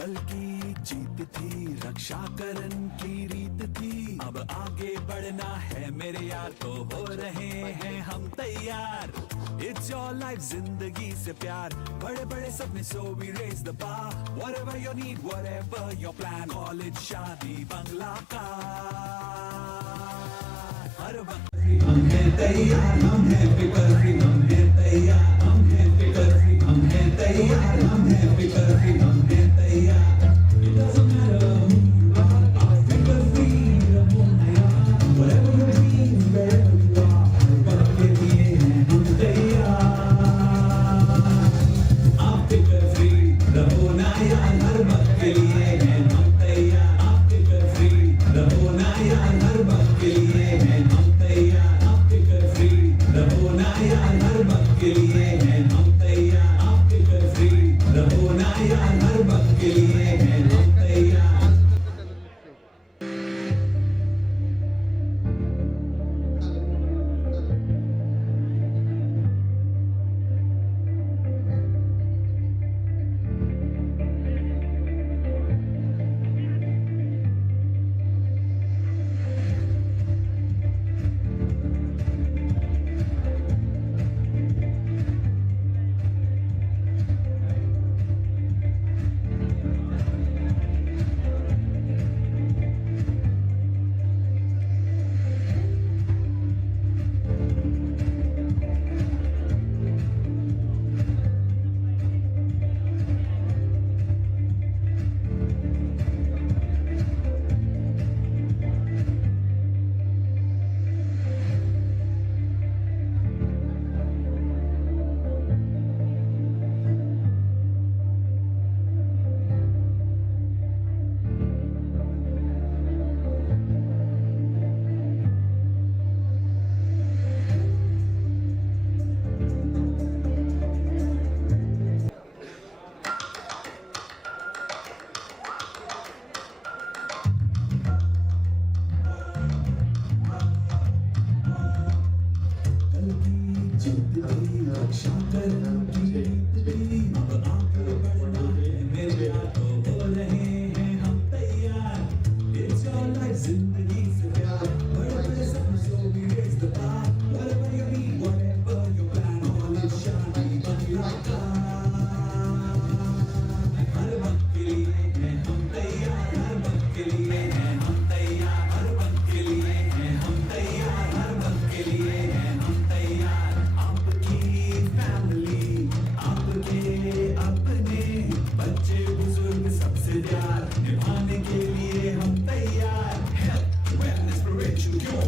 कल की जीत थी, रक्षा करन की रीत थी, अब आगे बढ़ना है मेरे यार, तो हो रहे हैं हम तैयार। It's your life, जिंदगी से प्यार, बड़े बड़े सपने, so we raise the bar. Whatever you need, whatever your plan, college, शादी, बंगला का हर वक्त हम हैं तैयार, हम हैं फिकर फ्री, हम हैं तैयार, हम हैं फिकर फ्री, हम हैं तैयार, हम हैं फिकर फ्री, हम हैं तैयार। It doesn't matter who you are, आप फिकर फ्री रहो ना यार, whatever your dreams, wherever you are, हर वक्त के लिए हैं हम तैयार। आप फिकर फ्री रहो ना यार, हर वक्त के लिए हैं हम तैयार। आप फिकर फ्री रहो ना यार, हर वक्त के लिए हैं हम तैयार। आप फिकर फ्री रहो ना यार, हर वक्त के लिए हैं हम तैयार। आप फिकर फ्री रहो ना यार, हर वक्त के लिए हैं हम तैयार। रक्षा करन की रीत थी, अब आगे बढ़ना है मेरे यार, तो हो रहे हैं हम तैयार। It's your life, जिंदगी से प्यार, बड़े बड़े सपने, so we raise the bar. Whatever you need, whatever your plan, college, शादी, बंगला का हर वक्त के लिए हैं हम तैयार, हर वक्त के लिए हैं हम तैयार, हर वक्त के लिए हैं हम तैयार, हर वक्त के लिए हैं हम तैयार। आपकी फैमिली, आपके अपने बच्चे बुजुर्ग सबसे प्यार, निभाने के लिए हम तैयार। हेल्थ, वेलनेस, प्रिवेंशन, क्यों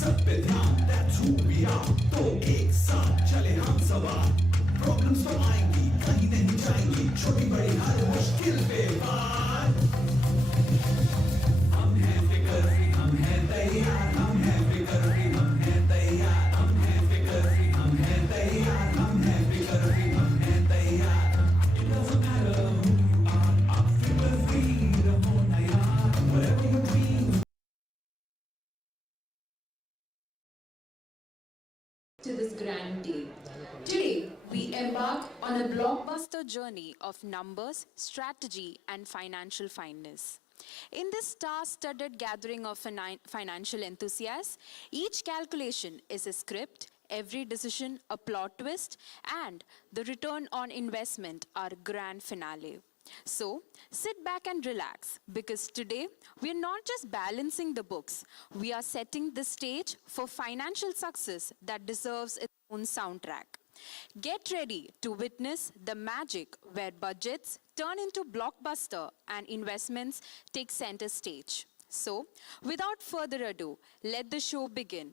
सब पे ध्यान, that's who we are। तो एक साथ चले हम सवार, प्रॉब्लम्स तो आएंगी, कहीं नहीं जाएंगी, छोटी बड़ी हर मुश्किल पे पार। हम हैं फिकर फ्री, हम हैं तैयार, हम हैं फिकर फ्री, हम हैं तैयार, हम हैं फिकर फ्री, हम हैं तैयार, हम हैं फिकर फ्री, हम हैं तैयार। It doesn't matter who you are, आप फिकर फ्री रहो ना यार, whatever your dreams। To this grand day. Today, we embark on a blockbuster journey of numbers, strategy, and financial fineness. In this star-studded gathering of financial enthusiasts, each calculation is a script, every decision a plot twist, and the return on investment our grand finale. So, sit back and relax, because today we are not just balancing the books, we are setting the stage for financial success that deserves its own soundtrack. Get ready to witness the magic where budgets turn into blockbuster and investments take center stage. So, without further ado, let the show begin.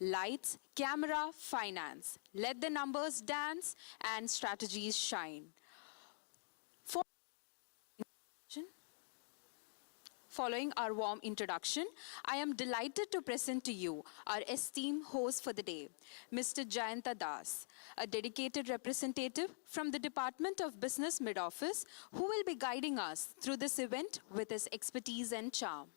Lights, camera, finance. Let the numbers dance and strategies shine. Following our warm introduction, I am delighted to present to you our esteemed host for the day, Mr. Jayanta Das, a dedicated representative from the Department of Business Mid-Office, who will be guiding us through this event with his expertise and charm.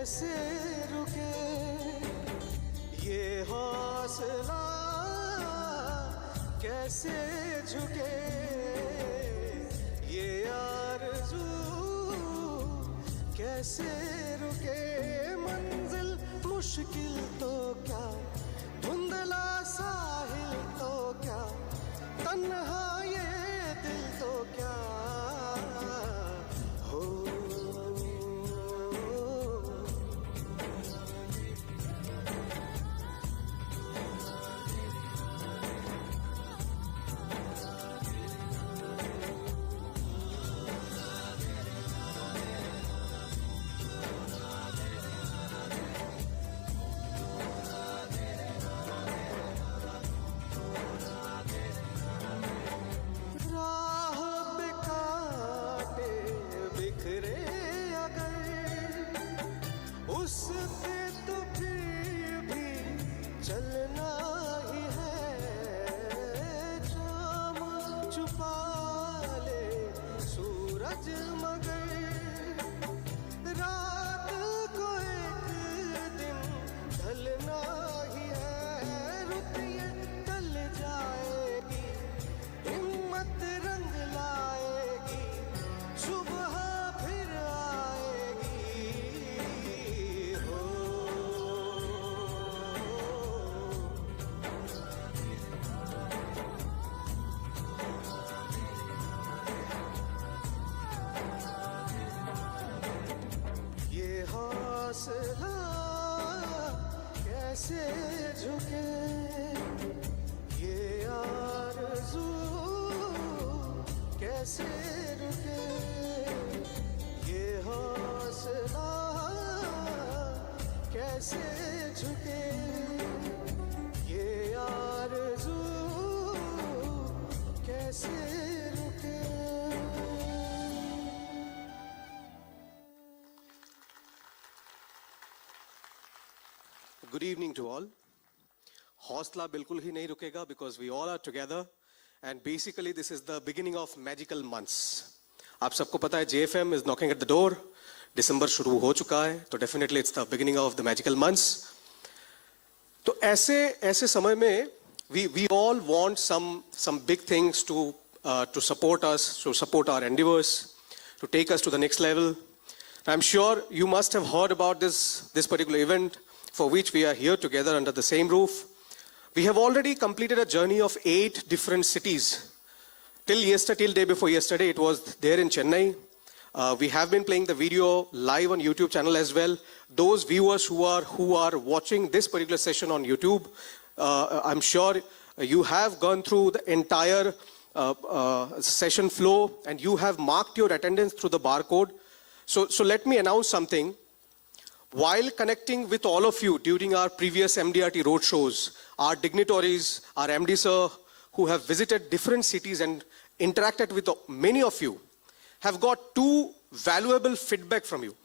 कैसे रुके ये हौसला, कैसे झुके ये आरज़ू, कैसे रुके मंजिल मुश्किल तो क्या, धुंधला साहिल तो क्या, तन्हा ये दिल तो क्या हो। राह पे कांटे बिखरे अगर, उस पे तो फिर भी चलना ही है। शाम छुपा ले सूरज मगर, रात को एक दिन ढलना ही है। रुत ये टल जाएगी, हिम्मत रंग लाएगी, सुबह फिर आएगी हो। ये हौसला कैसे झुके ये आरज़ू, कैसे रुके ये हौसला, कैसे झुके ये आरज़ू, कैसे रुके। Good evening to all. हौसला बिल्कुल ही नहीं रुकेगा because we all are together and basically this is the beginning of magical months. आप सबको पता है JFM is knocking at the door. दिसंबर शुरू हो चुका है तो definitely it's the beginning of the magical months. तो ऐसे समय में we all want some big things to support us, to support our endeavors, to take us to the next level. I'm sure you must have heard about this particular event for which we are here together under the same roof. We have already completed a journey of 8 different cities. Till day before yesterday, it was there in Chennai. We have been playing the video live on YouTube channel as well. Those viewers who are watching this particular session on YouTube, I'm sure you have gone through the entire session flow and you have marked your attendance through the barcode. So let me announce something. While connecting with all of you during our previous MDRT roadshows, our dignitaries, our MD sir, who have visited different cities and interacted with many of you, have got 2 valuable feedback from you.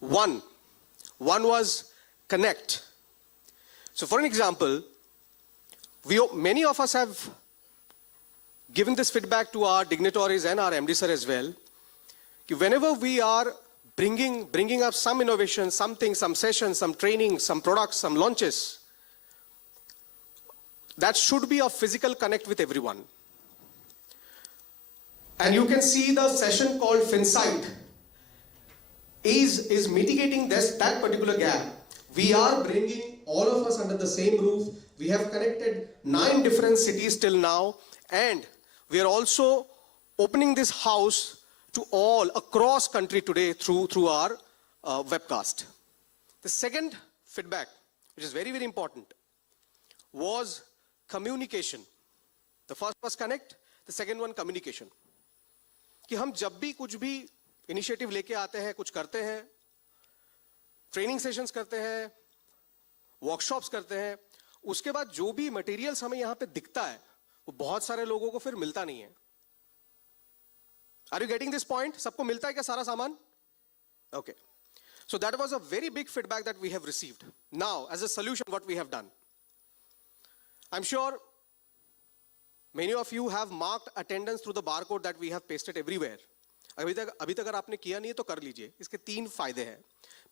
One was connect. So for an example, many of us have given this feedback to our dignitaries and our MD sir as well. Whenever we are bringing up some innovation, something, some sessions, some training, some products, some launches, that should be a physical connect with everyone. And you can see the session called Finsight is mitigating that particular gap. We are bringing all of us under the same roof. We have connected 9 different cities till now, and we are also opening this house to all across country today through our webcast. The second feedback, which is very, very important, was communication. The first was connect, the second one communication. कि हम जब भी कुछ भी initiative लेके आते हैं, कुछ करते हैं, ट्रेनिंग सेशंस करते हैं, वर्कशॉप्स करते हैं, उसके बाद जो भी मटेरियल्स हमें यहाँ पे दिखता है वो बहुत सारे लोगों को फिर मिलता नहीं है. Are you getting this point? सबको मिलता है क्या सारा सामान? Okay. So that was a very big feedback that we have received. Now, as a solution, what we have done. I'm sure many of you have marked attendance through the barcode that we have pasted everywhere. अभी तक अगर आपने किया नहीं है तो कर लीजिए. इसके 3 फायदे हैं.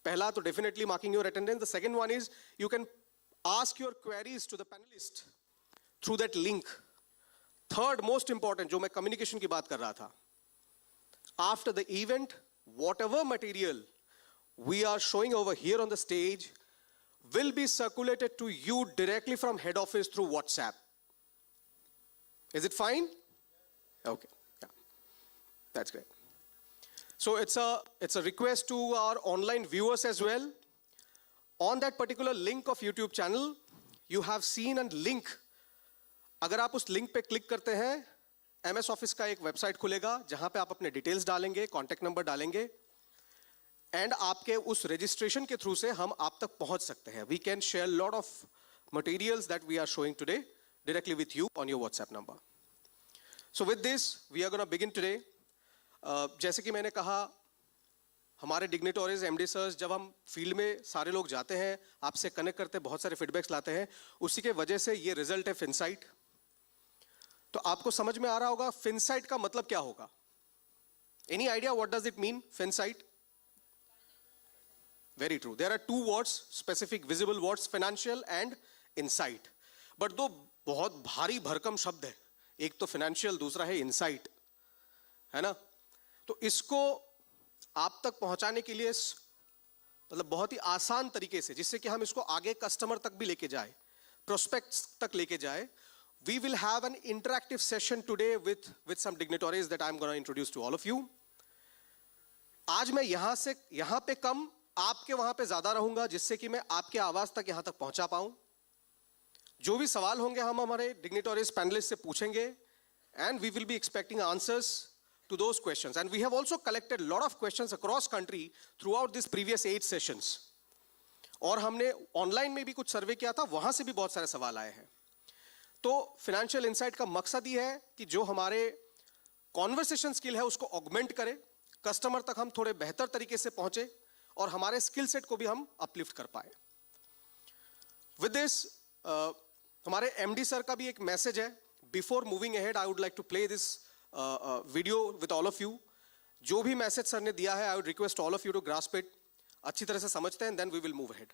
पहला तो definitely marking your attendance. The second one is you can ask your queries to the panelist through that link. Third most important, जो मैं communication की बात कर रहा था. After the event, whatever material we are showing over here on the stage will be circulated to you directly from head office through WhatsApp. Is it fine? Okay, yeah, that's great. So it's a request to our online viewers as well. On that particular link of YouTube channel, you have seen a link. अगर आप उस link पे click करते हैं, MS office का एक website खुलेगा जहां पे आप अपने डिटेल्स डालेंगे, कॉन्टैक्ट नंबर डालेंगे, एंड आपके उस रजिस्ट्रेशन के थ्रू से हम आप तक पहुंच सकते हैं. We can share lot of materials that we are showing today directly with you on your WhatsApp number. So with this we are gonna begin today. जैसे कि मैंने कहा, हमारे डिग्निटरीज, एमडी सर्स, जब हम फील्ड में सारे लोग जाते हैं, आपसे कनेक्ट करते हैं, बहुत सारे फीडबैक्स लाते हैं, उसी के वजह से ये रिजल्ट है फिनसाइट. तो आपको समझ में आ रहा होगा फिनसाइट का मतलब क्या होगा. Any idea what does it mean Finsight? Very true. There are two words, specific visible words, financial and insight. But दो बहुत भारी भरकम शब्द है. एक तो फाइनेंशियल, दूसरा है इनसाइट, है ना. तो इसको आप तक पहुंचाने के लिए मतलब बहुत ही आसान तरीके से, जिससे कि हम इसको आगे कस्टमर तक भी लेके जाए, प्रोस्पेक्ट्स तक लेके जाए, we will have an interactive session today with some dignitaries that I'm going to introduce to all of you. आज मैं यहाँ पे कम, आपके वहाँ पे ज़्यादा रहूँगा, जिससे कि मैं आपके आवाज़ तक यहाँ तक पहुँचा पाऊँ. जो भी सवाल होंगे हम हमारे dignitaries panelists से पूछेंगे, and we will be expecting answers to those questions. And we have also collected a lot of questions across country throughout these previous 8 sessions. और हमने ऑनलाइन में भी कुछ सर्वे किया था, वहाँ से भी बहुत सारे सवाल आए हैं. तो फाइनेंशियल इनसाइट का मकसद ये है कि जो हमारे कॉन्वर्सेशन स्किल है उसको ऑगमेंट करे, कस्टमर तक हम थोड़े बेहतर तरीके से पहुंचे और हमारे स्किल सेट को भी हम अपलिफ्ट कर पाए. विद दिस हमारे एमडी सर का भी एक मैसेज है. Before moving ahead, I would like to play this video with all of you. जो भी मैसेज सर ने दिया है, I would request all of you to grasp it. अच्छी तरह से समझते हैं, then we will move ahead.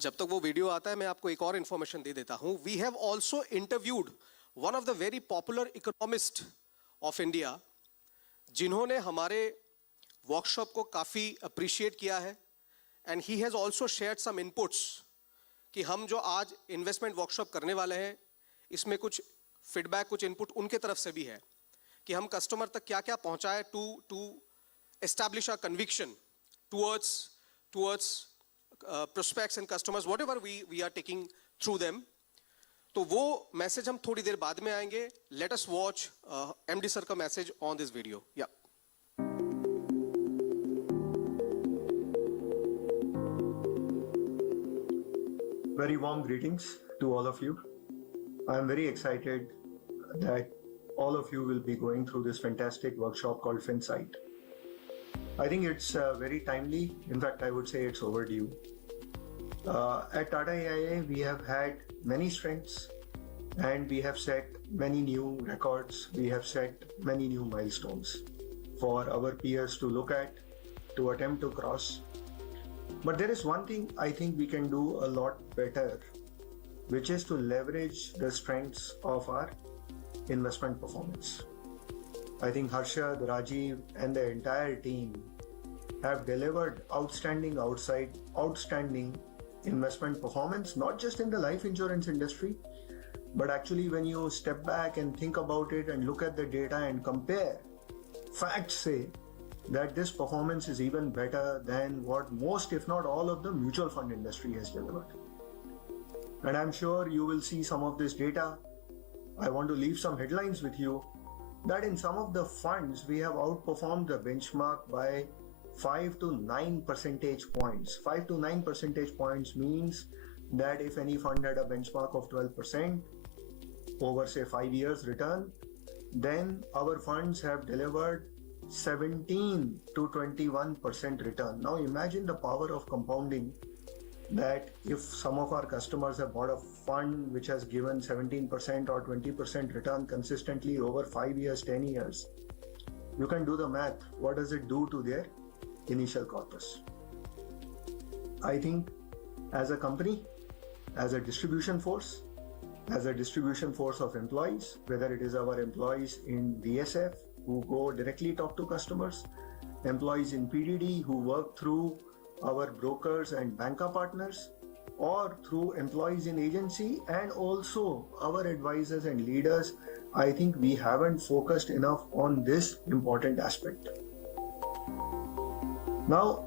जब तक वो वीडियो आता है, मैं आपको एक और इंफॉर्मेशन दे देता हूं. We have also interviewed one of the very popular economist of India, जिन्होंने हमारे वर्कशॉप को काफ़ी अप्रिशिएट किया है, and he has also shared some inputs कि हम जो आज इन्वेस्टमेंट वर्कशॉप करने वाले हैं, इसमें कुछ फीडबैक, कुछ इनपुट उनके तरफ से भी है कि हम कस्टमर तक क्या क्या पहुंचाए to establish a conviction towards prospects and customers, whatever we are taking through them. तो वो मैसेज हम थोड़ी देर बाद में आएंगे. Let us watch MD sir का message on this video. Yeah. Very warm greetings to all of you. I am very excited that all of you will be going through this fantastic workshop called Finsight. I think it's very timely. In fact, I would say it's overdue. At Tata AIA, we have had many strengths and we have set many new records. We have set many new milestones for our peers to look at, to attempt to cross. But there is one thing I think we can do a lot better, which is to leverage the strengths of our investment performance. I think Harshad, Rajiv, and the entire team have delivered outstanding investment performance, not just in the life insurance industry, but actually when you step back and think about it and look at the data and compare, facts say that this performance is even better than what most, if not all, of the mutual fund industry has delivered. And I'm sure you will see some of this data. I want to leave some headlines with you that in some of the funds we have outperformed the benchmark by 5 to 9 percentage points. 5 to 9 percentage points means that if any fund had a benchmark of 12% over say 5 years return, then our funds have delivered 17 to 21% return. Now imagine the power of compounding, that if some of our customers have bought a fund which has given 17% or 20% return consistently over 5 years, 10 years, you can do the math. What does it do to their initial corpus? I think as a company, as a distribution force of employees, whether it is our employees in DSF who go directly talk to customers, employees in PDD who work through our brokers and banker partners, or through employees in agency, and also our advisors and leaders, I think we haven't focused enough on this important aspect. Now,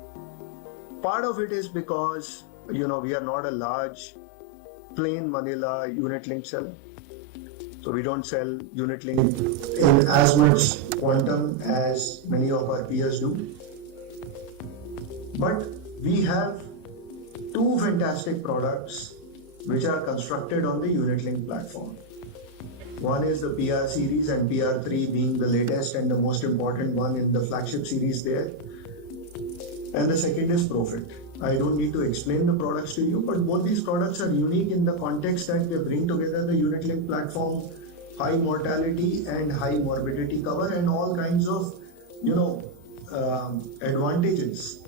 part of it is because we are not a large plain vanilla unit link seller. So we don't sell unit link in as much quantum as many of our peers do. But we have two fantastic products which are constructed on the unit link platform. One is the PR series, and PR3 being the latest and the most important one in the flagship series there. And the second is Profit. I don't need to explain the products to you, but both these products are unique in the context that they bring together the unit link platform, high mortality and high morbidity cover, and all kinds of advantages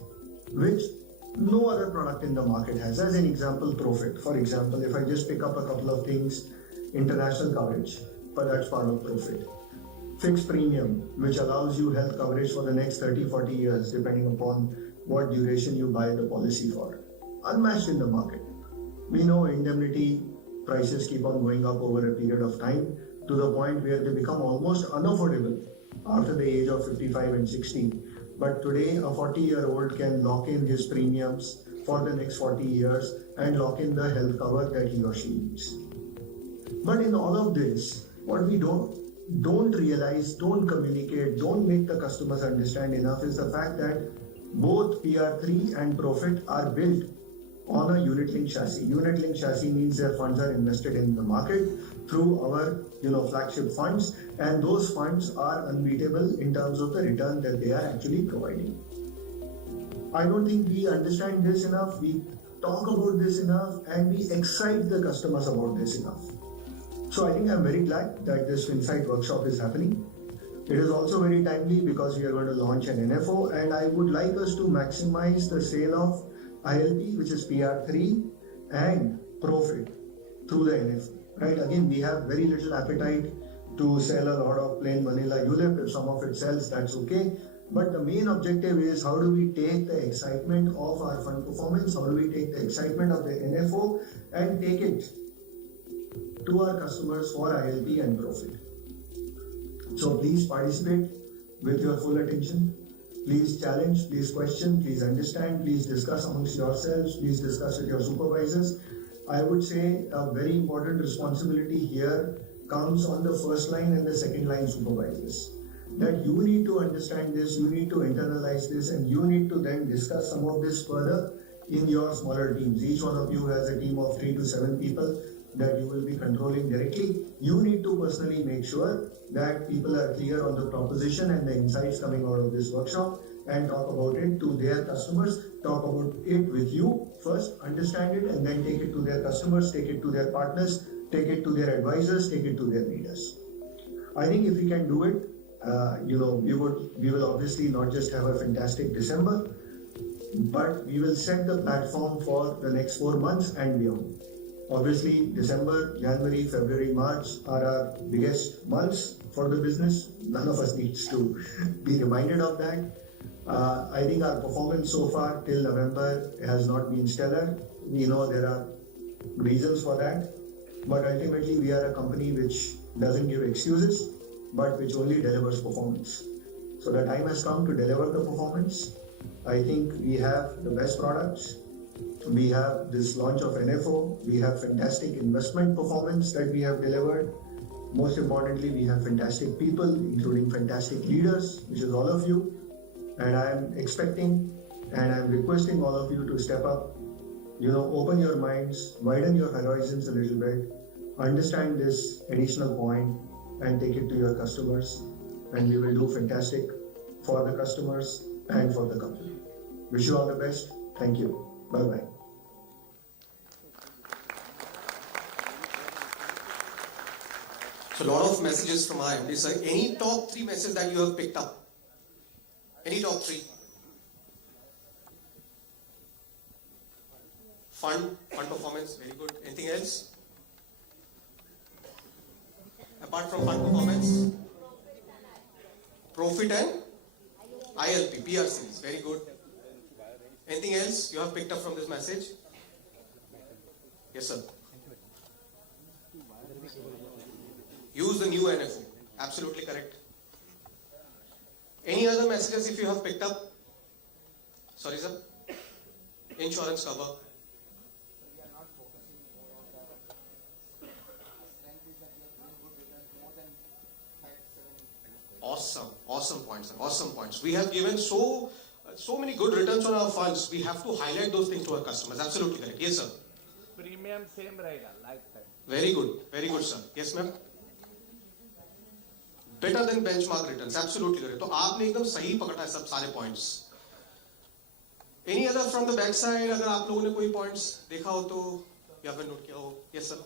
which no other product in the market has. As an example, Profit. For example, if I just pick up a couple of things, international coverage, but that's part of Profit. Fixed premium, which allows you health coverage for the next 30-40 years, depending upon what duration you buy the policy for. Unmatched in the market. We know indemnity prices keep on going up over a period of time to the point where they become almost unaffordable after the age of 55 and 60. But today, a 40-year-old can lock in his premiums for the next 40 years and lock in the health cover that he or she needs. But in all of this, what we don't realize, don't communicate, don't make the customers understand enough is the fact that both PR3 and Profit are built on a unit link chassis. Unit link chassis means their funds are invested in the market through our flagship funds, and those funds are unbeatable in terms of the return that they are actually providing. I don't think we understand this enough, we talk about this enough, and we excite the customers about this enough. So I think I'm very glad that this Finsight workshop is happening. It is also very timely because we are going to launch an NFO, and I would like us to maximize the sale of ILP, which is PR3, and Profit through the NFO. Right? Again, we have very little appetite to sell a lot of plain vanilla ULIP. If some of it sells, that's okay. But the main objective is how do we take the excitement of our fund performance, how do we take the excitement of the NFO and take it to our customers for ILP and Profit. So please participate with your full attention. Please challenge, please question, please understand, please discuss amongst yourselves, please discuss with your supervisors. I would say a very important responsibility here comes on the first line and the second line supervisors. That you need to understand this, you need to internalize this, and you need to then discuss some of this further in your smaller teams. Each one of you has a team of 3 to 7 people that you will be controlling directly. You need to personally make sure that people are clear on the proposition and the insights coming out of this workshop, and talk about it to their customers, talk about it with you first, understand it, and then take it to their customers, take it to their partners, take it to their advisors, take it to their leaders. I think if we can do it, we will obviously not just have a fantastic December, but we will set the platform for the next 4 months and beyond. Obviously, December, January, February, March are our biggest months for the business. None of us needs to be reminded of that. I think our performance so far till November has not been stellar. We know there are reasons for that, but ultimately we are a company which doesn't give excuses, but which only delivers performance. So the time has come to deliver the performance. I think we have the best products. We have this launch of NFO. We have fantastic investment performance that we have delivered. Most importantly, we have fantastic people, including fantastic leaders, which is all of you. And I am expecting and I'm requesting all of you to step up, open your minds, widen your horizons a little bit, understand this additional point and take it to your customers. And we will do fantastic for the customers and for the company. Wish you all the best. Thank you. Bye-bye. So a lot of messages from our MD sir. Any top 3 messages that you have picked up? Any top 3? Fund performance, very good. Anything else? Apart from fund performance, profit and ILP, PRCs, very good. Anything else you have picked up from this message? Yes, sir. Use the new NFO, absolutely correct. Any other messages if you have picked up? Sorry, sir. Insurance cover. Awesome points, sir. Awesome points. We have given so many good returns on our funds. We have to highlight those things to our customers. Absolutely correct. Yes, sir. Premium same रहेगा lifetime. Very good, sir. Yes, ma'am. Better than benchmark returns. Absolutely correct. तो आपने एकदम सही पकड़ा है सब सारे points. Any other from the back side? अगर आप लोगों ने कोई points देखा हो तो या फिर नोट किया हो? Yes, sir.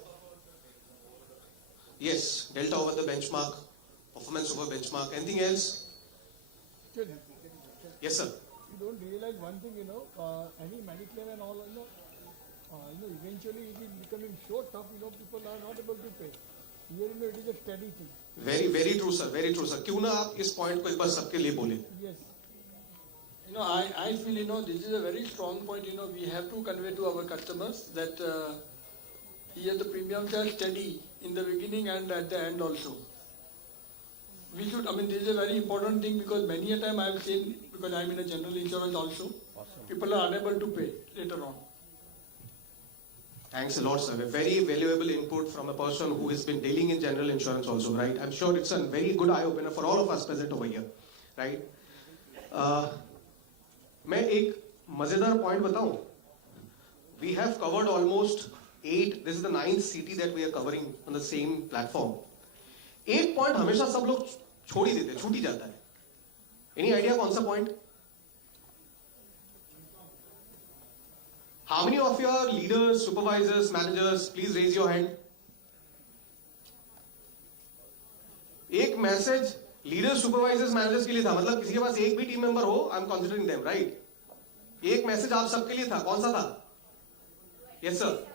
Yes, delta over the benchmark, performance over benchmark. Anything else? Yes, sir. You don't realize one thing, any mediclaim and all, eventually it is becoming so tough, people are not able to pay. Here, it is a steady thing. Very true, sir. Very true, sir. क्यों ना आप इस point को एक बार सबके लिए बोलें? Yes. I feel, this is a very strong point, we have to convey to our customers that here the premiums are steady in the beginning and at the end also. We should, this is a very important thing because many a time I have seen, because I am in a general insurance also, people are unable to pay later on. Thanks a lot, sir. A very valuable input from a person who has been dealing in general insurance also, right? I'm sure it's a very good eye-opener for all of us present over here, right? मैं एक मजेदार point बताऊं. We have covered almost 8. This is the 9th city that we are covering on the same platform. एक point हमेशा सब लोग छोड़ ही देते हैं, छूट ही जाता है. Any idea कौन सा point? How many of your leaders, supervisors, managers, please raise your hand. एक मैसेज लीडर्स, सुपरवाइजर्स, मैनेजर्स के लिए था. मतलब किसी के पास एक भी टीम मेंबर हो, I am considering them, right? एक मैसेज आप सबके लिए था. कौन सा था? Yes sir.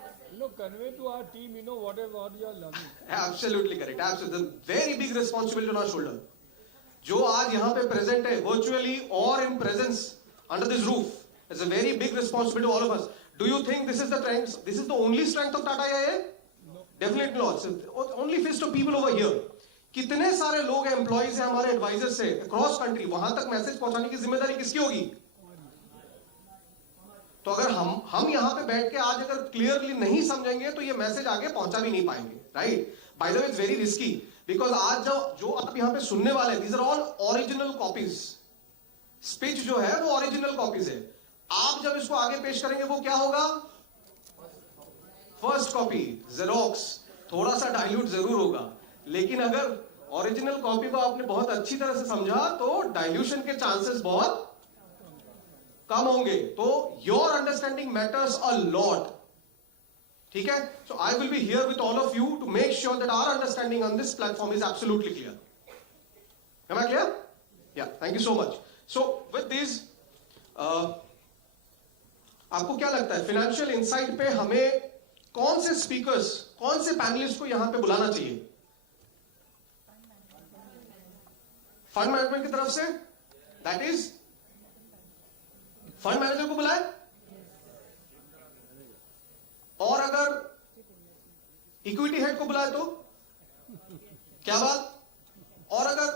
Convey to our team, whatever you are learning. Absolutely correct. Absolutely. Very big responsibility on our shoulder. जो आज यहाँ पे present है, virtually or in presence under this roof, it's a very big responsibility to all of us. Do you think this is the strength? This is the only strength of Tata AIA? No. Definitely not. So, only fist of people over here. कितने सारे लोग हैं, employees हैं, हमारे advisers से across country, वहां तक message पहुंचाने की जिम्मेदारी किसकी होगी? तो अगर हम यहाँ पे बैठ के आज अगर क्लियरली नहीं समझेंगे तो ये मैसेज आगे पहुंचा भी नहीं पाएंगे, right? By the way it's very risky because आज जो आप यहाँ पे सुनने वाले हैं, these are all original copies. Speech जो है वो ओरिजिनल कॉपीज है. आप जब इसको आगे पेश करेंगे वो क्या होगा? First copy, xerox. थोड़ा सा डाइल्यूट जरूर होगा, लेकिन अगर ओरिजिनल कॉपी को आपने बहुत अच्छी तरह से समझा तो डाइल्यूशन के चांसेस बहुत कम होंगे. तो your understanding matters a lot. ठीक है? So I will be here with all of you to make sure that our understanding on this platform is absolutely clear. Am I clear? Yeah, thank you so much. So with this, आपको क्या लगता है financial insight पे हमें कौन से speakers, कौन से पैनलिस्ट को यहां पे बुलाना चाहिए? फंड मैनेजमेंट की तरफ से, दैट इज फंड मैनेजर को बुलाए. और अगर इक्विटी हेड को बुलाए तो क्या बात? और अगर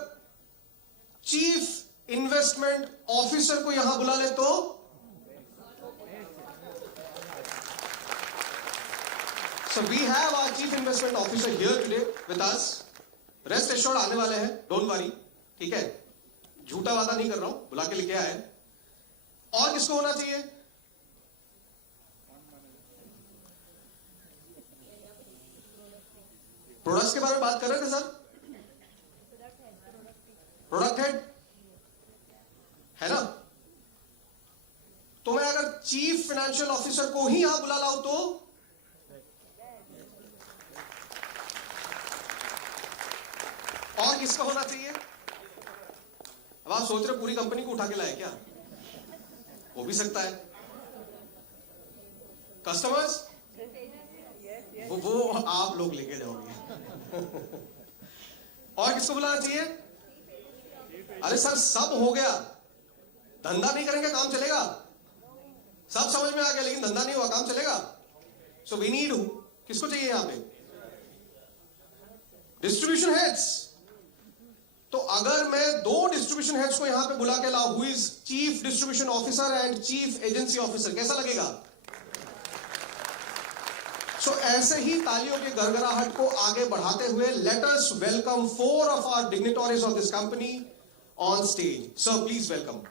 चीफ इन्वेस्टमेंट ऑफिसर को यहां बुला ले तो? So we have our chief investment officer here today with us. Rest assured आने वाले हैं, don't worry. ठीक है? झूठा वादा नहीं कर रहा हूं, बुला के लेके आए. और किसको होना चाहिए? प्रोडक्ट्स के बारे में बात कर रहे थे सर. प्रोडक्ट हेड है ना? तो मैं अगर चीफ फाइनेंशियल ऑफिसर को ही यहां बुला लाऊं तो? और किसका होना चाहिए? अब आप सोच रहे पूरी कंपनी को उठा के लाए क्या? हो भी सकता है. कस्टमर्स वो आप लोग लेके जाओगे। और किसको बुलाना चाहिए? अरे सर सब हो गया, धंधा नहीं करेंगे काम चलेगा? सब समझ में आ गया, लेकिन धंधा नहीं हुआ काम चलेगा? सो वी नीड, किसको चाहिए यहां पे? Distribution heads. तो अगर मैं 2 डिस्ट्रीब्यूशन हेड्स को यहां पे बुला के लाऊं, who is chief distribution officer and chief agency officer, कैसा लगेगा? सो ऐसे ही तालियों के गड़गड़ाहट को आगे बढ़ाते हुए let us welcome 4 of our dignitaries of this company on stage. Sir, please welcome.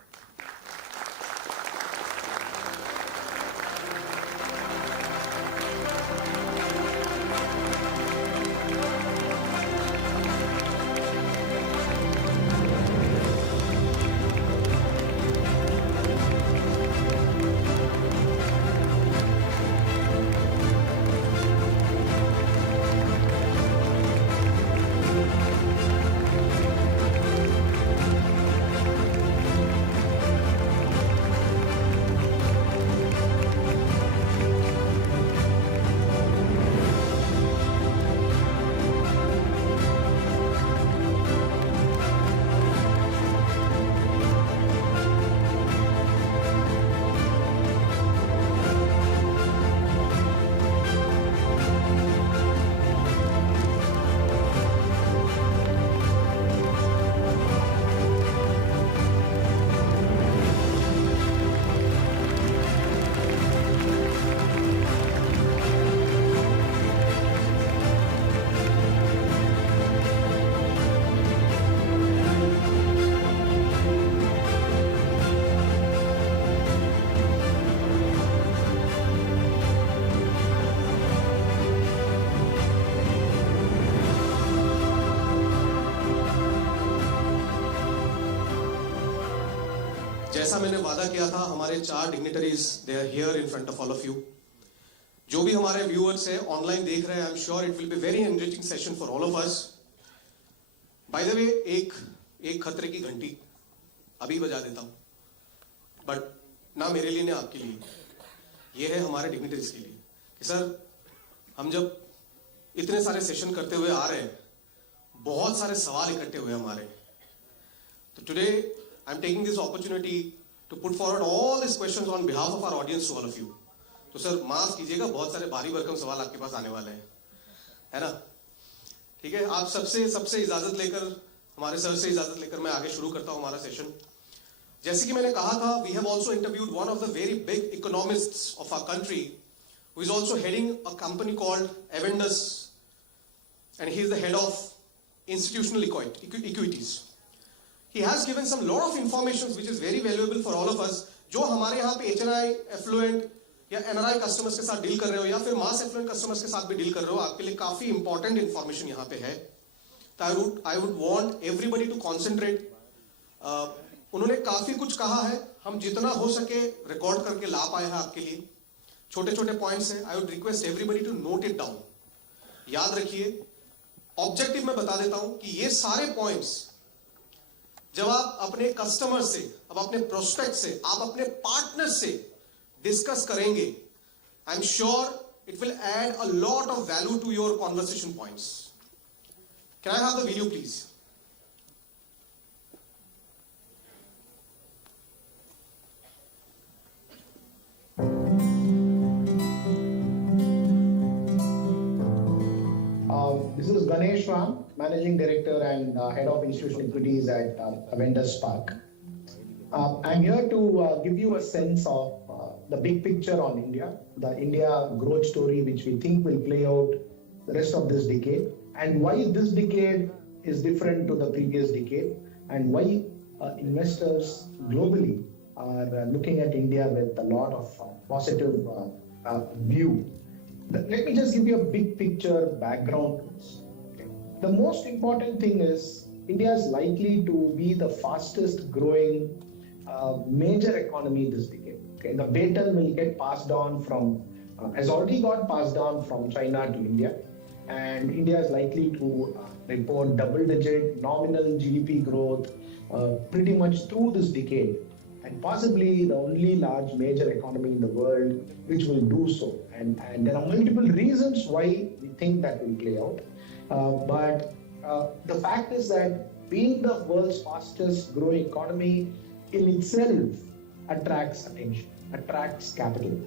जैसा मैंने वादा किया था, हमारे 4 dignitaries they are here in front of all of you. जो भी हमारे व्यूअर्स है ऑनलाइन देख रहे हैं, I am sure it will be very enriching session for all of us. By the way, एक खतरे की घंटी अभी बजा देता हूं, बट ना मेरे लिए ना आपके लिए, ये है हमारे डिग्निटरीज के लिए कि सर हम जब इतने सारे सेशन करते हुए आ रहे हैं, बहुत सारे सवाल इकट्ठे हुए हमारे, तो today I am taking this opportunity to put forward all this questions on behalf of our audience to all of you. तो सर माफ कीजिएगा, बहुत सारे भारी भरकम सवाल आपके पास आने वाले हैं, है ना? ठीक है, आप सबसे इजाजत लेकर, हमारे सर से इजाजत लेकर मैं आगे शुरू करता हूं हमारा सेशन। जैसे कि मैंने कहा था, we have also interviewed one of the very big economists of our country, who is also heading a company called Avendus, and he is the head of institutional equities. He has given some lot of information which is very valuable for all of us. जो हमारे यहाँ पे HNI, affluent या NRI customers के साथ deal कर रहे हो या फिर mass affluent customers के साथ भी डील कर रहे हो, आपके लिए काफी important information यहाँ पे है। तो I would want everybody to concentrate. उन्होंने काफी कुछ कहा है, हम जितना हो सके रिकॉर्ड करके ला पाए हैं आपके लिए। छोटे छोटे पॉइंट्स हैं, I would request everybody to note it down. याद रखिए, ऑब्जेक्टिव में बता देता हूं कि ये सारे पॉइंट्स जब आप अपने कस्टमर से, अब अपने प्रोस्पेक्ट से, आप अपने पार्टनर से डिस्कस करेंगे, I am sure it will add a lot of value to your conversation points. Can I have the video please? This is Ganesh Ram, Managing Director and Head of Institutional Equities at Avendus Park. I'm here to give you a sense of the big picture on India, the India growth story which we think will play out the rest of this decade, and why this decade is different to the previous decade, and why investors globally are looking at India with a lot of positive view. Let me just give you a big picture background to this. Okay. The most important thing is India is likely to be the fastest growing major economy this decade. Okay. The baton will get passed on from, has already got passed on from China to India, and India is likely to report double-digit nominal GDP growth pretty much through this decade. and possibly the only large major economy in the world which will do so. And there are multiple reasons why we think that will play out. But the fact is that being the world's fastest growing economy in itself attracts attention, attracts capital.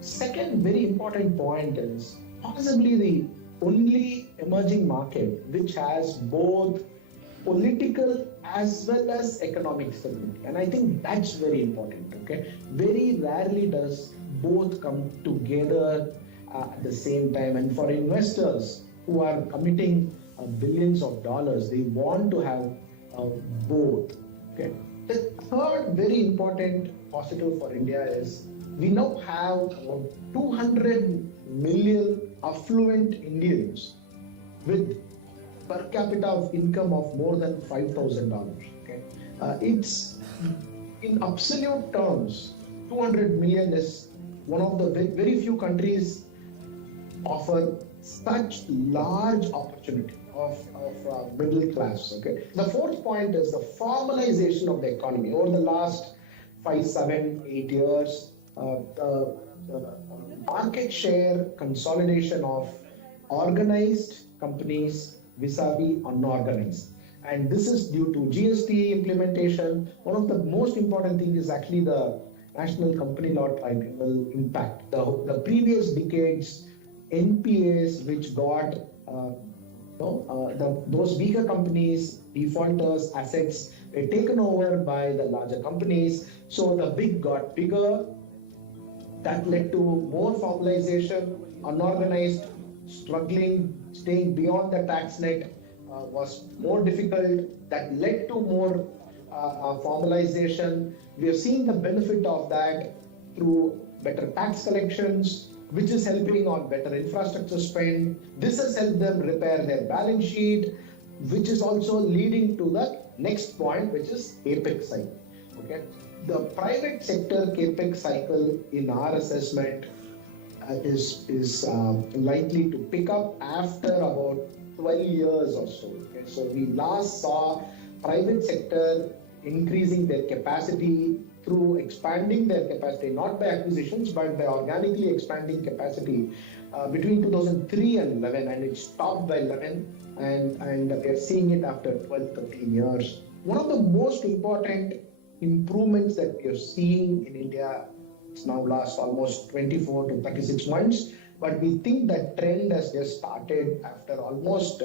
Second very important point is possibly the only emerging market which has both political as well as economic stability. And I think that's very important, okay? Very rarely does both come together at the same time. And for investors who are committing billions of dollars, they want to have both, okay? The third very important positive for India is we now have about 200 million affluent Indians with per capita of income of more than $5,000. Okay, it's in absolute terms, 200 million is one of the very few countries offer such large opportunity of middle class. Okay, the fourth point is the formalization of the economy over the last 5, 7, 8 years. Market share consolidation of organized companies vis-a-vis unorganized, and this is due to GST implementation. One of the most important things is actually the National Company Law Tribunal impact. The previous decades NPAs which got those weaker companies, defaulters, assets were taken over by the larger companies. So the big got bigger. That led to more formalization, unorganized, struggling, staying beyond the tax net was more difficult. That led to more formalization. We have seen the benefit of that through better tax collections, which is helping on better infrastructure spend. This has helped them repair their balance sheet, which is also leading to the next point, which is CapEx cycle. Okay, the private sector CapEx cycle, in our assessment, is likely to pick up after about 12 years or so. Okay, so we last saw private sector increasing their capacity through expanding their capacity, not by acquisitions, but by organically expanding capacity between 2003 and 11, and it stopped by 11, and we are seeing it after 12, 13 years. One of the most important improvements that we are seeing in India, it's now last almost 24 to 36 months, but we think that trend has just started after almost,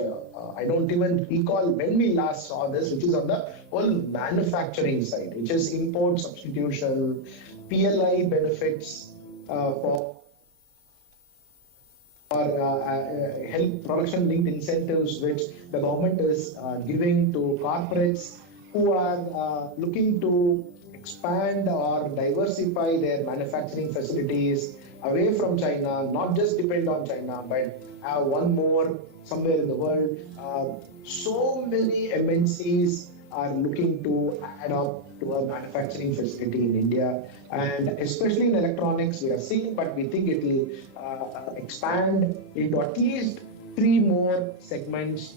I don't even recall when we last saw this, which is on the whole manufacturing side, which is import substitution, PLI benefits for health production linked incentives, which the government is giving to corporates who are looking to expand or diversify their manufacturing facilities away from China, not just depend on China, but have one more somewhere in the world. So many MNCs are looking to add up to a manufacturing facility in India, and especially in electronics we are seeing, but we think it will expand into at least 3 more segments,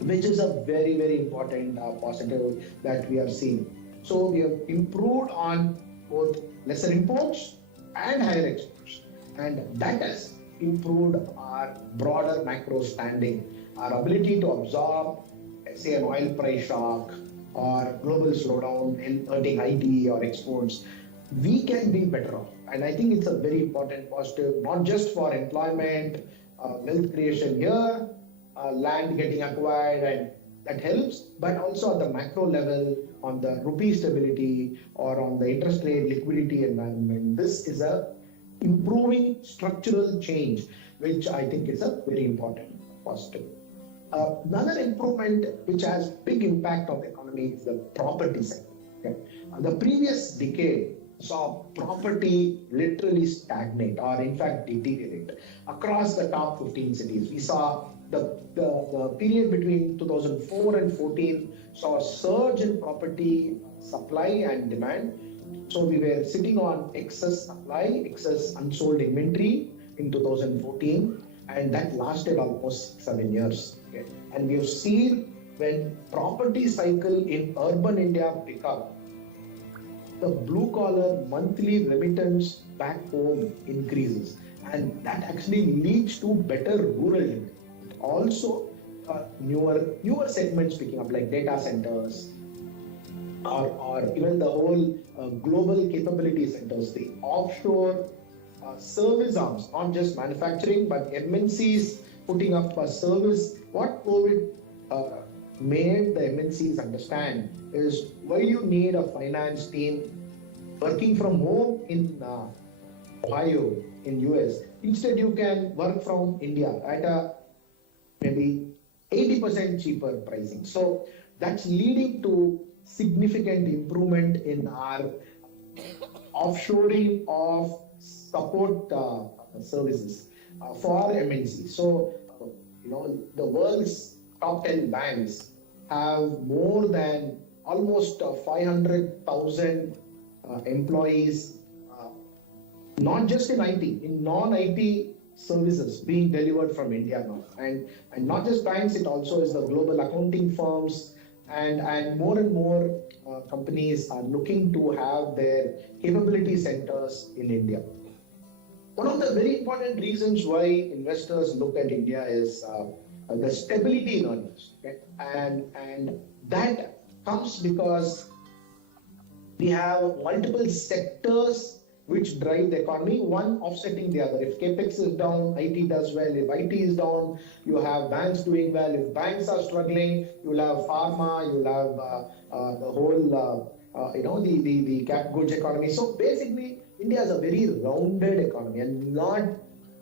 which is a very, very important positive that we are seeing. So we have improved on both lesser imports and higher exports, and that has improved our broader macro standing, our ability to absorb, say, an oil price shock or global slowdown in hurting IT or exports. We can be better off, and I think it's a very important positive, not just for employment, wealth creation here, land getting acquired, and that helps, but also at the macro level, on the rupee stability or on the interest rate liquidity environment. This is a improving structural change, which I think is a very important positive. Another improvement which has big impact on the economy is the property sector. Okay? The previous decade saw property literally stagnate or in fact deteriorate across the top 15 cities. We saw the period between 2004 and 14 saw a surge in property supply and demand. So we were sitting on excess supply, excess unsold inventory in 2014, and that lasted almost 7 years. Okay? And we have seen when property cycle in urban India pick up, the blue collar monthly remittance back home increases, and that actually leads to better rural income. Also, newer segments picking up like data centers, or even the whole global capability centers, the offshore service arms, not just manufacturing, but MNCs putting up a service. What COVID made the MNCs understand is why you need a finance team working from home in Ohio in US. Instead, you can work from India at a maybe 80% cheaper pricing. So that's leading to significant improvement in our offshoring of support services for MNC. So, the world's top 10 banks have more than almost 500,000 employees, not just in IT, in non-IT services being delivered from India now. And not just banks, it also is the global accounting firms, and more companies are looking to have their capability centers in India. One of the very important reasons why investors look at India is the stability in earnings. Okay? And that comes because we have multiple sectors which drive the economy, one offsetting the other. If capex is down, IT does well. If IT is down, you have banks doing well. If banks are struggling, you'll have pharma, you'll have the whole, the cap goods economy. So basically, India is a very rounded economy and not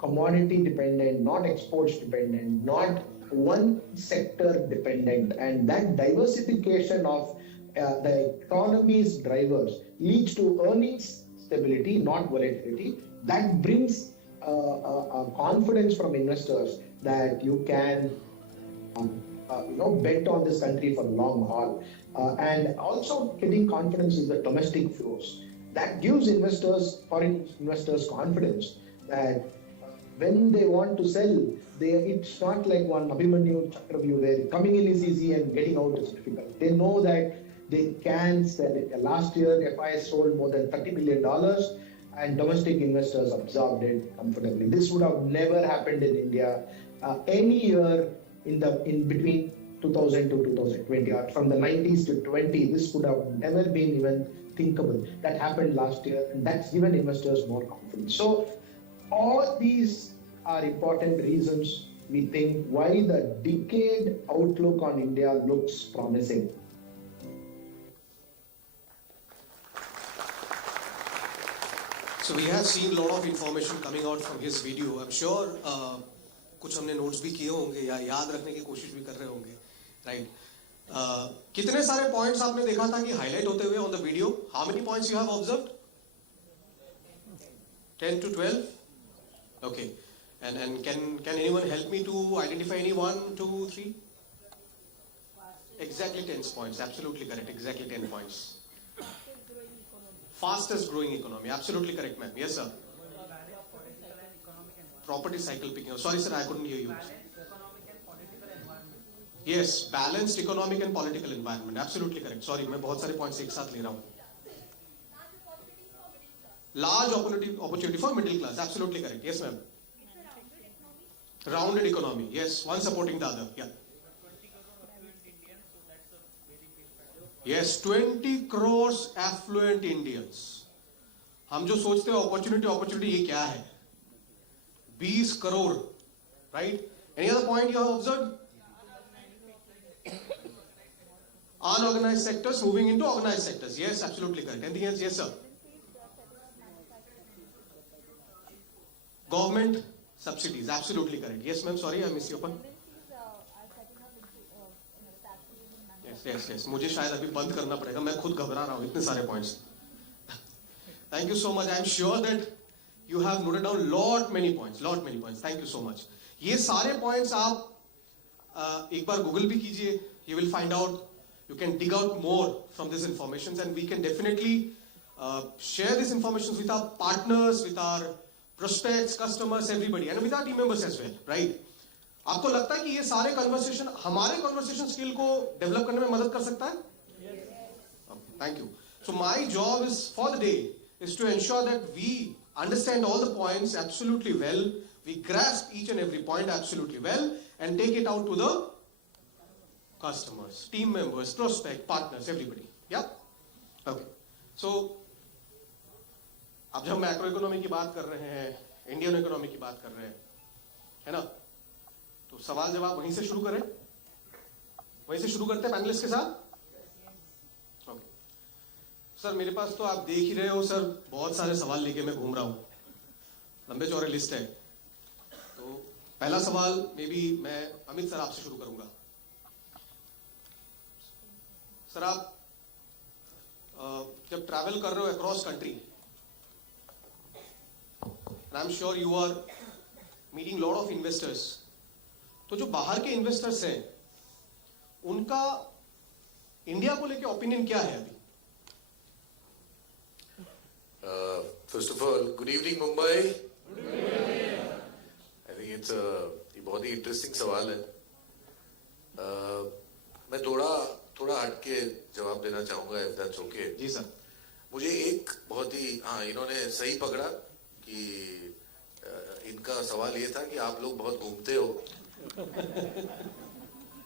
commodity dependent, not exports dependent, not one sector dependent. And that diversification of the economy's drivers leads to earnings stability, not volatility. That brings a confidence from investors that you can bet on this country for long haul. And also getting confidence in the domestic flows. That gives foreign investors confidence that when they want to sell, it's not like one Abhimanyu Chakravyuh where coming in is easy and getting out is difficult. They know that they can sell it. Last year, FIS sold more than $30 billion and domestic investors absorbed it comfortably. This would have never happened in India any year in between 2000 to 2020, or from the 90s to 20. This would have never been even thinkable. That happened last year, and that's given investors more confidence. So all these are important reasons we think why the decade outlook on India looks promising. So we have seen a lot of information coming out from his video. I'm sure कुछ हमने notes भी किए होंगे या याद रखने की कोशिश भी कर रहे होंगे, right? कितने सारे points आपने देखा था कि highlight होते हुए on the video? How many points you have observed? 10 to 12? Okay. And can anyone help me to identify any 1, 2, 3? Exactly 10 points. Absolutely correct. Exactly 10 points. Fastest growing economy. Absolutely correct, ma'am. Yes, sir. Property cycle picking up. Sorry, sir, I couldn't hear you. Yes, balanced economic and political environment. Absolutely correct. Sorry, मैं बहुत सारे points एक साथ ले रहा हूँ. Large opportunity for middle class. Absolutely correct. Yes, ma'am. Rounded economy. Yes, one supporting the other. Yeah. Yes, 20 crores affluent Indians. हम जो सोचते हैं opportunity ये क्या है? 20 crore, right? Any other point you have observed? Unorganized sectors moving into organized sectors. Yes, absolutely correct. Anything else? Yes, sir. Government subsidies. Absolutely correct. Yes, ma'am. Sorry, I missed your point. Yes. मुझे शायद अभी बंद करना पड़ेगा. मैं खुद घबरा रहा हूँ. इतने सारे points. Thank you so much. I'm sure that you have noted down lot many points. Thank you so much. ये सारे points आप एक बार Google भी कीजिए. You will find out. You can dig out more from this information, and we can definitely share this information with our partners, with our prospects, customers, everybody, and with our team members as well, right? आपको लगता है कि ये सारे conversation हमारे conversation skill को develop करने में मदद कर सकता है? Yes. Thank you. So my job is for the day is to ensure that we understand all the points absolutely well, we grasp each and every point absolutely well, and take it out to the customers, team members, prospect, partners, everybody. Yeah? Okay. So, अब जब macro economy की बात कर रहे हैं, Indian economy की बात कर रहे हैं, है ना? तो सवाल जवाब वहीं से शुरू करें? वहीं से शुरू करते हैं पैनलिस्ट के साथ? ओके। सर मेरे पास तो आप देख ही रहे हो सर, बहुत सारे सवाल लेके मैं घूम रहा हूं, लंबे चौड़े लिस्ट है। तो पहला सवाल मे बी मैं अमित सर आपसे शुरू करूंगा। सर आप जब ट्रैवल कर रहे हो across country, I am sure you are meeting lot of investors, तो जो बाहर के इन्वेस्टर्स हैं उनका इंडिया को लेके ओपिनियन क्या है अभी? First of all, good evening Mumbai. Good evening. I think it's ये बहुत ही इंटरेस्टिंग सवाल है। मैं थोड़ा हटके जवाब देना चाहूंगा, if that's okay. Ji sir. मुझे एक बहुत ही इन्होंने सही पकड़ा कि इनका सवाल ये था कि आप लोग बहुत घूमते हो।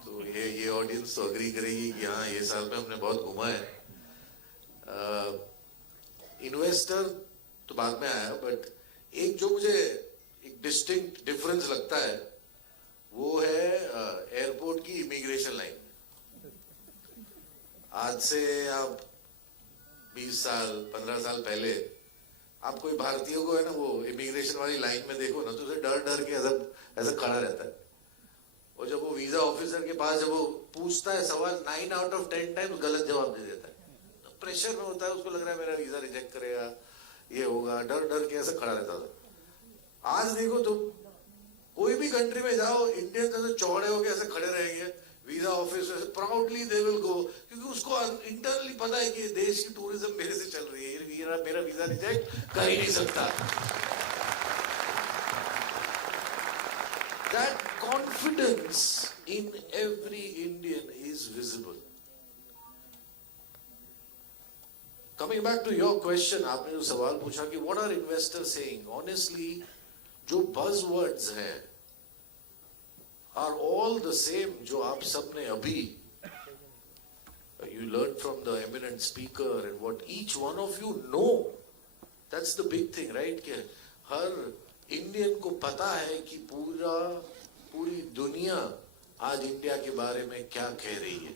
तो ये ऑडियंस तो अग्री करेगी कि हाँ, ये साल में हमने बहुत घूमा है। इन्वेस्टर तो बाद में आया, बट एक जो मुझे एक डिस्टिंक्ट डिफरेंस लगता है वो है एयरपोर्ट की इमिग्रेशन लाइन। आज से आप 20 साल 15 साल पहले आप कोई भारतीयों को है ना वो इमिग्रेशन वाली लाइन में देखो ना, तो उसे डर के ऐसा खड़ा रहता है। और जब वो वीजा ऑफिसर के पास जब वो पूछता है सवाल, 9 आउट ऑफ 10 टाइम गलत जवाब दे देता है। तो प्रेशर में होता है, उसको लग रहा है मेरा वीजा रिजेक्ट करेगा, ये होगा, डर के ऐसा खड़ा रहता था। आज देखो तो कोई भी कंट्री में जाओ, इंडियन ऐसे चौड़े होके ऐसे खड़े रहेंगे, visa office proudly they will go, क्योंकि उसको इंटरनली पता है कि देश की टूरिज्म मेरे से चल रही है, मेरा वीजा रिजेक्ट कर ही नहीं सकता। That confidence in every Indian is visible. Coming back to your question, आपने जो सवाल पूछा कि what are investors saying? Honestly, जो buzzwords हैं are all the same जो आप सबने अभी you learned from the eminent speaker and what each one of you know. That's the big thing, right? कि हर इंडियन को पता है कि पूरी दुनिया आज इंडिया के बारे में क्या कह रही है।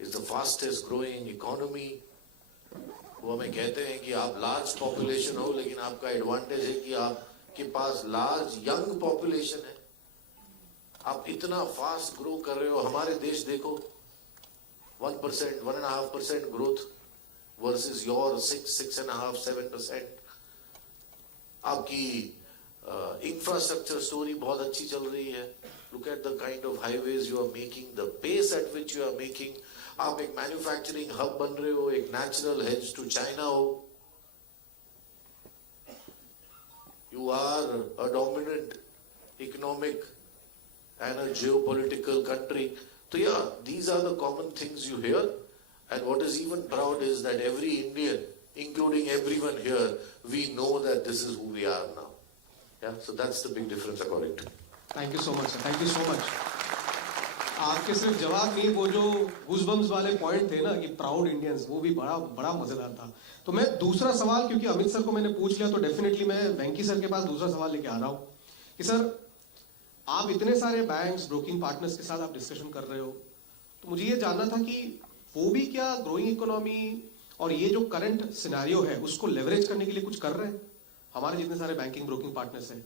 It's the fastest growing economy. वो हमें कहते हैं कि आप लार्ज पॉपुलेशन हो, लेकिन आपका एडवांटेज है कि आपके पास लार्ज यंग पॉपुलेशन है। आप इतना फास्ट ग्रो कर रहे हो। हमारे देश देखो 1%, 1.5% ग्रोथ वर्सेस योर 6.5, 7%। आपकी इंफ्रास्ट्रक्चर स्टोरी बहुत अच्छी चल रही है। Look at the kind of highways you are making, the pace at which you are making. आप एक मैन्युफैक्चरिंग हब बन रहे हो, एक नेचुरल हेज टू चाइना हो। You are a dominant economic and a geopolitical country. So yeah, these are the common things you hear. And what is even proud is that every Indian, including everyone here, we know that this is who we are now. Yeah, so that's the big difference according to me. Thank you so much, sir. Thank you so much. आपके सिर्फ जवाब नहीं, वो जो goosebumps वाले point थे ना कि प्राउड इंडियंस, वो भी बड़ा मजेदार था। तो मैं दूसरा सवाल, क्योंकि अमित सर को मैंने पूछ लिया, तो डेफिनेटली मैं वेंकी सर के पास दूसरा सवाल लेके आ रहा हूँ कि सर आप इतने सारे बैंक्स, ब्रोकिंग पार्टनर्स के साथ आप डिस्कशन कर रहे हो, तो मुझे ये जानना था कि वो भी क्या ग्रोइंग इकोनॉमी और ये जो करंट सिनेरियो है उसको लेवरेज करने के लिए कुछ कर रहे हैं? हमारे जितने सारे बैंकिंग ब्रोकिंग पार्टनर्स हैं।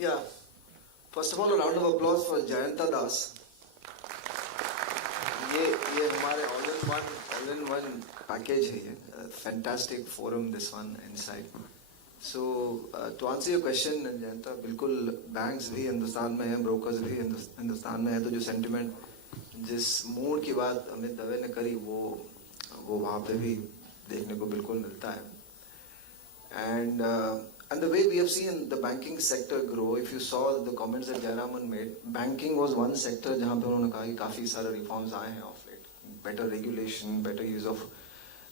Yeah. First of all, a round of applause for Jayanta Das. ये हमारे all in one package है ये. Fantastic forum this one inside. So to answer your question, Jayanta, बिल्कुल banks भी हिंदुस्तान में हैं, brokers भी हिंदुस्तान में हैं, तो जो sentiment जिस मूड की बात अमित दवे ने करी वो वहाँ पे भी देखने को बिल्कुल मिलता है. And the way we have seen the banking sector grow, if you saw the comments that Jayaraman made, banking was one sector जहाँ पे उन्होंने कहा कि काफी सारे reforms आए हैं of late. Better regulation, better use of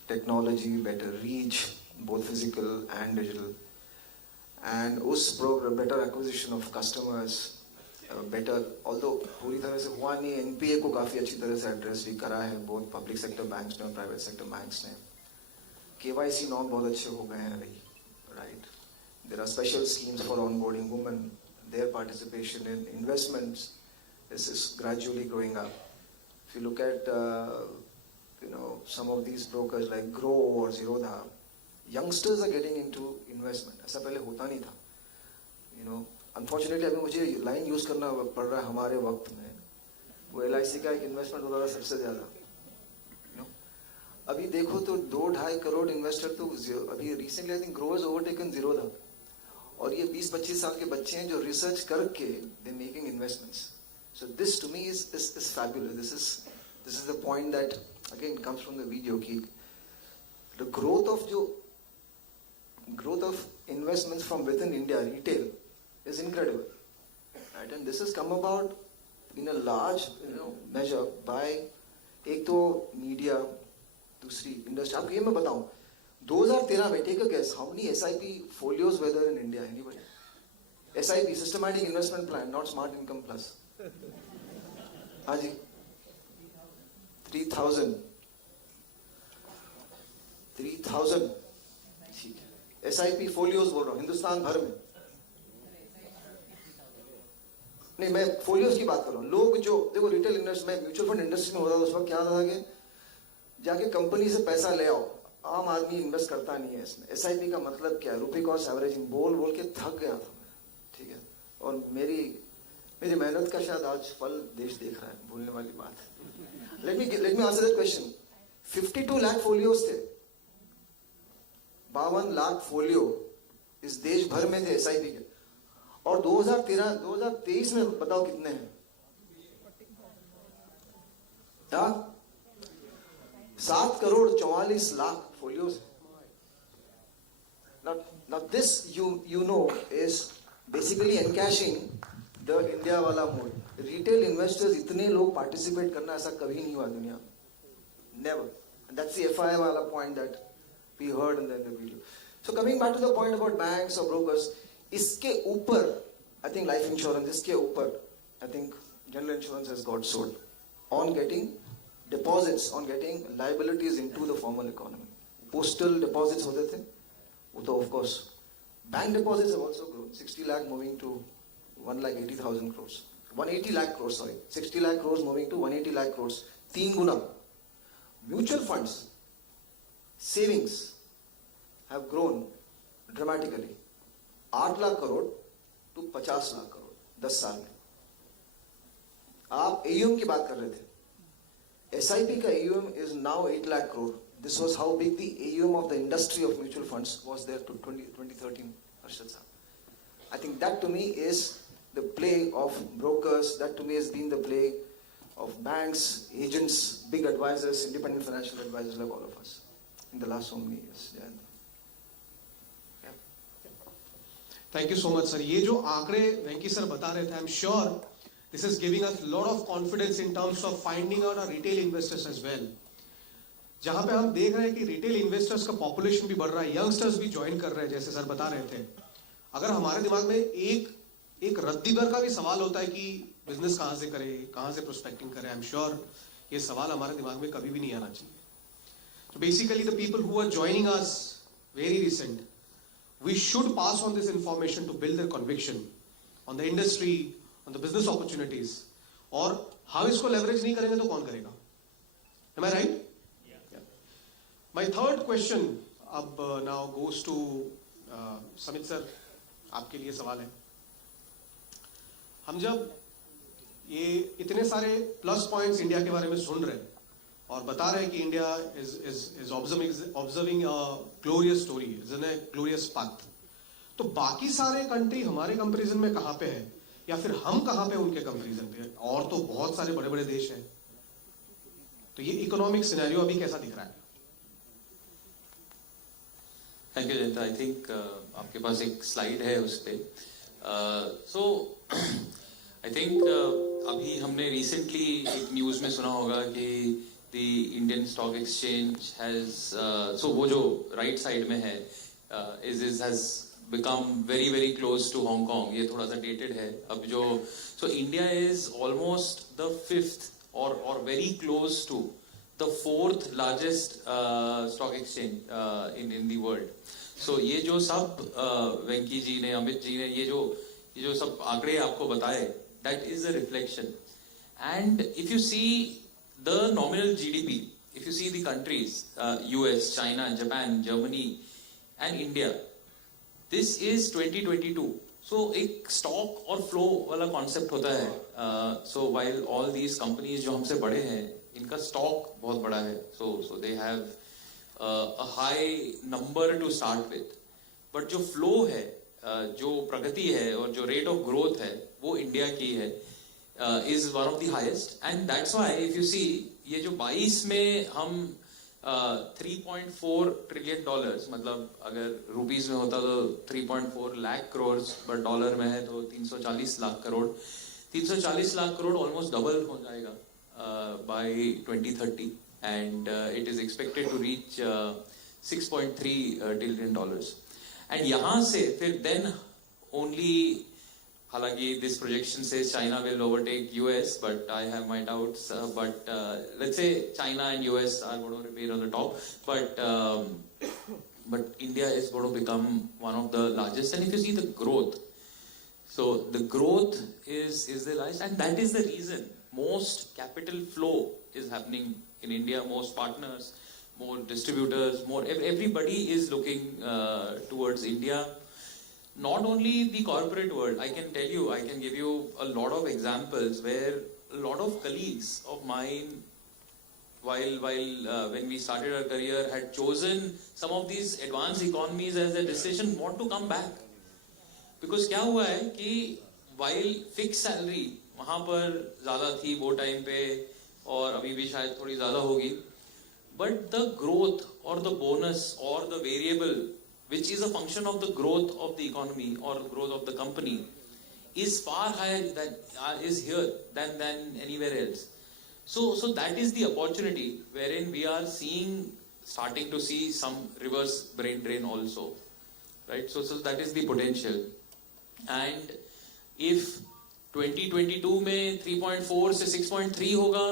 technology, better reach, both physical and digital. And उस program, better acquisition of customers, better, although पूरी तरह से हुआ नहीं, NPA को काफी अच्छी तरह से address भी करा है, both public sector banks ने और private sector banks ने. KYC norm बहुत अच्छे हो गए हैं अभी, right? There are special schemes for onboarding women. Their participation in investments is gradually growing up. If you look at some of these brokers like Grow or Zerodha, youngsters are getting into investment. ऐसा पहले होता नहीं था. Unfortunately अभी मुझे line use करना पड़ रहा है हमारे वक्त में. वो LIC का एक इन्वेस्टमेंट होता था सबसे ज्यादा. अभी देखो तो 2-2.5 करोड़ इन्वेस्टर तो अभी recently I think grow has overtaken Zerodha. और ये 20-25 साल के बच्चे हैं जो रिसर्च करके they making investments. So this to me is fabulous. This is the point that again comes from the video की the growth of investments from within India retail is incredible, right? And this is come about in a large major by एक तो media, दूसरी industry. आपको ये मैं बताऊं 2013 में, take a guess, how many SIP folios were there in India? Anybody? SIP, Systematic Investment Plan, not Smart Income Plus. हाँ जी, 3,000. ठीक है. SIP folios बोल रहा हूँ हिंदुस्तान भर में. नहीं, मैं folios की बात कर रहा हूँ. लोग जो देखो रिटेल इन्वेस्ट में म्यूचुअल फंड इंडस्ट्री में होता था उस वक्त क्या था कि जाके कंपनी से पैसा ले आओ. आम आदमी इन्वेस्ट करता नहीं है इसमें. SIP का मतलब क्या है? रुपी कॉस्ट एवरेजिंग बोल के थक गया था मैं, ठीक है. और मेरी मेहनत का शायद आज फल देश देख रहा है, भूलने वाली बात है. Let me answer that question. 52 lakh folios थे, 52 लाख फोलियो इस देश भर में थे SIP के. और 2023 में बताओ कितने हैं? 7,44,00,000 folios. Now this you know is basically encashing the India wala mode. Retail investors इतने लोग participate करना ऐसा कभी नहीं हुआ दुनिया में. Never. And that's the FI wala point that we heard in the video. So coming back to the point about banks or brokers, इसके ऊपर I think life insurance, इसके ऊपर I think general insurance has got sold on getting deposits, on getting liabilities into the formal economy. Postal deposits होते थे, वो तो of course. Bank deposits have also grown. 60 lakh moving to 1,80,000 crores. 180 lakh crores, sorry. 60 lakh crores moving to 180 lakh crores. 3 Guna. Mutual funds, savings have grown dramatically. 8 lakh crore to 50 lakh crore 10 साल में. आप AUM की बात कर रहे थे. SIP का AUM is now 8 lakh crore. This was how big the AUM of the industry of mutual funds was there to 2013, Arshad sir. I think that to me is the play of brokers, that to me has been the play of banks, agents, big advisors, independent financial advisors like all of us in the last so many years. Yeah. Thank you so much, sir. ये जो आंकड़े वेंकी sir बता रहे थे, I'm sure this is giving us a lot of confidence in terms of finding out our retail investors as well. जहां पे हम देख रहे हैं कि रिटेल इन्वेस्टर्स का पॉपुलेशन भी बढ़ रहा है, यंगस्टर्स भी ज्वाइन कर रहे हैं, जैसे सर बता रहे थे. अगर हमारे दिमाग में एक रद्दी भर का भी सवाल होता है कि बिजनेस कहां से करे, कहां से प्रोस्पेक्टिंग करे, आई एम श्योर ये सवाल हमारे दिमाग में कभी भी नहीं आना चाहिए. So basically the people who are joining us very recent, we should pass on this information to build their conviction on the industry, on the business opportunities. और how इसको leverage नहीं करेंगे तो कौन करेगा? Am I right? My third question अब now goes to Samit sir, आपके लिए सवाल है. हम जब ये इतने सारे प्लस पॉइंट्स इंडिया के बारे में सुन रहे हैं और बता रहे हैं कि India is observing a glorious story, is in a glorious path, तो बाकी सारे कंट्री हमारे कंपैरिजन में कहाँ पे है, या फिर हम कहाँ पे उनके कंपैरिजन पे? और तो बहुत सारे बड़े बड़े देश हैं. तो ये इकोनॉमिक सिनेरियो अभी कैसा दिख रहा है? Thank you Jayant. I think आपके पास एक स्लाइड है उस पे. सो आई थिंक अभी हमने रिसेंटली एक न्यूज़ में सुना होगा कि the Indian stock exchange has so वो जो राइट साइड में है has become very very close to Hong. ये थोड़ा सा डेटेड है अब जो. So India is almost the fifth और very close to the fourth largest stock exchange in the world. So ये जो सब वेंकी जी ने, अमित जी ने ये जो सब आंकड़े आपको बताए, that is a reflection. And if you see the nominal GDP, if you see the countries, US, China, Japan, Germany and India, this is 2022. So एक stock और flow वाला concept होता है. So while all these companies जो हमसे बड़े हैं, इनका स्टॉक बहुत बड़ा है. So they have a high number to start with. But जो फ्लो है, जो प्रगति है और जो रेट ऑफ ग्रोथ है, वो इंडिया की है, is one of the highest. And that's why if you see ये जो 22 में हम 3.4 ट्रिलियन डॉलर्स, मतलब अगर रुपीस में होता तो 3.4 लाख करोड़, बट डॉलर में है तो 340 लाख करोड़. 340 लाख करोड़ ऑलमोस्ट डबल हो जाएगा by 2030, and it is expected to reach 6.3 trillion dollars. And यहाँ से फिर then only, हालांकि this projection says China will overtake US, but I have my doubts. But let's say China and US are going to remain on the top, but India is going to become one of the largest. And if you see the growth, so the growth is the largest, and that is the reason most capital flow is happening in India. Most partners, more distributors, more everybody is looking towards India. Not only the corporate world, I can tell you, I can give you a lot of examples where a lot of colleagues of mine, while when we started our career, had chosen some of these advanced economies as their destination, want to come back. Because क्या हुआ है कि while fixed salary वहाँ पर ज़्यादा थी वो time पे, और अभी भी शायद थोड़ी ज़्यादा होगी, बट द ग्रोथ और द बोनस और the variable which is a function of the growth of the economy और growth of the company is far higher than is here than anywhere else. So that is the opportunity wherein we are starting to see some reverse brain drain also, right? So that is the potential. And if 2022 में 3.4 से 6.3 होगा,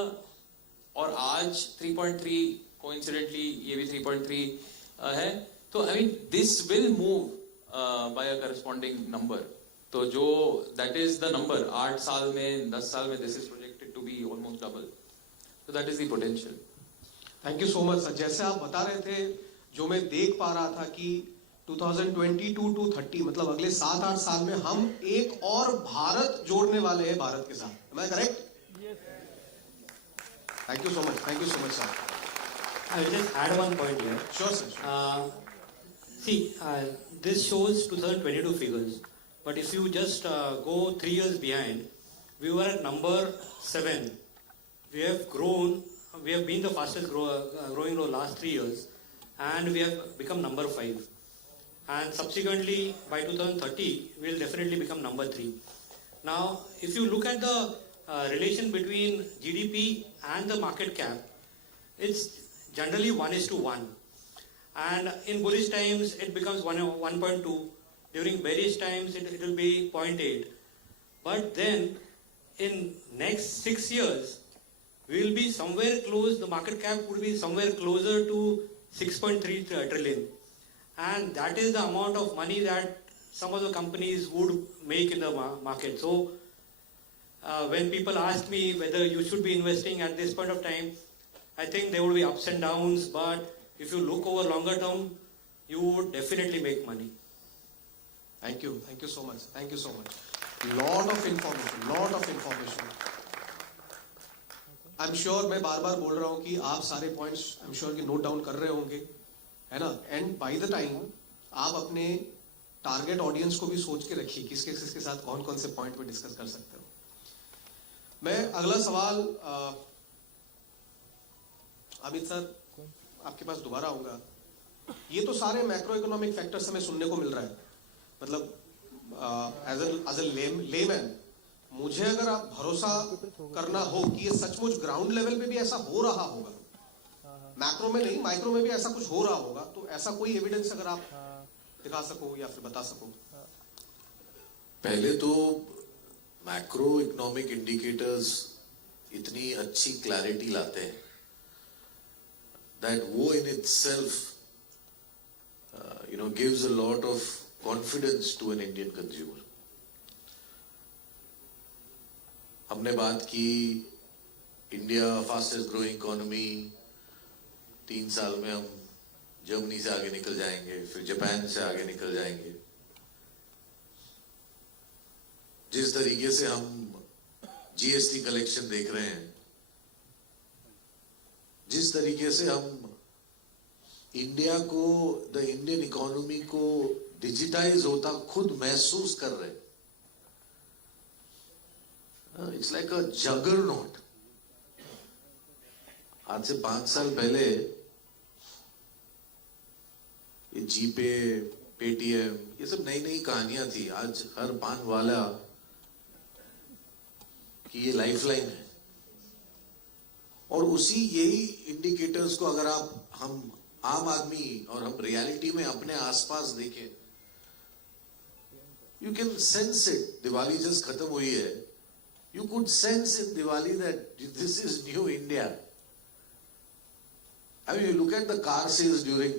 और आज 3.3 coincidentally ये भी 3.3 है, तो I mean this will move by a corresponding number. तो जो that is the number, 8 साल में 10 साल में this is projected to be almost double. So that is the potential. Thank you so much sir. जैसे आप बता रहे थे, जो मैं देख पा रहा था कि 2022 to 30 मतलब अगले 7-8 साल में हम एक और भारत जोड़ने वाले हैं भारत के साथ. Am I correct? Yes. Thank you so much. Thank you so much sir. I will just add one point here. Sure sir. See, this shows 2022 figures, but if you just go 3 years behind, we were at number 7. We have grown. We have been the fastest growing over the last 3 years, and we have become number 5. And subsequently, by 2030, we will definitely become number 3. Now, if you look at the relation between GDP and the market cap, it's generally 1:1. And in bullish times, it becomes 1.2. During bearish times, it will be 0.8. But then, in next 6 years, we will be somewhere close, the market cap would be somewhere closer to 6.3 trillion. And that is the amount of money that some of the companies would make in the market. So when people ask me whether you should be investing at this point of time, I think there will be ups and downs, but if you look over longer term, you would definitely make money. Thank you. Thank you so much. Thank you so much. Lot of information. I'm sure मैं बार बार बोल रहा हूँ कि आप सारे points I'm sure कि note down कर रहे होंगे, है ना? And by the time आप अपने टारगेट ऑडियंस को भी सोच के रखिए किसके साथ कौन कौन से पॉइंट पे डिस्कस कर सकते हो. मैं अगला सवाल अमित सर आपके पास दोबारा आऊंगा. ये तो सारे मैक्रो इकोनॉमिक फैक्टर्स हमें सुनने को मिल रहा है. मतलब एज अ लेमैन मुझे अगर आप भरोसा करना हो कि ये सचमुच ग्राउंड लेवल पे भी ऐसा हो रहा होगा, मैक्रो में नहीं माइक्रो में भी ऐसा कुछ हो रहा होगा, तो ऐसा कोई एविडेंस अगर आप दिखा सको या फिर बता सको. पहले तो मैक्रो इकोनॉमिक इंडिकेटर्स इतनी अच्छी क्लैरिटी लाते हैं that वो in itself gives a lot of confidence to an Indian consumer. हमने बात की इंडिया फास्टेस्ट ग्रोइंग इकोनॉमी, 3 साल में हम जर्मनी से आगे निकल जाएंगे, फिर जापान से आगे निकल जाएंगे. जिस तरीके से हम जीएसटी कलेक्शन देख रहे हैं, जिस तरीके से हम इंडिया को, द इंडियन इकोनॉमी को डिजिटाइज होता खुद महसूस कर रहे हैं. It's like a juggernaut. आज से 5 साल पहले ये जीपे, पेटीएम, ये सब नई नई कहानियां थी. आज हर पान वाला की ये लाइफलाइन है. और उसी यही इंडिकेटर्स को अगर हम आम आदमी और हम रियलिटी में अपने आसपास देखें, you can sense it. Diwali just खत्म हुई है, you could sense in Diwali that this is new India. I mean, you look at the car sales during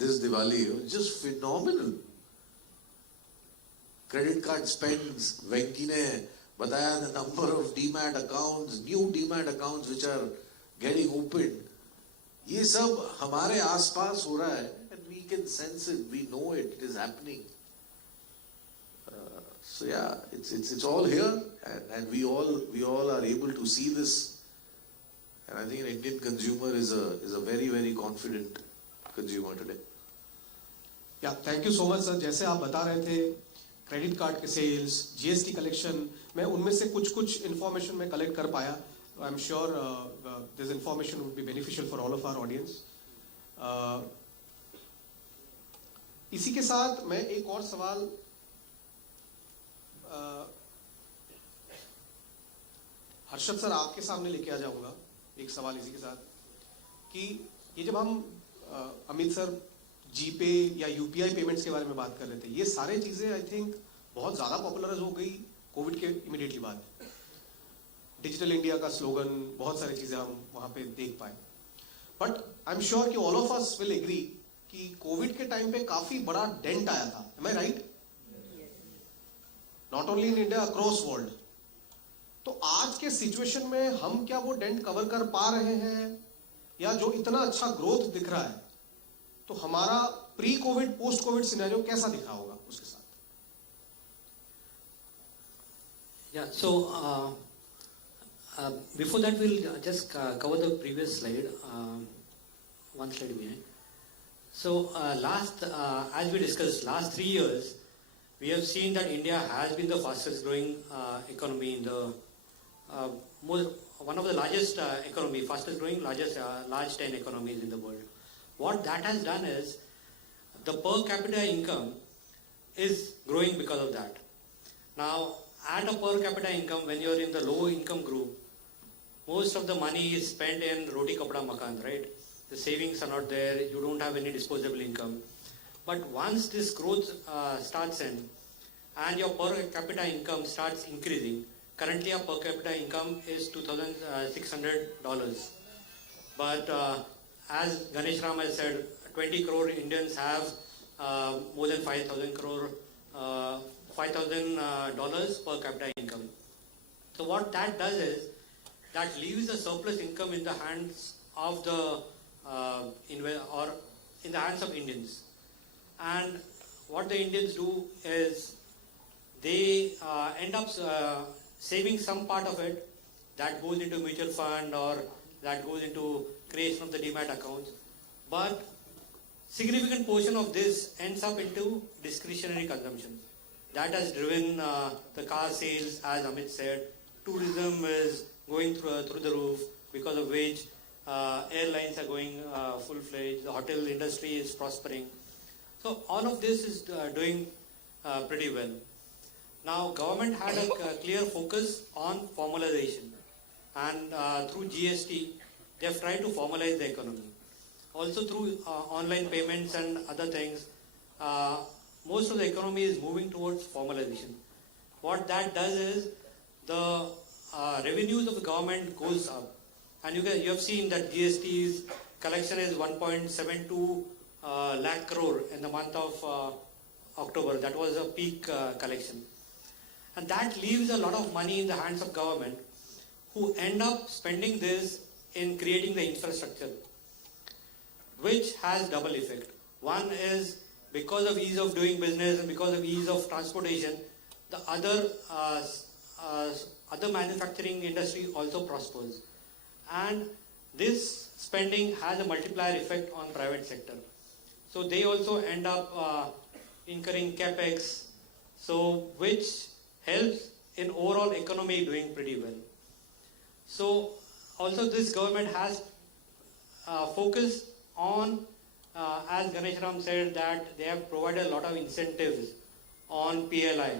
this Diwali, just phenomenal. Credit card spends, Venky ने बताया the number of demat accounts, new demat accounts which are getting opened. ये सब हमारे आसपास हो रहा है, and we can sense it, we know it, it is happening. So yeah, it's all here, and we all are able to see this, and I think an Indian consumer is a very very confident consumer today. Yeah, thank you so much sir. जैसे आप बता रहे थे credit card के sales, GST collection, मैं उनमें से कुछ इंफॉर्मेशन मैं कलेक्ट कर पाया. I am sure this information would be beneficial for all of our audience. इसी के साथ मैं एक और सवाल हर्षद सर आपके सामने लेके आ जाऊंगा. एक सवाल इसी के साथ कि ये जब हम अमित सर जीपे या यूपीआई पेमेंट्स के बारे में बात कर रहे थे, ये सारे चीजें आई थिंक बहुत ज्यादा पॉपुलर हो गई कोविड के इमीडिएटली बाद. डिजिटल इंडिया का स्लोगन, बहुत सारी चीजें हम वहां पे देख पाए. बट आई एम श्योर कि all of us will agree कि कोविड के टाइम पे काफी बड़ा डेंट आया था. Am I right? Not only in India, across world. तो आज के सिचुएशन में हम क्या वो डेंट कवर कर पा रहे हैं, या जो इतना अच्छा ग्रोथ दिख रहा है, तो हमारा pre Covid post Covid scenario कैसा दिखा होगा उसके साथ? Yeah, so before that we'll just cover the previous slide, one slide behind. So as we discussed, last 3 years we have seen that India has been the fastest growing economy in the one of the largest economy, fastest growing, large 10 economies in the world. What that has done is the per capita income is growing because of that. Now, at a per capita income, when you're in the low income group, most of the money is spent in roti kapda makan, right? The savings are not there, you don't have any disposable income. But once this growth starts in and your per capita income starts increasing, currently our per capita income is $2,600. But as Ganesh Ram has said, 20 crore Indians have more than $5,000 per capita income. So what that does is, that leaves the surplus income in the hands of the or in the hands of Indians. And what the Indians do is, they end up saving some part of it, that goes into mutual fund or that goes into creation of the demat accounts. But significant portion of this ends up into discretionary consumption. That has driven the car sales, as Amit said. Tourism is going through the roof, because of which airlines are going full-fledged, the hotel industry is prospering. So all of this is doing pretty well. Now government had a clear focus on formalization, and through GST they have tried to formalize the economy. Also through online payments and other things, most of the economy is moving towards formalization. What that does is the revenues of the government goes up, and you have seen that GST's collection is 1.72 lakh crore in the month of October. That was a peak collection, and that leaves a lot of money in the hands of government, who end up spending this in creating the infrastructure, which has double effect. One is because of ease of doing business and because of ease of transportation, the other manufacturing industry also prospers, and this spending has a multiplier effect on private sector. So they also end up incurring capex, so which helps in overall economy doing pretty well. So also this government has focused on, as Ganeshram said, that they have provided a lot of incentives on PLI,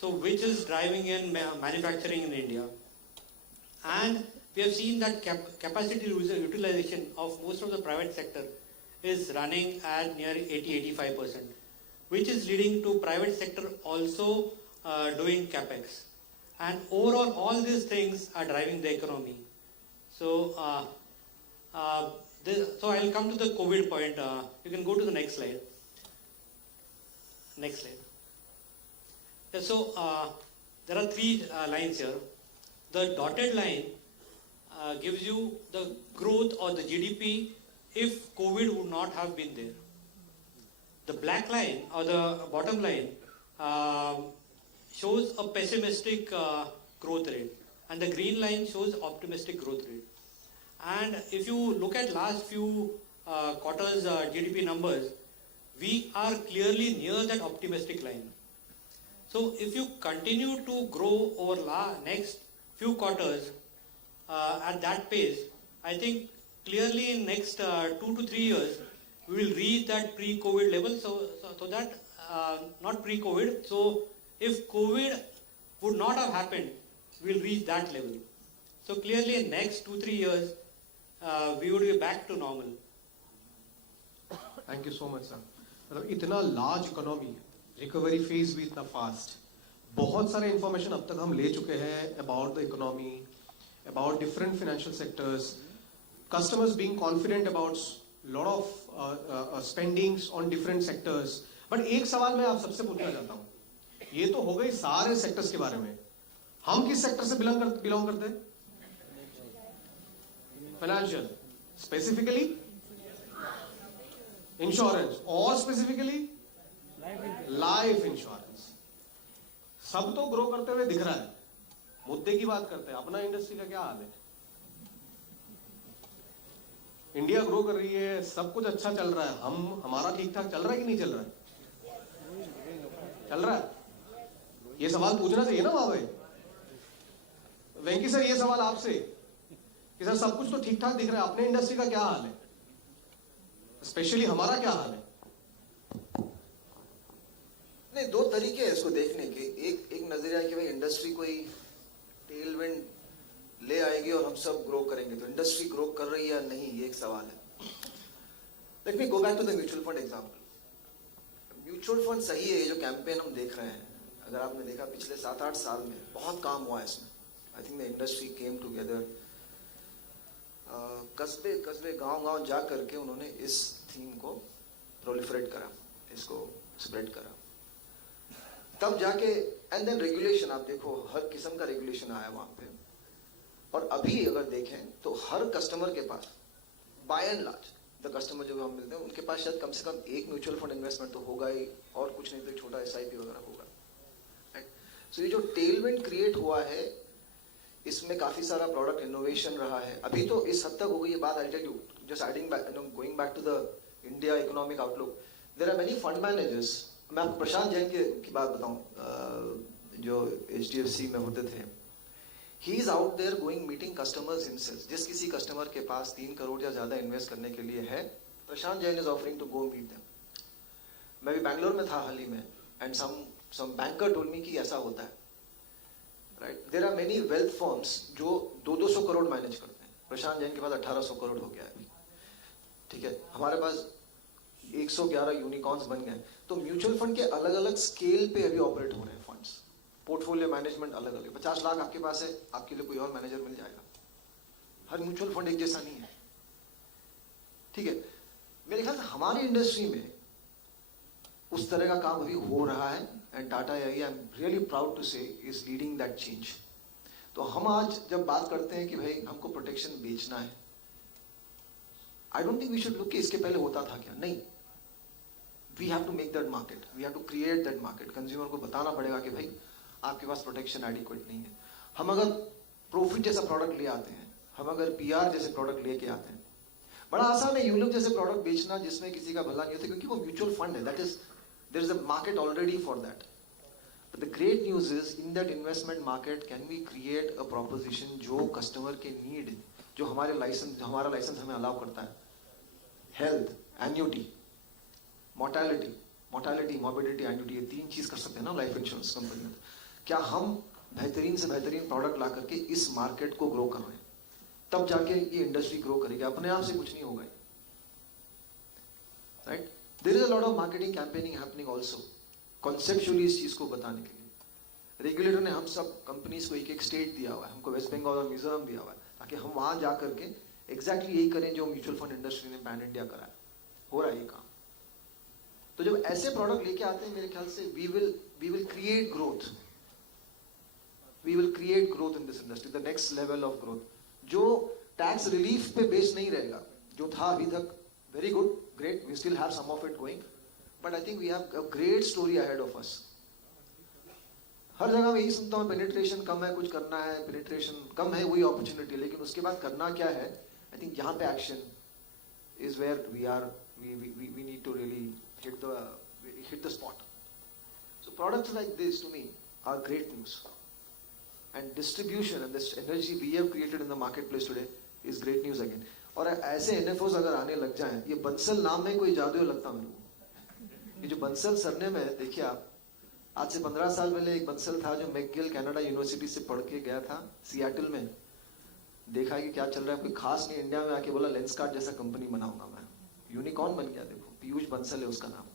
so which is driving in manufacturing in India. And we have seen that capacity utilization of most of the private sector is running at near 80-85%, which is leading to private sector also doing capex. And overall, all these things are driving the economy. So, so I'll come to the COVID point. You can go to the next slide. Next slide. Yeah, so there are three lines here. The dotted line gives you the growth or the GDP if COVID would not have been there. The black line or the bottom line shows a pessimistic growth rate, and the green line shows optimistic growth rate. And if you look at last few quarters GDP numbers, we are clearly near that optimistic line. So if you continue to grow over next few quarters at that pace, I think clearly in next 2 to 3 years we will reach that pre-COVID level. So that not pre-COVID. So if COVID would not have happened, we will reach that level. So clearly in next 2-3 years we would be back to normal. Thank you so much, sir. मतलब इतना large economy, recovery phase भी इतना fast, बहुत सारे information अब तक हम ले चुके हैं about the economy, about different financial sectors, customers being confident about lot of spendings on different sectors. But एक सवाल मैं आप सबसे पूछना चाहता हूँ, ये तो हो गई सारे sectors के बारे में, हम किस sector से belong करते हैं? Financial, specifically insurance, or specifically life insurance. सब तो ग्रो करते हुए दिख रहा है, मुद्दे की बात करते हैं, अपना इंडस्ट्री का क्या हाल है? इंडिया ग्रो कर रही है, सब कुछ अच्छा चल रहा है, हमारा ठीक ठाक चल रहा है कि नहीं चल रहा है? चल रहा है? ये सवाल पूछना चाहिए ना वहां पे। वेंकी सर, ये सवाल आपसे कि सर सब कुछ तो ठीक ठाक दिख रहा है, अपने इंडस्ट्री का क्या हाल है, स्पेशली हमारा क्या हाल है? नहीं, दो तरीके हैं इसको देखने के। एक नजरिया कि भाई इंडस्ट्री कोई टेलविंड ले आएगी और हम सब ग्रो करेंगे, तो इंडस्ट्री ग्रो कर रही है या नहीं, ये एक सवाल है। Let me go back to the mutual fund example. Mutual fund सही है, ये जो कैंपेन हम देख रहे हैं, अगर आपने देखा पिछले 7-8 साल में बहुत काम हुआ है इसमें। I think the industry came together, कस्बे गांव जा करके उन्होंने इस थीम को प्रोलिफरेट करा, इसको स्प्रेड करा, तब जाके एंड देन रेगुलेशन। आप देखो हर किस्म का रेगुलेशन आया वहां पे, और अभी अगर देखें तो हर कस्टमर के पास, by and large the customer जो हम मिलते हैं उनके पास शायद कम से कम एक म्यूचुअल फंड इन्वेस्टमेंट तो होगा ही, और कुछ नहीं तो छोटा SIP वगैरह होगा। सो ये जो टेलविंड क्रिएट हुआ है, इसमें काफी सारा प्रोडक्ट इनोवेशन रहा है। अभी तो इस हद तक हो गई ये बात, I tell you, just adding back, going back to the India economic outlook, there are many fund managers. मैं आपको प्रशांत जैन की बात बताऊं, जो HDFC में होते थे, he is out there going meeting customers himself. जिस किसी कस्टमर के पास 3 करोड़ या ज्यादा इन्वेस्ट करने के लिए है, Prashant Jain is offering to go meet them. मैं भी बैंगलोर में था हाल ही में, and some banker told me कि ऐसा होता है. Right, there are many wealth firms जो 200 करोड़ मैनेज करते हैं. प्रशांत जैन के पास 1800 करोड़ हो गया है. ठीक है, हमारे पास 111 यूनिकॉर्न्स बन गए. तो म्यूचुअल फंड के अलग अलग स्केल पे अभी ऑपरेट हो रहे हैं फंड्स. पोर्टफोलियो मैनेजमेंट अलग अलग. 50 लाख आपके पास है, आपके लिए कोई और मैनेजर मिल जाएगा. हर म्यूचुअल फंड एक जैसा नहीं है. ठीक है, मेरे ख्याल से हमारी इंडस्ट्री में उस तरह का काम अभी हो रहा है, and Tata I am really proud to say is leading that change. तो हम आज जब बात करते हैं कि भाई हमको प्रोटेक्शन बेचना है, I don't think we should look कि इसके पहले होता था क्या. नहीं, we have to make that market, we have to create that market. Consumer को बताना पड़ेगा कि भाई आपके पास प्रोटेक्शन एडिक्वेट नहीं है. हम अगर प्रॉफिट जैसा प्रोडक्ट ले आते हैं, हम अगर पीआर जैसे प्रोडक्ट लेके आते हैं, बड़ा आसान है यूनिक जैसे प्रोडक्ट बेचना जिसमें किसी का भला नहीं होता, क्योंकि वो म्यूचुअल फंड है. That is, there is a market already for that. But the great news is in that investment market can we create a proposition जो कस्टमर के नीड, जो हमारा लाइसेंस हमें अलाउ करता है. Health, annuity, mortality, morbidity, annuity, ये 3 चीज कर सकते हैं ना लाइफ इंश्योरेंस कंपनी में. क्या हम बेहतरीन से बेहतरीन प्रोडक्ट ला करके इस मार्केट को ग्रो कर रहे हैं, तब जाके ये इंडस्ट्री ग्रो करेगी. अपने आप से कुछ नहीं होगा. Right, there is a lot of marketing campaigning happening also, conceptually इस चीज को बताने के लिए. रेगुलेटर ने हम सब कंपनीज को एक स्टेट दिया हुआ है, हमको वेस्ट बंगाल और मिजोरम दिया हुआ है, ताकि हम वहां जा करके एग्जैक्टली यही करें जो म्यूचुअल फंड इंडस्ट्री ने पैन इंडिया करा है. हो रहा है ये काम. तो जब ऐसे प्रोडक्ट लेके आते हैं, मेरे ख्याल से we will create growth. We will create growth in this industry, the next level of growth. जो टैक्स रिलीफ पे बेस्ड नहीं रहेगा, जो था अभी तक, very good, great, we still have some of it going, but I think we have a great story ahead of us. हर जगह मैं यही सुनता हूँ, पेनिट्रेशन कम है, कुछ करना है, पेनिट्रेशन कम है, वही अपॉर्चुनिटी. लेकिन उसके बाद करना क्या है, आई थिंक यहाँ पे action is where we need to really hit the spot. So products like this to me are great news, and distribution and this energy we have created in the marketplace today is great news again. और ऐसे NFOs अगर आने लग जाएं, ये बंसल नाम में कोई जादू लगता मेरे को. ये जो बंसल सरनेम है, देखिए आप, आज से 15 साल पहले एक बंसल था जो मैकगिल कनाडा यूनिवर्सिटी से पढ़ के गया था सियाटल में. देखा कि क्या चल रहा है, कोई खास नहीं, इंडिया में आके बोला लेंसकार्ट जैसा कंपनी बनाऊंगा मैं. यूनिकॉर्न बन गया. देखो, पीयूष बंसल है उसका नाम.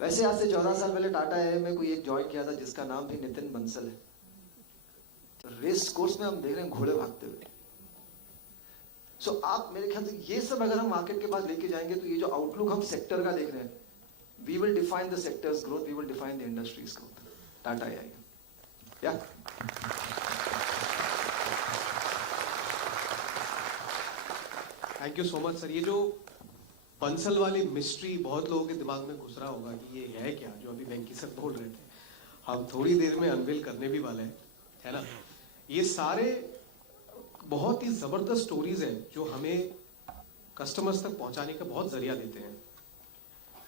वैसे आज से 14 साल पहले टाटा है में कोई एक ज्वाइन किया था जिसका नाम भी नितिन बंसल है. रेस कोर्स में हम देख रहे हैं घोड़े भागते हुए. सो आप मेरे ख्याल से ये सब अगर हम मार्केट के पास लेके जाएंगे, तो ये जो आउटलुक हम सेक्टर का देख रहे हैं, we will define the sectors growth, we will define the industries growth. Tata AIA thank you so much sir. ये जो बंसल वाली मिस्ट्री बहुत लोगों के दिमाग में घुस रहा होगा कि ये है क्या, जो अभी वेंकी सर बोल रहे थे, हम थोड़ी देर में अनवील करने भी वाले हैं, है ना. ये सारे बहुत ही जबरदस्त स्टोरीज हैं जो हमें कस्टमर्स तक पहुंचाने का बहुत जरिया देते हैं.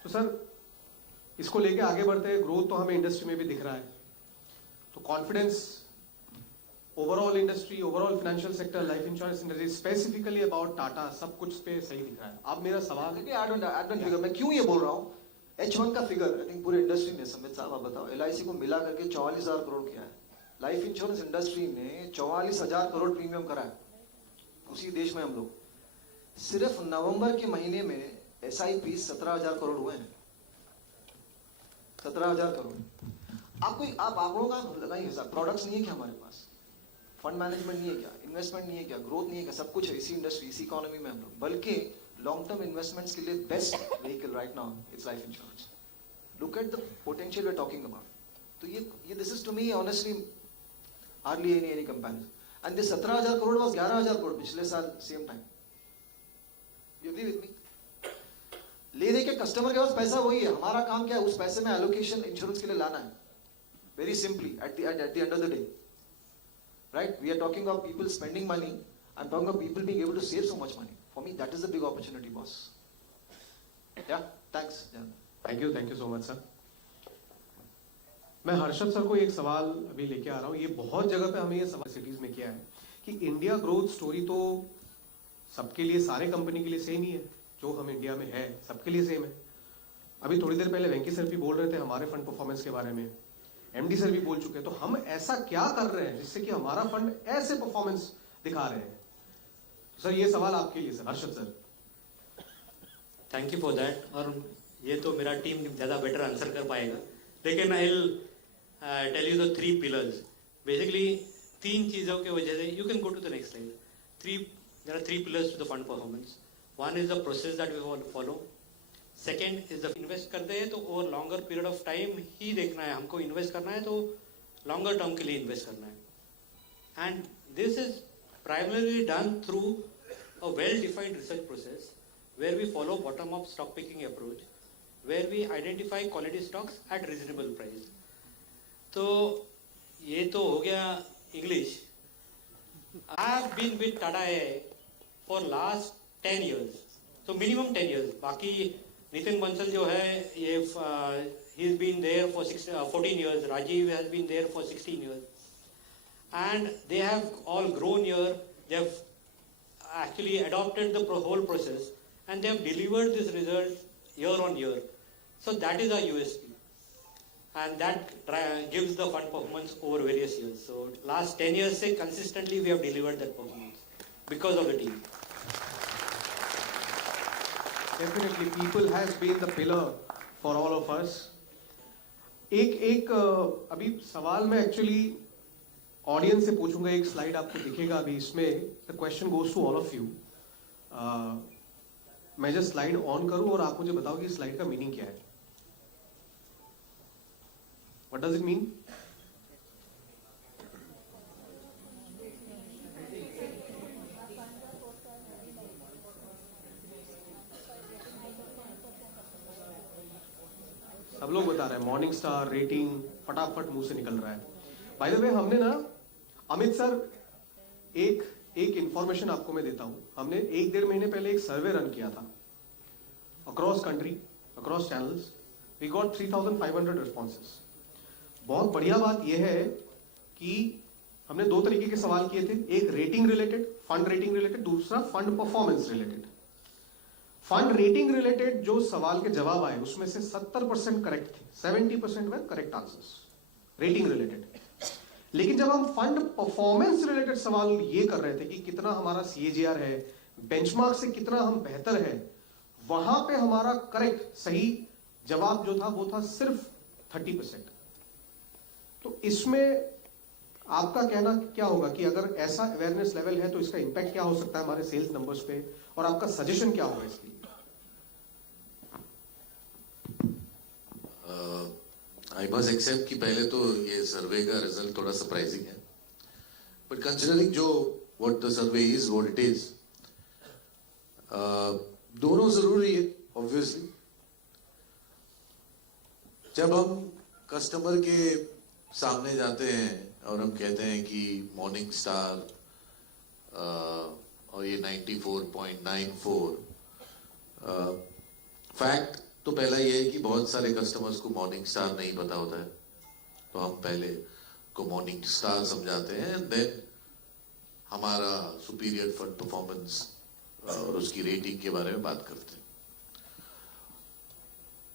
तो सर इसको लेके आगे बढ़ते हैं. ग्रोथ तो हमें इंडस्ट्री में भी दिख रहा है, तो confidence overall industry, overall financial sector, life insurance industry, specifically about Tata, सब कुछ पे सही दिख रहा है. अब मेरा सवाल फिगर मैं क्यों ये बोल रहा हूँ, H1 का फिगर आई थिंक पूरे इंडस्ट्री ने, समित साहब आप बताओ, LIC को मिला करके 44,000 करोड़ किया है. लाइफ इंश्योरेंस इंडस्ट्री ने 44,000 करोड़ प्रीमियम करा है उसी देश में. हम लोग सिर्फ नवंबर के महीने में SIP 17,000 करोड़ हुए हैं. 17,000 करोड़. आप आंकड़ों का लगाइए हिसाब. प्रोडक्ट्स नहीं है क्या हमारे पास, फंड मैनेजमेंट नहीं है क्या, इन्वेस्टमेंट नहीं है क्या, ग्रोथ नहीं है क्या, सब कुछ है इसी इंडस्ट्री, इसी इकोनॉमी में हम लोग. बल्कि लॉन्ग टर्म इन्वेस्टमेंट्स के लिए best vehicle right now it's life insurance. Look at the potential we are talking about. तो ये this is to me honestly hardly any comparison. And this 17,000 crore was 11,000 crore पिछले साल same time. You agree with me? ले दे के customer के पास पैसा वही है, हमारा काम क्या है, उस पैसे में एलोकेशन इंश्योरेंस के लिए लाना है. Very simply at the end of the day. Right? We are talking of people spending money. I'm talking of people being able to save so much money. For me, that is the big opportunity, boss. Yeah, thanks. Yeah. Thank you so much, sir. मैं Harshad sir को एक सवाल अभी लेके आ रहा हूँ। ये बहुत जगह पे हमें ये सवाल सिटीज में किया है कि इंडिया ग्रोथ स्टोरी तो सबके लिए, सारे कंपनी के लिए सेम ही है। जो हम इंडिया में है सबके लिए सेम है। अभी थोड़ी देर पहले वेंकी सर भी बोल रहे थे हमारे फंड परफॉर्मेंस के बारे में, एमडी सर भी बोल चुके हैं। तो हम ऐसा क्या कर रहे हैं जिससे कि हमारा फंड ऐसे परफॉर्मेंस दिखा रहे हैं? सर ये सवाल आपके लिए sir, Harshad sir. Thank you for that. और ये तो मेरा टीम ज़्यादा बेटर आंसर कर पाएगा, लेकिन I will tell you the 3 pillars. Basically 3 चीज़ों के वजह से, you can go to the next slide. There are 3 pillars to the fund performance. One is the process that we follow. Second is the invest करते हैं तो over longer period of time ही देखना है, हमको इन्वेस्ट करना है तो लॉन्गर टर्म के लिए इन्वेस्ट करना है। And this is primarily done through a well defined research process where we follow bottom up stock picking approach, where we identify quality stocks at reasonable price. तो ये तो हो गया English. I have been with Tata for last 10 years, so minimum 10 years. बाकी नितिन बंसल जो है ये he has been there for 14 years. Rajiv has been there for 16 years, and they have all grown here. They have actually adopted the whole process, and they have delivered this result year on year. So that is our USP, and that gives the fund performance over various years. So last 10 years say consistently we have delivered that performance because of the team. Definitely people has been the pillar for all of us. एक अभी सवाल मैं actually audience से पूछूंगा। एक slide आपको दिखेगा अभी, इसमें the question goes to all of you. मैं जस्ट स्लाइड ऑन करूं और आप मुझे बताओ कि स्लाइड का मीनिंग क्या है। What does it mean? सब लोग बता रहे हैं मॉर्निंग स्टार रेटिंग, फटाफट मुंह से निकल रहा है। बाय द वे हमने ना, अमित सर, एक इंफॉर्मेशन आपको मैं देता हूं। हमने 1-1.5 महीने पहले एक सर्वे रन किया था across country, across channels. We got 3,500 responses. बहुत बढ़िया बात यह है कि हमने 2 तरीके के सवाल किए थे, एक rating related, fund rating related, दूसरा fund performance related. Fund rating related जो सवाल के जवाब आए उसमें से 70% करेक्ट थे, 70% were correct answers rating related. लेकिन जब हम फंड परफॉर्मेंस रिलेटेड सवाल ये कर रहे थे कि कितना हमारा CAGR है, बेंचमार्क से कितना हम बेहतर है, वहां पे हमारा करेक्ट सही जवाब जो था वो था सिर्फ 30%। तो इसमें आपका कहना क्या होगा कि अगर ऐसा अवेयरनेस लेवल है तो इसका इंपैक्ट क्या हो सकता है हमारे सेल्स नंबर्स पे, और आपका सजेशन क्या होगा इसके लिए? आई मस्ट एक्सेप्ट कि पहले तो ये सर्वे का रिजल्ट थोड़ा सरप्राइजिंग है, बट कंसिडरिंग जो what the survey is, what it is, दोनों जरूरी है ऑब्वियसली। जब हम कस्टमर के सामने जाते हैं और हम कहते हैं कि मॉर्निंग स्टार और ये 94.94, फैक्ट तो पहला ये है कि बहुत सारे कस्टमर्स को मॉर्निंग स्टार नहीं पता होता है, तो हम पहले को मॉर्निंग स्टार समझाते हैं एंड देन हमारा सुपीरियर फंड परफॉर्मेंस और उसकी रेटिंग के बारे में बात करते हैं।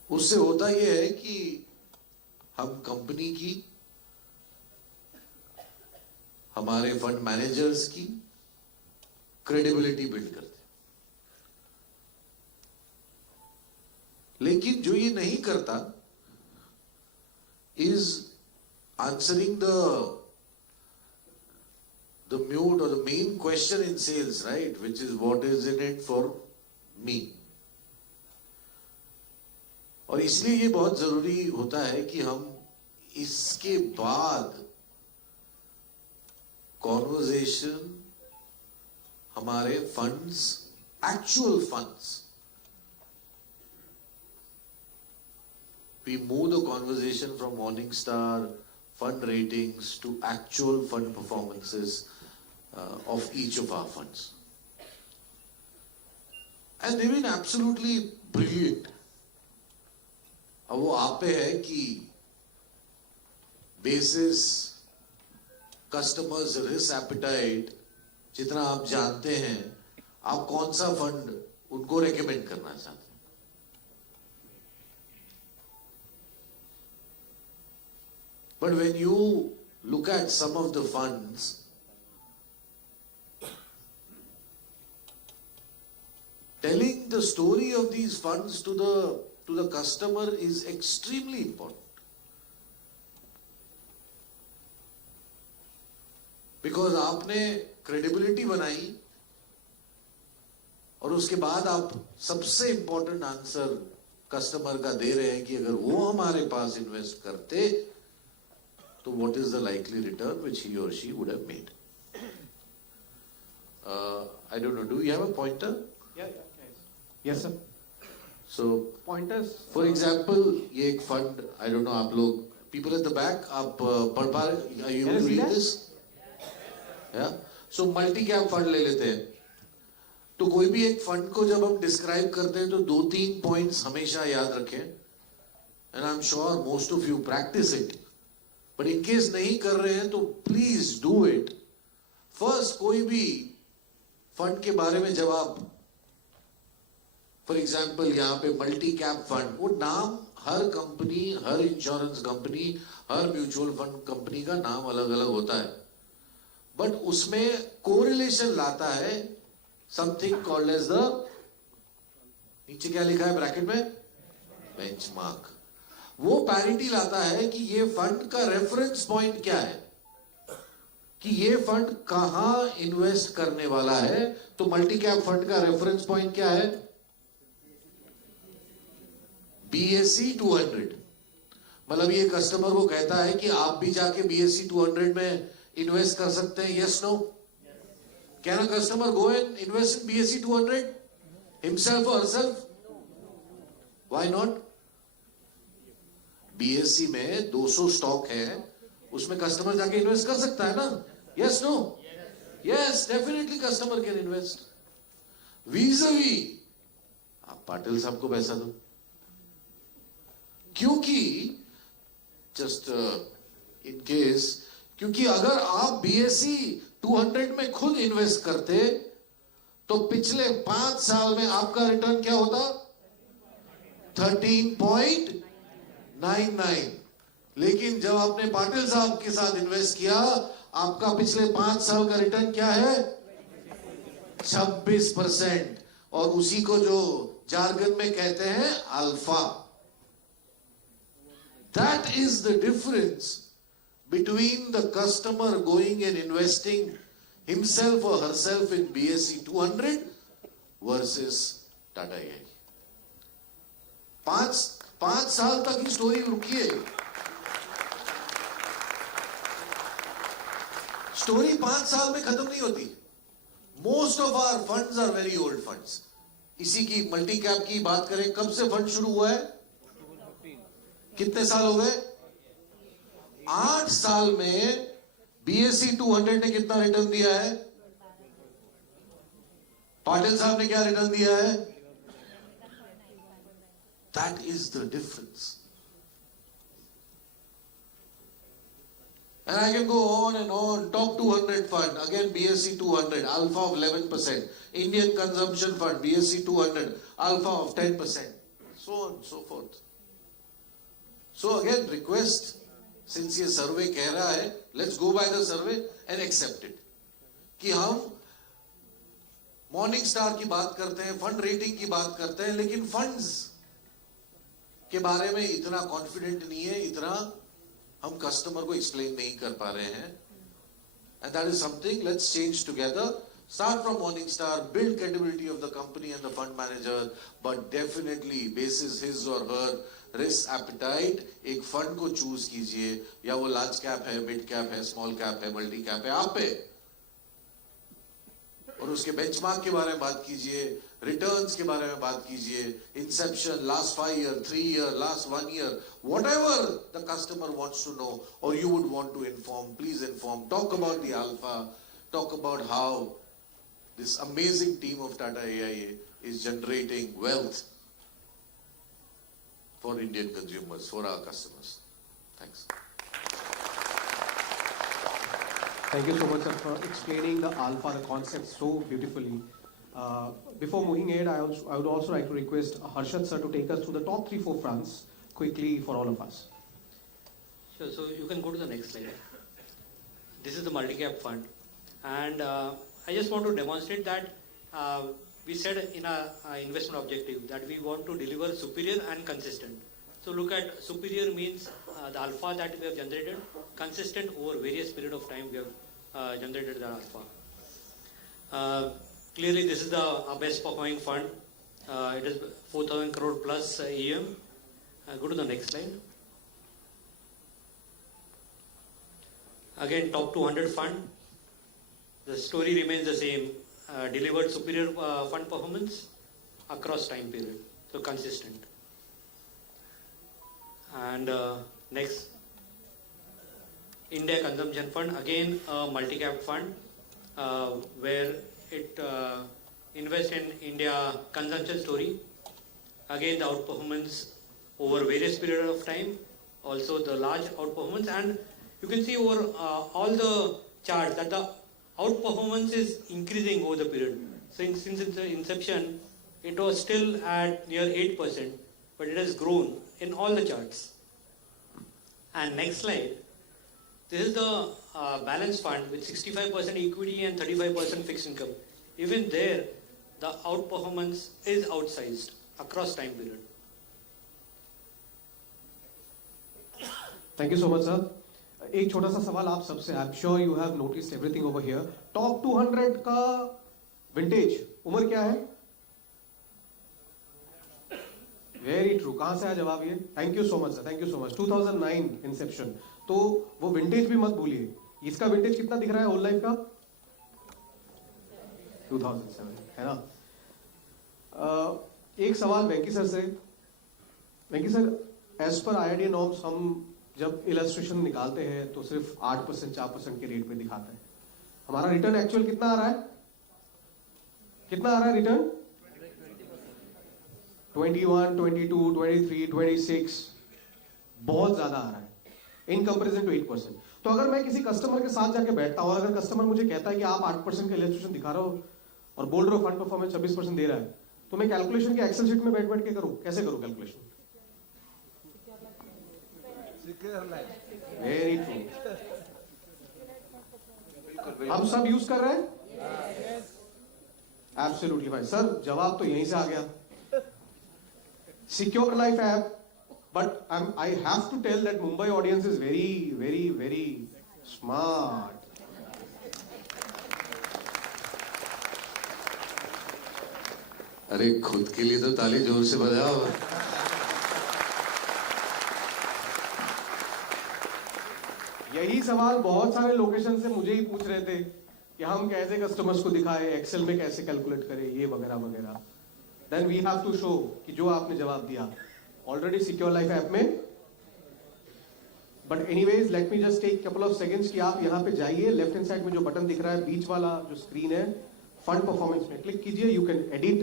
उससे होता यह है कि हम कंपनी की, हमारे फंड मैनेजर्स की क्रेडिबिलिटी बिल्ड करते हैं। लेकिन जो ये नहीं करता इज आंसरिंग द म्यूट और the main question in sales, right, which is what is in it for me. और इसलिए ये बहुत जरूरी होता है कि हम इसके बाद कॉन्वर्जेशन हमारे funds, actual funds, we move the conversation from Morningstar fund ratings to actual fund performances of each of our funds. And they've been absolutely brilliant. अब वो आप पे है कि basis customers risk appetite जितना आप जानते हैं, आप कौन सा फंड उनको रेकमेंड करना चाहते हैं? But when you look at some of the funds, telling the story of these funds to the customer is extremely important. Because आपने credibility बनाई और उसके बाद आप सबसे important answer customer का दे रहे हैं कि अगर वो हमारे पास invest करते तो what is the likely return which he or she would have made? I don't know. Do you have a pointer? Yes, sir. So, Pointers. for example, ये एक fund, I don't know, आप लोग, people at the back, आप पढ़ पा रहे, are you able to read this? Yeah. So, multi-cap fund ले लेते हैं. तो कोई भी एक fund को जब हम describe करते हैं तो 2-3 points हमेशा याद रखें. And I'm sure most of you practice it. But in case नहीं कर रहे हैं तो please do it. First, कोई भी fund के बारे में जब आप फॉर एग्जाम्पल यहाँ पे मल्टी कैप फंड, वो नाम हर कंपनी, हर इंश्योरेंस कंपनी, हर म्यूचुअल फंड कंपनी का नाम अलग अलग होता है, बट उसमें कोरिलेशन लाता है समथिंग कॉल्ड एज द, नीचे क्या लिखा है ब्रैकेट में, बेंचमार्क. वो पैरिटी लाता है कि ये फंड का रेफरेंस पॉइंट क्या है, कि ये फंड कहां इन्वेस्ट करने वाला है. तो मल्टी कैप फंड का रेफरेंस पॉइंट क्या है, BSE 200. मतलब ये कस्टमर को कहता है कि आप भी जाके BSE 200 में इन्वेस्ट कर सकते हैं. Yes no? Can a customer go and invest in BSE 200 himself और हरसेल्फ? Why not? BSE में 200 स्टॉक है, उसमें कस्टमर जाके इन्वेस्ट कर सकता है ना? Yes no? Yes, definitely customer can invest. Vis a vis आप पाटिल साहब को पैसा दो, क्योंकि जस्ट इन केस, क्योंकि अगर आप BSE 200 में खुद इन्वेस्ट करते तो पिछले 5 साल में आपका रिटर्न क्या होता, 13.99. लेकिन जब आपने पाटिल साहब के साथ इन्वेस्ट किया, आपका पिछले 5 साल का रिटर्न क्या है, 26%. और उसी को जो जार्गन में कहते हैं alpha. That is the difference between the customer going and investing himself or herself in BSE 200 versus Tata AI. 5 साल तक की स्टोरी रुकी है. स्टोरी 5 साल में खत्म नहीं होती. Most of our funds are very old funds. इसी की मल्टी कैप की बात करें, कब से फंड शुरू हुआ है, कितने साल हो गए, 8 साल में BSE 200 ने कितना रिटर्न दिया है, पाटिल साहब ने क्या रिटर्न दिया है. That is the difference. And I can go on and on. Top 200 fund, again BSE 200, alpha of 11%. Indian consumption fund, BSE 200, alpha of 10%. So on and so forth. So again, request, since ये सर्वे कह रहा है, let's go by the survey and accept it. कि हम morning star की बात करते हैं, फंड रेटिंग की बात करते हैं, लेकिन फंड्स के बारे में इतना कॉन्फिडेंट नहीं है, इतना हम कस्टमर को एक्सप्लेन नहीं कर पा रहे हैं. And that is something, let's change together. Start from Morningstar, build credibility of the company and the fund manager, but definitely basis his or her risk appetite, एक फंड को चूज कीजिए, या वो लार्ज कैप है, mid cap है, small cap है, multi cap है, आप पे, और उसके बेंचमार्क के बारे में बात कीजिए, रिटर्न्स के बारे में बात कीजिए, Inception, last 5 year, 3 year, last 1 year, whatever the customer wants to know or you would want to inform, please inform. Talk about the alpha, talk about how this amazing team of Tata AIA is generating wealth for Indian consumers, for our customers. Thanks. Thank you so much, sir, for explaining the alpha, the concept so beautifully. Before moving ahead, I would also like to request Harshad sir to take us through the top 3-4 fronts quickly for all of us. Sure, so you can go to the next slide. This is the multi-cap fund. And I just want to demonstrate that we said in our investment objective that we want to deliver superior and consistent. So look at superior means the alpha that we have generated, consistent over various period of time we have generated the alpha. Clearly this is the best performing fund. It is 4,000 crore plus EM. Go to the next slide. Again, top 200 fund. The story remains the same. Delivered superior fund performance across time period. So consistent. And next, India Consumption Fund. Again, a multi-cap fund where it invests in India consumption story. Again, the outperformance over various period of time. Also the large outperformance, and you can see over all the charts that the outperformance is increasing over the period. Since its inception, it was still at near 8%, but it has grown in all the charts. And next slide, this is the balance fund with 65% equity and 35% fixed income. Even there, the outperformance is outsized across time period. Thank you so much, sir. एक छोटा सा सवाल आप सबसे, आई am sure you have noticed everything over here. Top 200 का vintage उम्र क्या है? Very true. कहां से आया जवाब ये? Thank you so much sir, thank you so much. 2009 Inception. तो वो विंटेज भी मत भूलिए. इसका विंटेज कितना दिख रहा है होल लाइफ का? 2007 है ना. एक सवाल वेंकी सर से. वेंकी सर, एज पर IRDA नॉर्म्स हम जब इलस्ट्रेशन निकालते हैं तो सिर्फ 8% 4% के रेट पे दिखाते हैं. हमारा रिटर्न एक्चुअल कितना आ रहा है? कितना आ रहा है रिटर्न? 21, 22, 23, 26. बहुत ज्यादा आ रहा है इन कंपेरिजन टू 8%. तो अगर मैं किसी कस्टमर के साथ जाके बैठता हूं और अगर कस्टमर मुझे कहता है कि आप 8% का इलस्ट्रेशन दिखा रहे हो और बोल रहे हो फंड परफॉर्मेंस 26% दे रहा है, तो मैं कैलकुलेशन के एक्सेल शीट में बैठ बैठ के करूं? कैसे करूं कैलकुलेशन? Very true. हम सब यूज कर रहे हैं? एब्सोल्युटली भाई. सर जवाब तो यहीं से आ गया. Secure life app. But I have to tell that Mumbai audience is very very very smart. अरे खुद के लिए तो ताली जोर से बजाओ. यही सवाल बहुत सारे लोकेशन से मुझे ही पूछ रहे थे कि हम कैसे कस्टमर्स को दिखाएं, एक्सेल में कैसे कैलकुलेट करें, ये वगैरह वगैरह. Then we have to show कि जो आपने जवाब दिया ऑलरेडी सिक्योर लाइफ ऐप में. But anyways let me just take couple of seconds कि आप यहाँ पे जाइए. लेफ्ट हैंड साइड में जो बटन दिख रहा है बीच वाला जो स्क्रीन है, फंड परफॉर्मेंस में क्लिक कीजिए. You can edit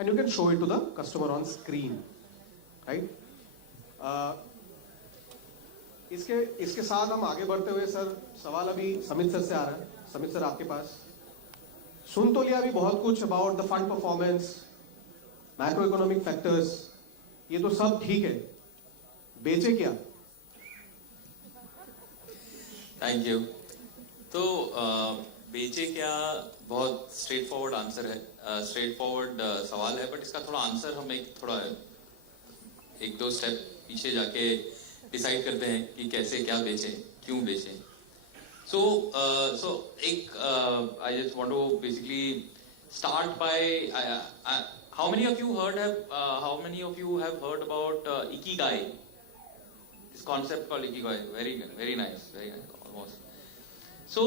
and you can show it to the customer on screen. Right. इसके साथ हम आगे बढ़ते हुए सर, सवाल अभी समित सर से आ रहा है. समित सर आपके पास. सुन तो लिया अभी बहुत कुछ about the fund performance, macro economic factors, ये तो सब ठीक है. बेचे क्या? Thank you. तो बेचे क्या बहुत स्ट्रेट फॉरवर्ड आंसर है, स्ट्रेट फॉरवर्ड सवाल है. बट इसका थोड़ा आंसर हम एक दो स्टेप पीछे जाके डिसाइड करते हैं कि कैसे क्या बेचें, क्यों बेचें. सो एक I just want to basically start by how many of you have heard about ikigai, this concept called ikigai? Very nice, almost. So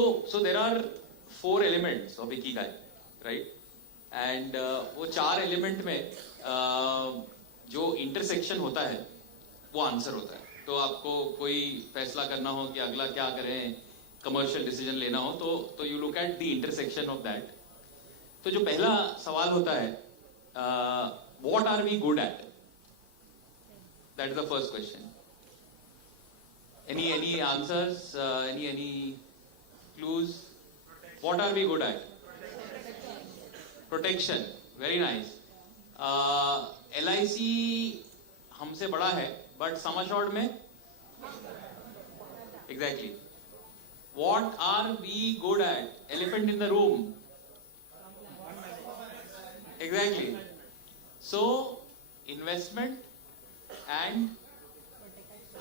there are 4 elements of ikigai, right? And वो 4 element में जो intersection होता है वो answer होता है. तो आपको कोई फैसला करना हो कि अगला क्या करें, कमर्शियल डिसीजन लेना हो, तो you look at the intersection of that. तो जो पहला सवाल होता है, what are we good at? That is the first question. Any answers, any clues. What are we good at? Protection. Very nice. LIC हमसे बड़ा है, but sum assured में? Exactly. What are we good at? Elephant in the room. Exactly. So, investment and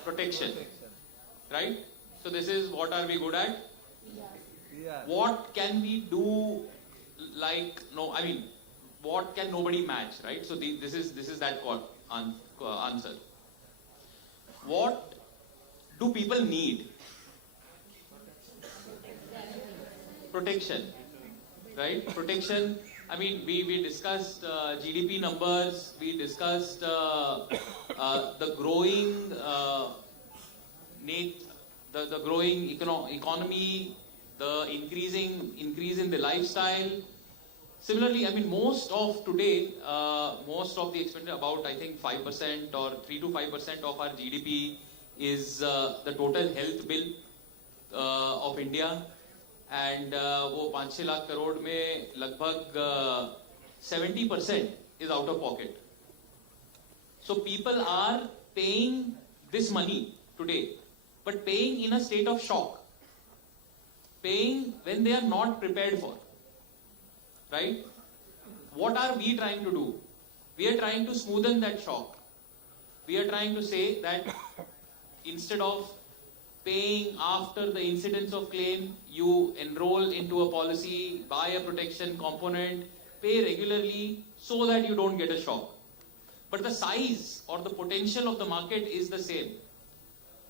protection. Right? So this is what are we good at? What can we do like, no, I mean, what can nobody match, right? So this is that answer. What do people need? Protection, right? Protection. I mean, we discussed GDP numbers. We discussed the growing the growing economy, the increase in the lifestyle. Similarly, I mean, most of today, most of the expenditure, about I think 5% or 3 to 5% of our GDP is the total health bill of India. And वो 5-6 लाख करोड़ में लगभग 70% is out of pocket. So people are paying this money today, but paying in a state of shock, paying when they are not prepared for. Right? What are we trying to do? We are trying to smoothen that shock. We are trying to say that instead of paying after the incidence of claim, you enroll into a policy, buy a protection component, pay regularly so that you don't get a shock. But the size or the potential of the market is the same.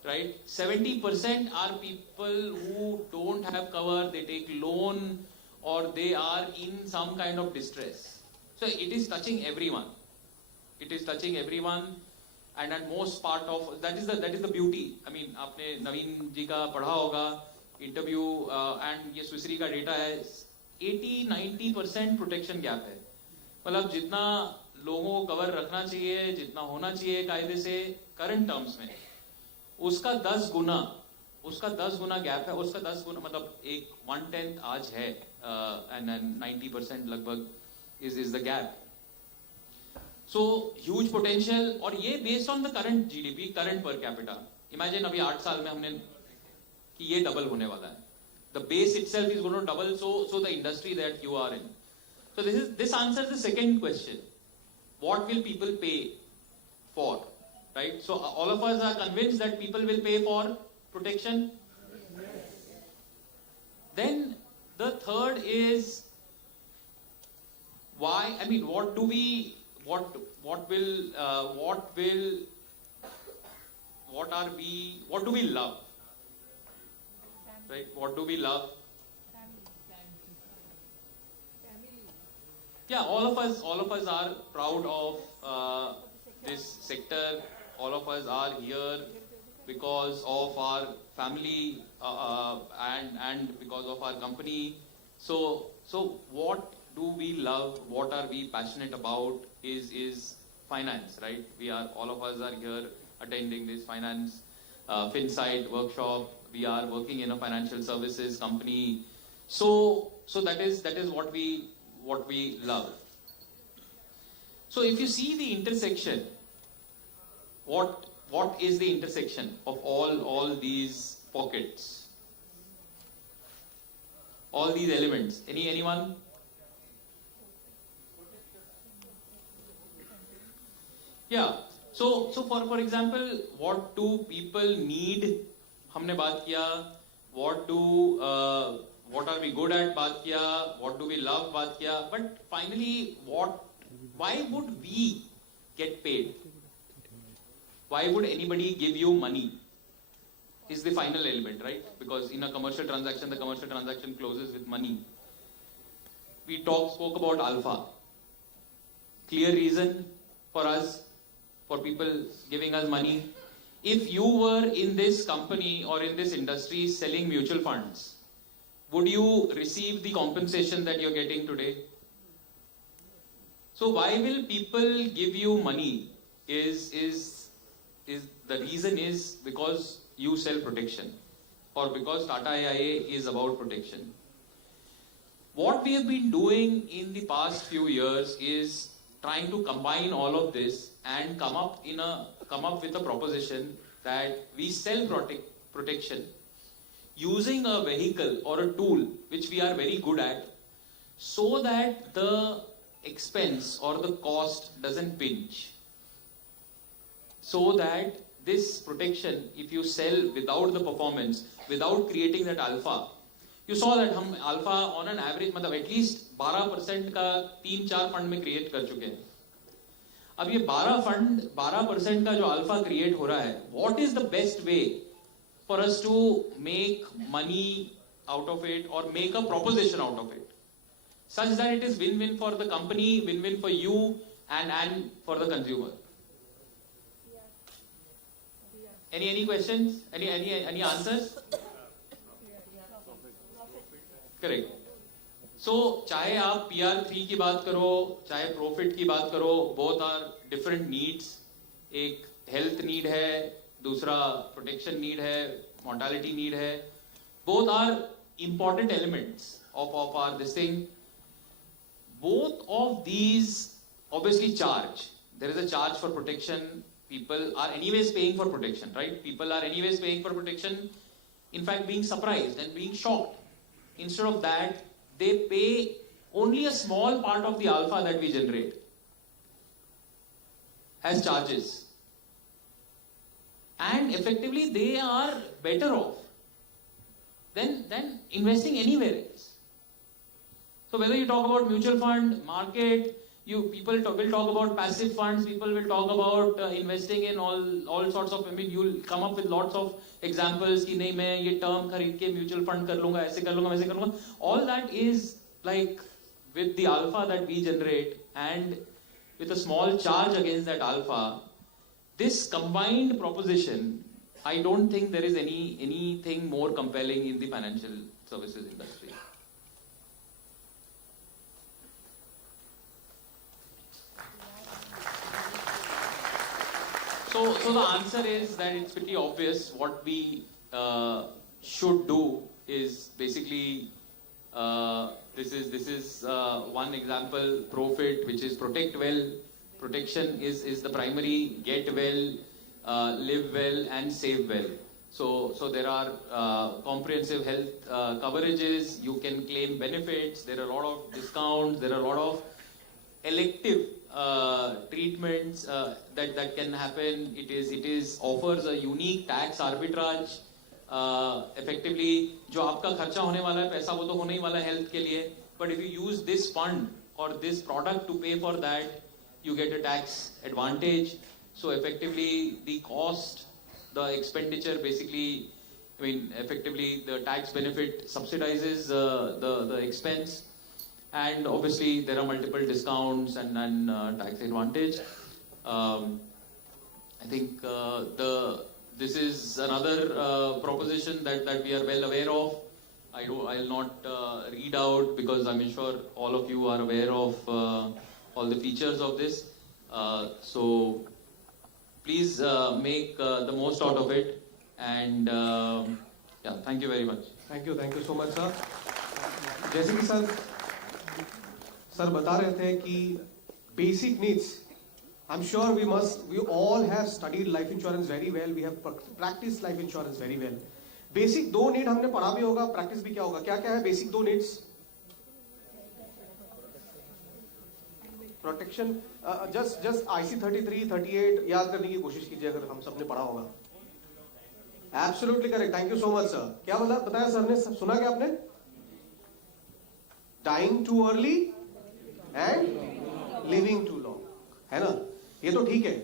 Right? 70% are people who don't have cover, they take loan, or they are in some kind of distress. So it is touching everyone. It is touching everyone. And at most part of that is the beauty. I mean, आपने नवीन जी का पढ़ा होगा interview and ये स्विसरी का data है 80-90% protection gap है. मतलब जितना लोगों को कवर रखना चाहिए, जितना होना चाहिए कायदे से current terms में, उसका 10 गुना गैप है. उसका 10 गुना मतलब एक 1/10 आज है and 90% लगभग is the gap. So huge potential. और ये based on the current GDP, current per capita. Imagine अभी 8 साल में हमने कि ये double होने वाला है. The base itself is going to double. So the industry that you are in. So this answers the second question. What will people pay for? Right? So all of us are convinced that people will pay for protection. Then the third is why? I mean, what do we love? Right? What do we love? Yeah, all of us are proud of this sector. All of us are here because of our family and because of our company. So what do we love? What are we passionate about? Is finance, right? All of us are here attending this finance Finsight workshop. We are working in a financial services company. So that is what we love. So if you see the intersection, what is the intersection of all these pockets? All these elements. Anyone? Yeah. So for example, what do people need? हमने बात किया. What are we good at? बात किया. What do we love? बात किया. But finally, why would we get paid? Why would anybody give you money? Is the final element, right? Because in a commercial transaction, the commercial transaction closes with money. We spoke about alpha. Clear reason for us, for people giving us money. If you were in this company or in this industry selling mutual funds, would you receive the compensation that you're getting today? So why will people give you money? Is the reason is because you sell protection. or because Tata AIA is about protection. What we have been doing in the past few years is trying to combine all of this and come up with a proposition that we sell protection using a vehicle or a tool which we are very good at, so that the expense or the cost doesn't pinch. So that this protection, if you sell without the performance, without creating that alpha, you saw that हम alpha on an average मतलब at least 12% का 3-4 fund में create कर चुके हैं. अब ये 12% का जो अल्फा क्रिएट हो रहा है, what is the best way for us to make money out of it or make a proposition out of it, such that it is win-win for the company, win-win for you, and for the consumer. Any questions? Any answers? Correct. So चाहे आप PR3 की बात करो, चाहे profit की बात करो, both are different needs. एक health need है, दूसरा protection need है, mortality need है. Both are important elements of our this thing. Both of these obviously charge. There is a charge for protection. People are anyways paying for protection, right? People are anyways paying for protection. In fact, being surprised and being shocked. Instead of that, they pay only a small part of the alpha that we generate as charges. And effectively, they are better off than investing anywhere else. So whether you talk about mutual fund, market, people will talk about passive funds, people will talk about investing in all sorts of, you'll come up with lots of examples कि नहीं मैं ये term खरीद के mutual fund कर लूँगा, ऐसे कर लूँगा, वैसे कर लूँगा. All that is like with the alpha that we generate and with a small charge against that alpha, this combined proposition, I don't think there is anything more compelling in the financial services industry. So the answer is that it's pretty obvious. What we should do is basically this is one example, profit, which is protect well. Protection is the primary. Get well, live well, and save well. So there are comprehensive health coverages. You can claim benefits. There are a lot of discounts. There are a lot of elective treatments that can happen. It offers a unique tax arbitrage. Effectively, जो आपका खर्चा होने वाला है पैसा वो तो होने ही वाला है health के लिए. But if you use this fund or this product to pay for that, you get a tax advantage. So effectively, the cost, the expenditure, basically, effectively the tax benefit subsidizes the expense. And obviously, there are multiple discounts and tax advantage. I think this is another proposition that we are well aware of. I'll not read out because I'm sure all of you are aware of all the features of this. So please make the most out of it. And yeah, thank you very much. Thank you so much, sir. जैसे कि sir बता रहे थे कि basic needs. I'm sure we all have studied life insurance very well. We have practiced life insurance very well. Basic दो need हमने पढ़ा भी होगा, practice भी क्या होगा. क्या है basic दो needs? Protection. Just IC 33, 38 याद करने की कोशिश कीजिए अगर हम सबने पढ़ा होगा. Absolutely correct. Thank you so much, sir. क्या बताया सर ने? सुना क्या आपने? Dying too early and living too long. है ना? ये तो ठीक है.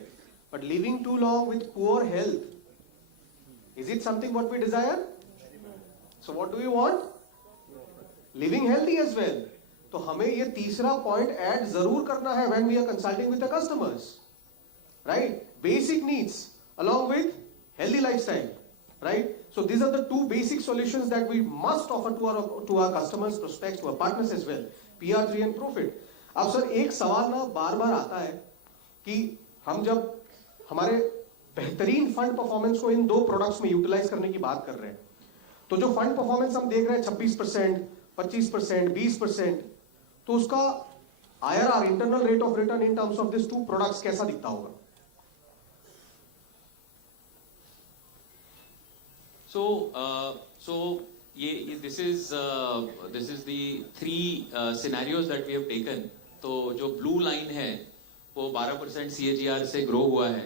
But living too long with poor health, is it something what we desire? So what do we want? Living healthy as well. तो हमें ये तीसरा point add जरूर करना है when we are consulting with the customers. Right? Basic needs along with healthy lifestyle. Right? So these are the two basic solutions that we must offer to our customers, prospects, to our partners as well. PR3 and profit. अब sir एक सवाल ना बार आता है कि हम जब हमारे बेहतरीन फंड परफॉर्मेंस को इन दो प्रोडक्ट्स में यूटिलाइज करने की बात कर रहे हैं तो जो फंड परफॉर्मेंस हम देख रहे हैं 26%, 25%, 20%, तो उसका IRR, internal rate of return in terms of this two products कैसा दिखता होगा? So this is the three scenarios that we have taken. तो जो blue line है वो 12% CAGR से grow हुआ है.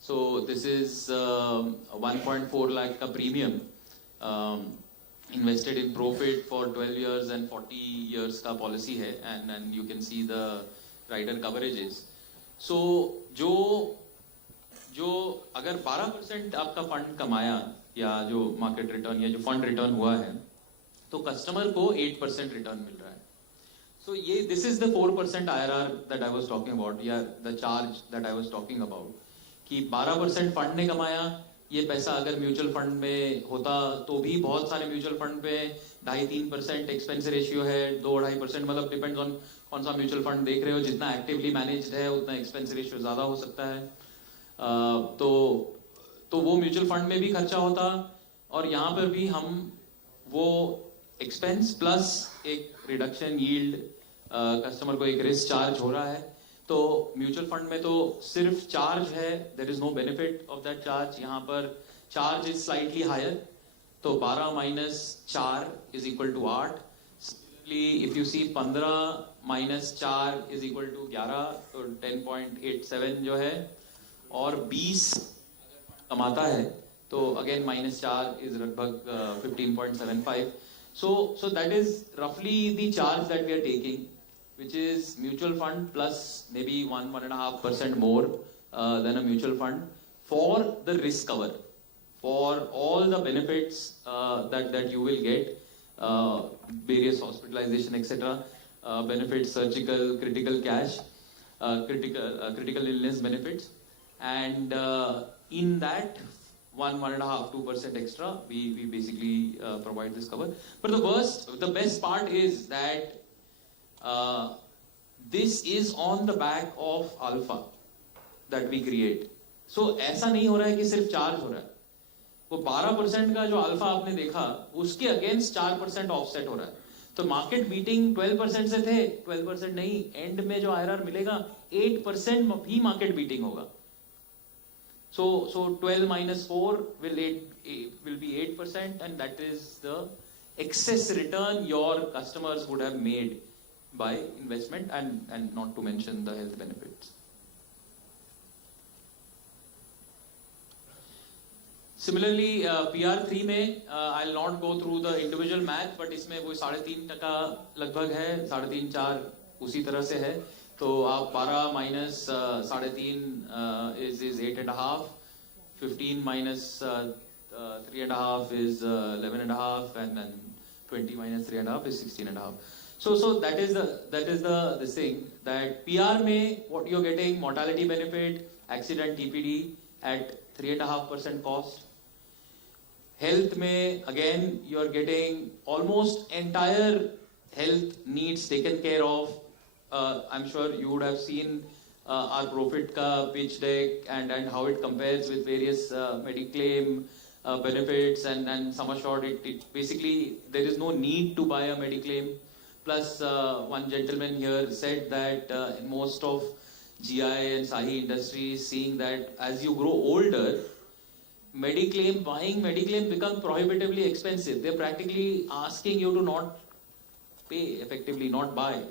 So this is 1.4 lakh का premium invested in profit for 12 years and 40 years का policy है, and you can see the rider coverages. So जो अगर 12% आपका फंड कमाया या जो मार्केट रिटर्न या जो फंड रिटर्न हुआ है, तो कस्टमर को 8% रिटर्न मिल रहा है. सो ये this is the 4% IRR that I was talking about, या the charge that I was talking about, कि 12% फंड ने कमाया. ये पैसा अगर म्यूचुअल फंड में होता तो भी बहुत सारे म्यूचुअल फंड पे 2.5-3% एक्सपेंस रेशियो है, 2-2.5%, मतलब डिपेंड्स ऑन कौन सा म्यूचुअल फंड देख रहे हो. जितना एक्टिवली मैनेज्ड है उतना एक्सपेंस रेशियो ज्यादा हो सकता है. तो वो म्यूचुअल फंड में भी खर्चा होता, और यहाँ पर भी हम वो एक्सपेंस प्लस एक रिडक्शन यील्ड, कस्टमर को एक रिस्क चार्ज हो रहा है. तो म्यूचुअल फंड में तो सिर्फ चार्ज है, there is no benefit of that charge. यहाँ पर चार्ज इज स्लाइटली हायर, तो 12 minus 4 is equal to 8. If you see 15 minus 4 is equal to 11, तो 10.87 जो है, और 20 कमाता है तो अगेन माइनस 4 इज लगभग 15.75. So that is roughly the charge that we are taking, which is mutual fund plus maybe 1.5% more than a mutual fund for the risk cover, for all the benefits that you will get, various hospitalization, etc., benefits, surgical, critical cash, critical illness benefits, and in that 1.5-2% extra, we basically provide this cover. But the best part is that this is on the back of alpha that we create. So ऐसा नहीं हो रहा है कि सिर्फ charge हो रहा है. वो 12% का जो अल्फा आपने देखा, उसके अगेंस्ट 4% ऑफसेट हो रहा है. तो मार्केट बीटिंग 12% से थे, 12% नहीं, एंड में जो IRR मिलेगा 8% भी मार्केट बीटिंग होगा. So 12 minus 4 will be 8%, and that is the excess return your customers would have made by investment, and not to mention the health benefits. Similarly, PR3 में I'll not go through the individual math, but इसमें वो 3.5% लगभग है, 3.5-4 उसी तरह से है. तो आप 12 minus 3.5 is 8.5, 15 minus 3.5 is 11.5, and then 20 minus 3.5 is 16.5. So that is the thing that PR में what you're getting, mortality benefit, accident TPD at 3.5% cost. Health में again you're getting almost entire health needs taken care of. I'm sure you would have seen our profit ka pitch deck and how it compares with various Mediclaim benefits and sum assured. It basically there is no need to buy a Mediclaim. Plus one gentleman here said that in most of GI and Sahi industries, seeing that as you grow older, buying Mediclaim becomes prohibitively expensive. They're practically asking you to not pay, effectively not buy.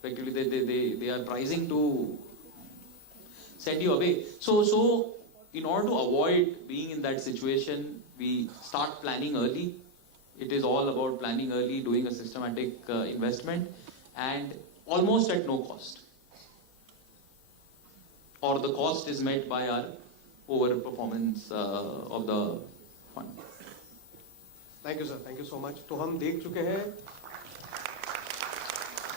Effectively, they are pricing to send you away. So in order to avoid being in that situation, we start planning early. It is all about planning early, doing a systematic investment, and almost at no cost. Or the cost is met by our overperformance of the fund. Thank you, sir. Thank you so much. तो हम देख चुके हैं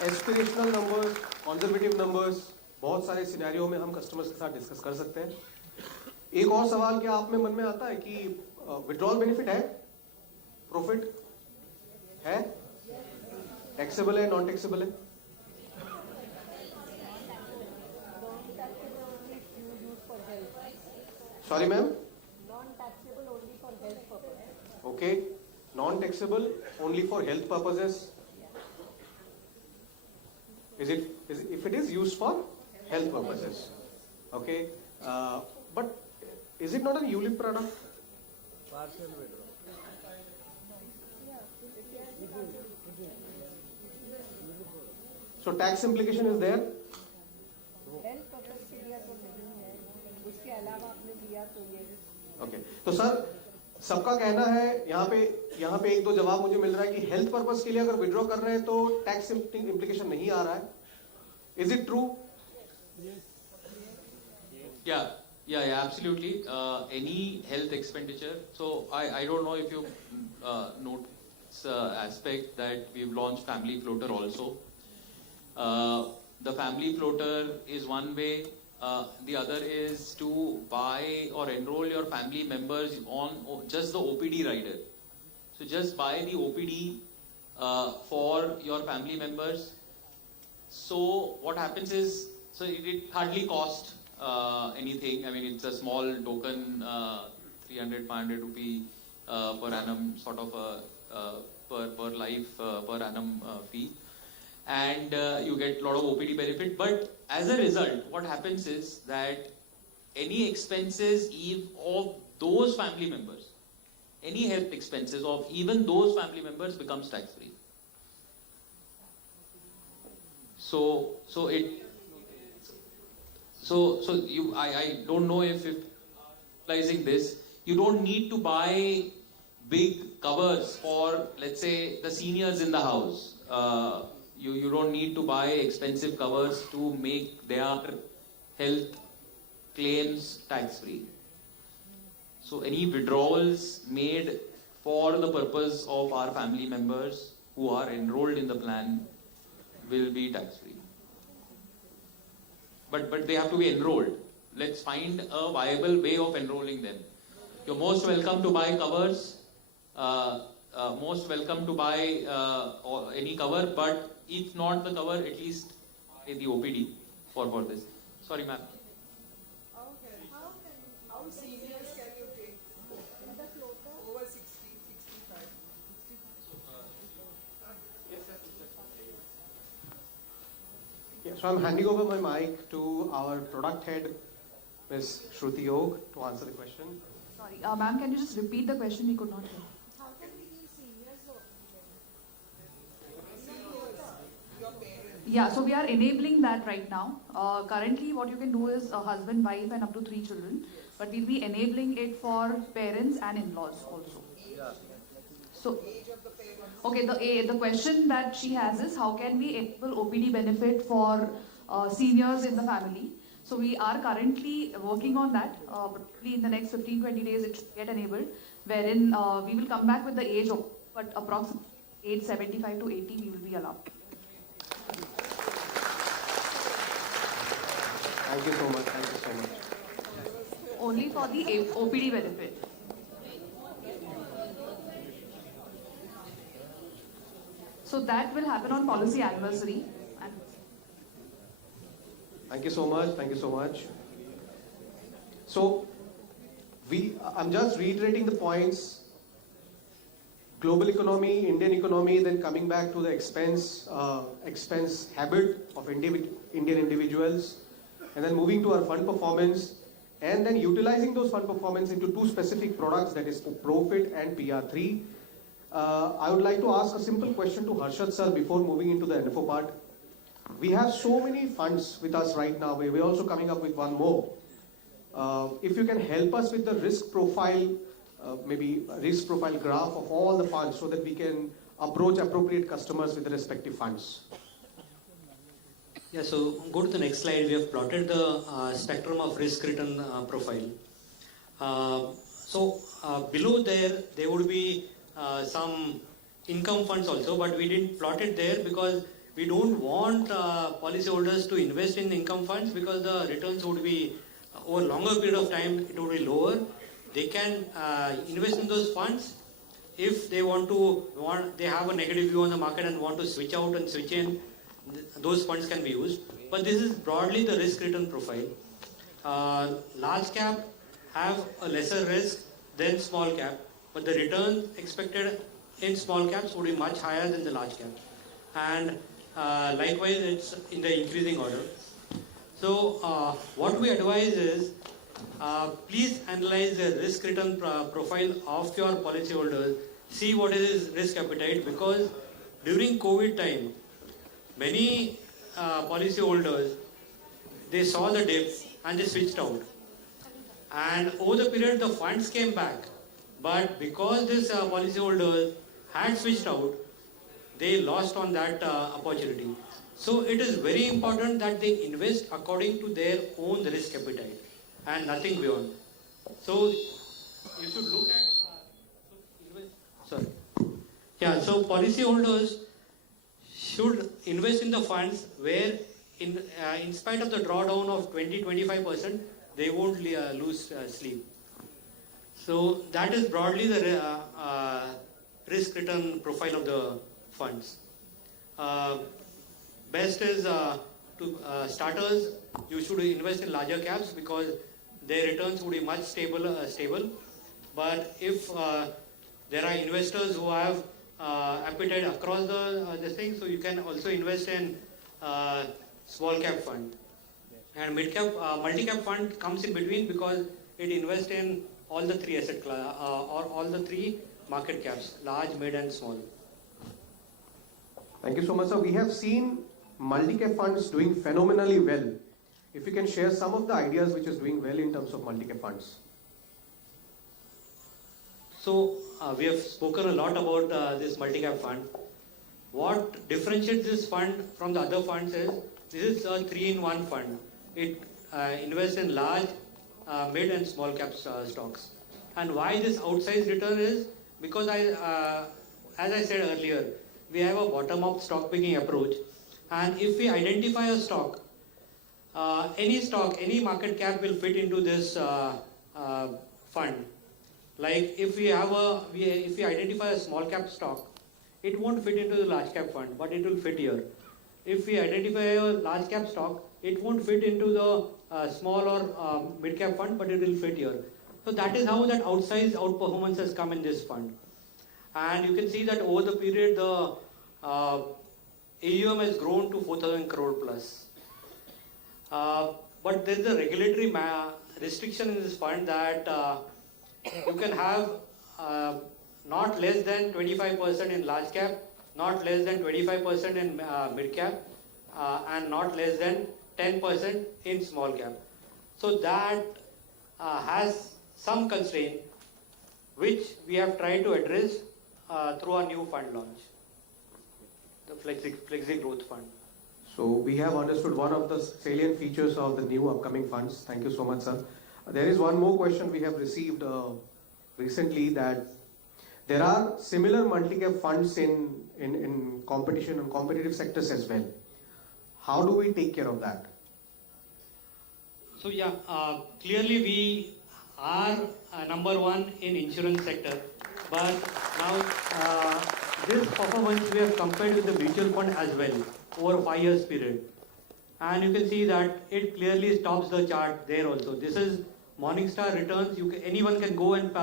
aspirational numbers, conservative numbers, बहुत सारे scenario में हम customers के साथ डिस्कस कर सकते हैं. एक और सवाल क्या आप में मन में आता है कि विड्रॉल बेनिफिट है, प्रॉफिट है, टैक्सेबल है, नॉन टैक्सेबल है? Sorry ma'am, Non-taxable only for health purpose. Okay. Non-taxable only for health purposes. If it is used for health purposes, okay. But is it not a ULIP product? So tax implication is there. Okay. तो sir सबका कहना है यहाँ पे एक दो जवाब मुझे मिल रहा है कि हेल्थ पर्पस के लिए अगर विड्रॉ कर रहे हैं तो टैक्स इम्प्लीकेशन नहीं आ रहा है. Is it true? Yeah, absolutely. Any health expenditure. So I don't know if you note aspect that we've launched Family Floater also. The Family Floater is one way. The other is to buy or enroll your family members on just the OPD rider. So just buy the OPD for your family members. So what happens is, so it hardly costs anything. I mean, it's a small token, 300, 500 rupee per annum, sort of per life per annum fee. And you get a lot of OPD benefit. But as a result, what happens is that any expenses of those family members, any health expenses of even those family members becomes tax free. So I don't know if realizing this, you don't need to buy big covers for, let's say, the seniors in the house. You don't need to buy expensive covers to make their health claims tax free. So any withdrawals made for the purpose of our family members who are enrolled in the plan will be tax free. But they have to be enrolled. Let's find a viable way of enrolling them. You're most welcome to buy covers, most welcome to buy any cover, but if not the cover, at least the OPD for this. Sorry, ma'am. How seniors can you take? Over 60, 65. Yeah, so I'm handing over my mic to our product head, Ms. Shruti Yog, to answer the question. Sorry, ma'am, can you just repeat the question? We could not hear. How can we give seniors Yeah, so we are enabling that right now. Currently, what you can do is a husband, wife, and up to 3 children. But we'll be enabling it for parents and in-laws also. So, okay, the question that she has is how can we enable OPD benefit for seniors in the family? So we are currently working on that. Probably in the next 15-20 days it should get enabled, wherein we will come back with the age of, but approximately age 75 to 80 we will be allowed. Thank you so much. Thank you so much. Only for the OPD benefit. So that will happen on policy anniversary. Thank you so much. Thank you so much. So, I'm just reiterating the points. Global economy, Indian economy, then coming back to the expense habit of Indian individuals, and then moving to our fund performance, and then utilizing those fund performance into 2 specific products, that is Profit and PR3. I would like to ask a simple question to Harshad sir before moving into the NFO part. We have so many funds with us right now. We're also coming up with one more. If you can help us with the risk profile, maybe risk profile graph of all the funds so that we can approach appropriate customers with the respective funds. Yeah, so go to the next slide. We have plotted the spectrum of risk return profile. Below there would be some income funds also, but we didn't plot it there because we don't want policyholders to invest in income funds because the returns would be over a longer period of time, it would be lower. They can invest in those funds if they they have a negative view on the market and want to switch out and switch in. Those funds can be used, but this is broadly the risk return profile. Large cap have a lesser risk than small cap, but the return expected in small caps would be much higher than the large cap. And likewise, it's in the increasing order. So what we advise is, please analyze the risk return profile of your policyholders. See what is his risk appetite, because during COVID time, many policyholders, they saw the dip and they switched out. And over the period, the funds came back. But because these policyholders had switched out, they lost on that opportunity. So it is very important that they invest according to their own risk appetite and nothing beyond. So you should look at, so policyholders should invest in the funds where in spite of the drawdown of 20-25%, they won't lose sleep. So that is broadly the risk return profile of the funds. Best is to starters, you should invest in larger caps because their returns would be much stable. But if there are investors who have appetite across this thing, so you can also invest in small cap fund. And mid cap, multi cap fund comes in between because it invests in all the three asset class or all the three market caps, large, mid, and small. Thank you so much, sir. We have seen multi-cap funds doing phenomenally well. If you can share some of the ideas which is doing well in terms of multi-cap funds. So we have spoken a lot about this multi-cap fund. What differentiates this fund from the other funds is this is a 3-in-1 fund. It invests in large, mid and small cap stocks. And why this outsized return is because as I said earlier, we have a bottom-up stock picking approach. And if we identify a stock, any market cap will fit into this fund. Like if we identify a small cap stock, it won't fit into the large cap fund, but it will fit here. If we identify a large cap stock, it won't fit into the small or mid cap fund, but it will fit here. So that is how that outsized outperformance has come in this fund. And you can see that over the period, the AUM has grown to 4,000 crore plus. But there is a regulatory restriction in this fund that you can have not less than 25% in large cap, not less than 25% in mid cap, and not less than 10% in small cap. So that has some constraint which we have tried to address through our new fund launch, the Flexi Growth Fund. So we have understood one of the salient features of the new upcoming funds. Thank you so much, sir. There is one more question we have received recently, that there are similar multi-cap funds in competition and competitive sectors as well. How do we take care of that? So yeah, clearly we are number one in insurance sector, but now this performance we have compared with the mutual fund as well over a 5 years period, and you can see that it clearly tops the chart there also. This is Morningstar returns. Anyone can go and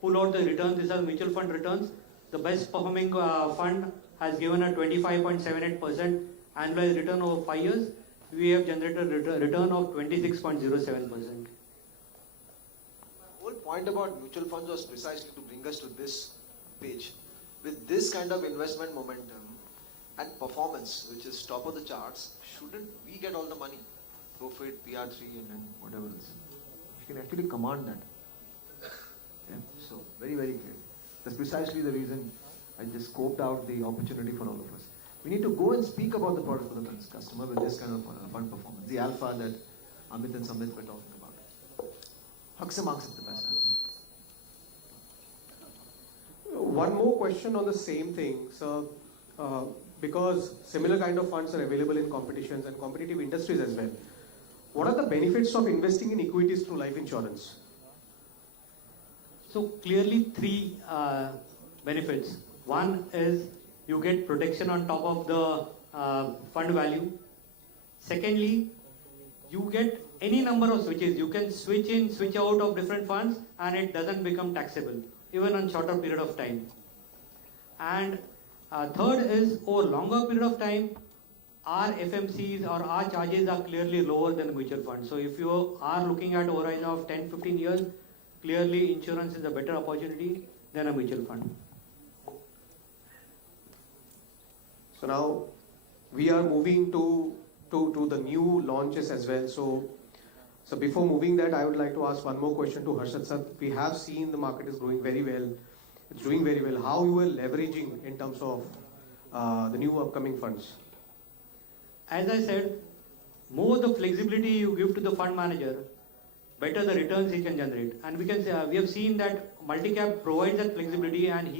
pull out the returns. These are mutual fund returns. The best performing fund has given a 25.78% annualized return over 5 years. We have generated a return of 26.07%. The whole point about mutual funds was precisely to bring us to this page. With this kind of investment momentum and performance, which is top of the charts, shouldn't we get all the money? Profit, PR3 and whatever else. You can actually command that. Yeah? So, very, very clear. That's precisely the reason I just scoped out the opportunity for all of us. We need to go and speak about the product for the customer with this kind of fund performance. The alpha that Amit and Samit were talking about. Haq se maang sakte paisa. One more question on the same thing, sir. Because similar kind of funds are available in competitions and competitive industries as well. What are the benefits of investing in equities through life insurance? So clearly 3 benefits. One is you get protection on top of the fund value. Secondly, you get any number of switches. You can switch in, switch out of different funds and it doesn't become taxable, even on shorter period of time. And third is over longer period of time, our FMCs or our charges are clearly lower than the mutual fund. So if you are looking at a horizon of 10-15 years, clearly insurance is a better opportunity than a mutual fund. So now we are moving to the new launches as well. So before moving that, I would like to ask one more question to Harshad sir. We have seen the market is growing very well. It's doing very well. How you are leveraging in terms of the new upcoming funds? As I said, more the flexibility you give to the fund manager, better the returns he can generate. And we have seen that multi-cap provides that flexibility, and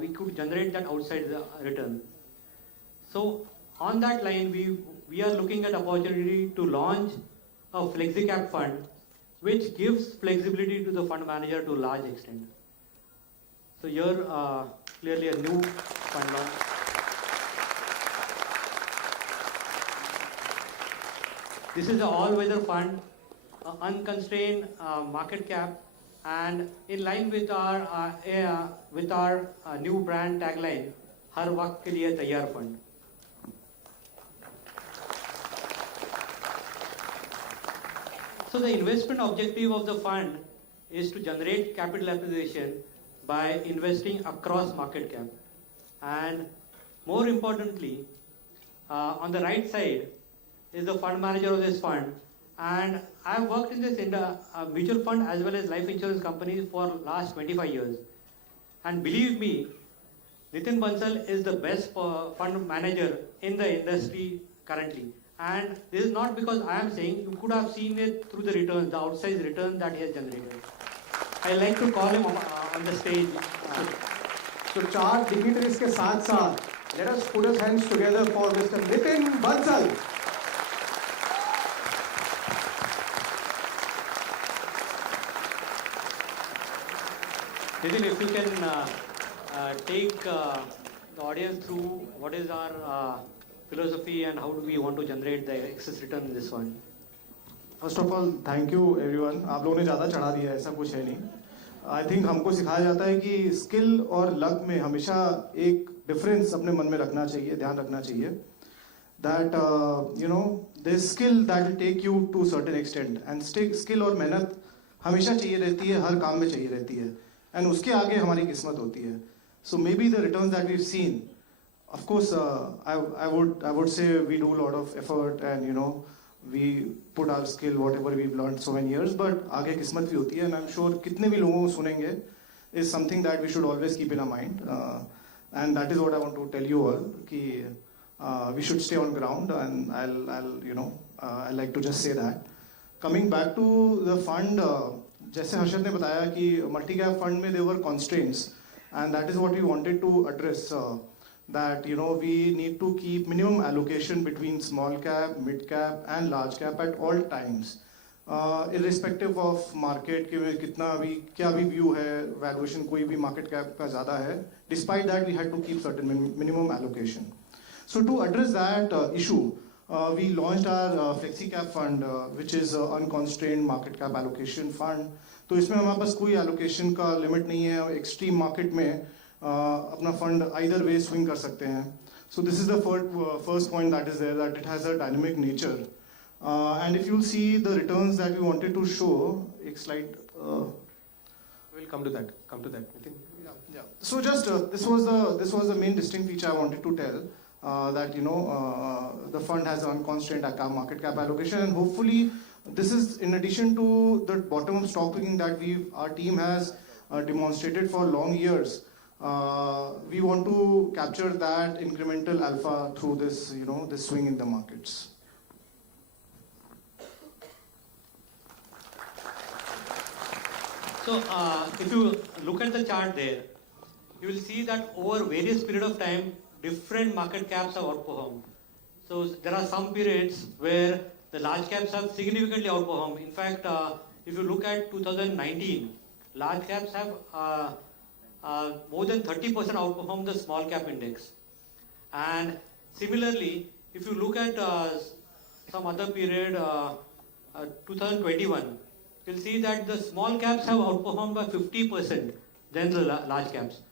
we could generate that outside the return. So on that line, we are looking at opportunity to launch a flexi-cap fund, which gives flexibility to the fund manager to a large extent. So here, clearly a new fund launch. This is an all-weather fund, unconstrained market cap, and in line with our new brand tagline, "हर वक्त के लिए तैयार fund." So the investment objective of the fund is to generate capital appreciation by investing across market cap, and more importantly, on the right side is the fund manager of this fund, and I've worked in this mutual fund as well as life insurance companies for last 25 years, and believe me, Nitin Bansal is the best fund manager in the industry currently. And this is not because I am saying, you could have seen it through the returns, the outsized return that he has generated. I like to call him on the stage. So चार dignitaries के साथ साथ, let us put our hands together for Mr. Nitin Bansal. Nitin, if you can take the audience through what is our philosophy and how do we want to generate the excess return in this one. First of all thank you everyone. आप लोगों ने ज़्यादा चढ़ा दिया है, ऐसा कुछ है नहीं. आई थिंक हमको सिखाया जाता है कि स्किल और लक में हमेशा एक डिफरेंस अपने मन में रखना चाहिए, ध्यान रखना चाहिए. That you know the skill that will take you to certain extent, and skill और मेहनत हमेशा चाहिए रहती है, हर काम में चाहिए रहती है, एंड उसके आगे हमारी किस्मत होती है. So maybe the returns that we've seen, of course, I would say we do a lot of effort, and you know we put our skill whatever we've learned so many years, but आगे किस्मत भी होती है, and I'm sure कितने भी लोगों को सुनेंगे is something that we should always keep in our mind, and that is what I want to tell you all कि we should stay on ground, and I'll you know I like to just say that. Coming back to the fund, जैसे हर्षद ने बताया कि multi cap fund में there were constraints, and that is what we wanted to address. That you know we need to keep minimum allocation between small cap, mid cap and large cap at all times, irrespective of market कि कितना भी क्या भी view है, valuation कोई भी market cap का ज़्यादा है. Despite that, we had to keep certain minimum allocation. So to address that issue, we launched our flexi cap fund, which is unconstrained market cap allocation fund. तो इसमें हमारे पास कोई allocation का limit नहीं है. Extreme market में अपना fund either way swing कर सकते हैं. So this is the first point that is there, that it has a dynamic nature, and if you'll see the returns that we wanted to show, एक slide. We'll come to that. Nitin. Yeah. So just this was the main distinct feature I wanted to tell, that you know the fund has unconstrained market cap allocation, and hopefully this is in addition to the bottom up stock picking that our team has demonstrated for long years. We want to capture that incremental alpha through this, you know, this swing in the markets. So if you look at the chart there, you will see that over various period of time, different market caps have outperformed. So there are some periods where the large caps have significantly outperformed. In fact, if you look at 2019, large caps have more than 30% outperformed the small cap index. And similarly, if you look at some other period, 2021, you'll see that the small caps have outperformed by 50% than the large caps.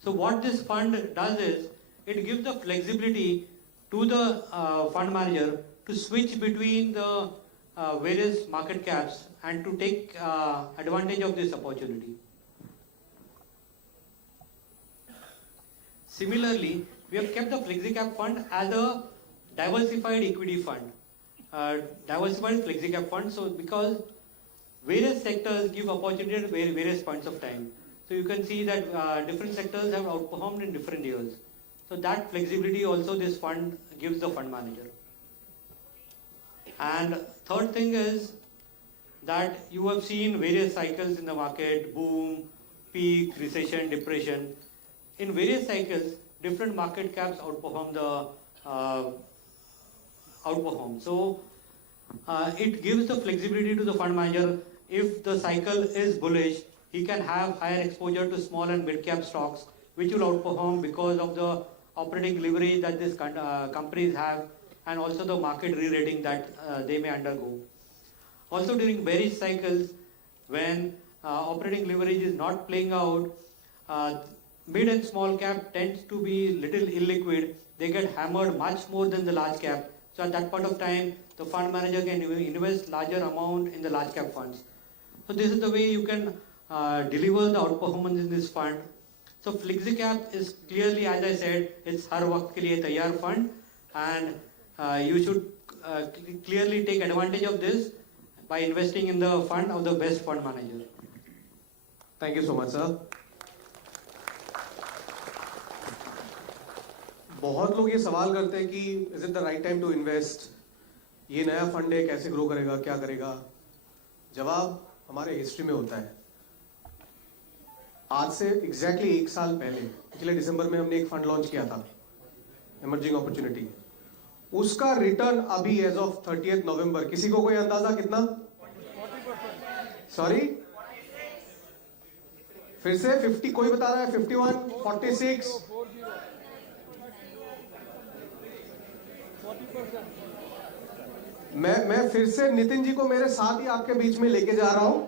So what this fund does is, it gives the flexibility to the fund manager to switch between the various market caps and to take advantage of this opportunity. Similarly, we have kept the FlexiCap fund as a diversified equity fund, diversified FlexiCap fund. So because various sectors give opportunity at various points of time. So you can see that different sectors have outperformed in different years. So that flexibility also this fund gives the fund manager. And third thing is that you have seen various cycles in the market, boom, peak, recession, depression. In various cycles, different market caps outperform So it gives the flexibility to the fund manager. If the cycle is bullish, he can have higher exposure to small and mid cap stocks, which will outperform because of the operating leverage that these companies have, and also the market re-rating that they may undergo. Also during bearish cycles, when operating leverage is not playing out, mid and small cap tends to be little illiquid. They get hammered much more than the large cap. So at that point of time, the fund manager can invest larger amount in the large cap funds. So this is the way you can deliver the outperformance in this fund. So FlexiCap is clearly, as I said, it's har waqt ke liye taiyar fund, and you should clearly take advantage of this by investing in the fund of the best fund manager. Thank you so much, sir. बहुत लोग ये सवाल करते हैं कि is it the right time to invest, ये नया fund है, कैसे ग्रो करेगा, क्या करेगा? जवाब हमारे हिस्ट्री में होता है. आज से एग्जैक्टली 1 साल पहले, पिछले दिसंबर में हमने एक फंड लॉन्च किया था, इमर्जिंग अपॉर्चुनिटी. उसका रिटर्न अभी एज ऑफ 30th नवंबर, किसी को कोई अंदाजा कितना? सॉरी, फिर से 50, कोई बता रहा है? 51, 46, मैं फिर से नितिन जी को मेरे साथ ही आपके बीच में लेके जा रहा हूं.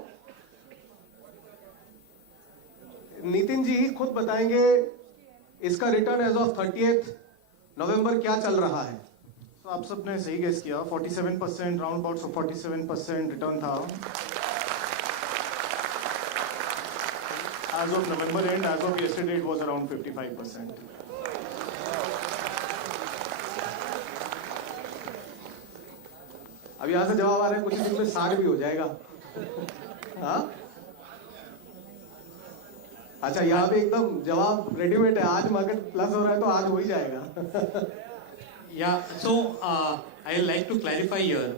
नितिन जी खुद बताएंगे इसका रिटर्न एज ऑफ 30th नवंबर क्या चल रहा है. तो आप सबने सही गेस किया, 47%, राउंड अबाउट 47% रिटर्न था. As of November end, as of yesterday, it was around 55%. अब यहां से जवाब आ रहे हैं कुछ दिन में 60 भी हो जाएगा. हाँ, अच्छा, यहाँ पे एकदम जवाब रेडीमेड है. आज मार्केट प्लस हो रहा है तो आज हो ही जाएगा. Yeah, so I like to clarify here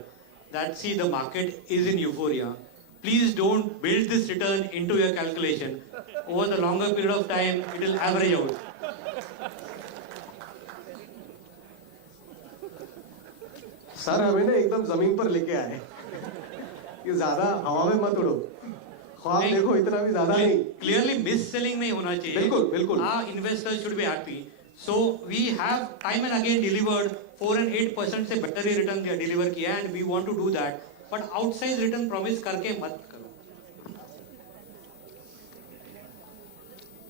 that see, the market is in euphoria. Please don't build this return into your calculation. Over the longer period of time, it will average out. Sir हमें ना एकदम जमीन पर लेके आए कि ज्यादा हवा में मत उड़ो. ख्वाब देखो इतना भी ज्यादा नहीं. Clearly miss selling नहीं होना चाहिए. बिल्कुल बिल्कुल. Our investors should be happy. So we have time and again delivered 4 and 8% से better ही return deliver किया, and we want to do that. But outside return promise करके मत करो.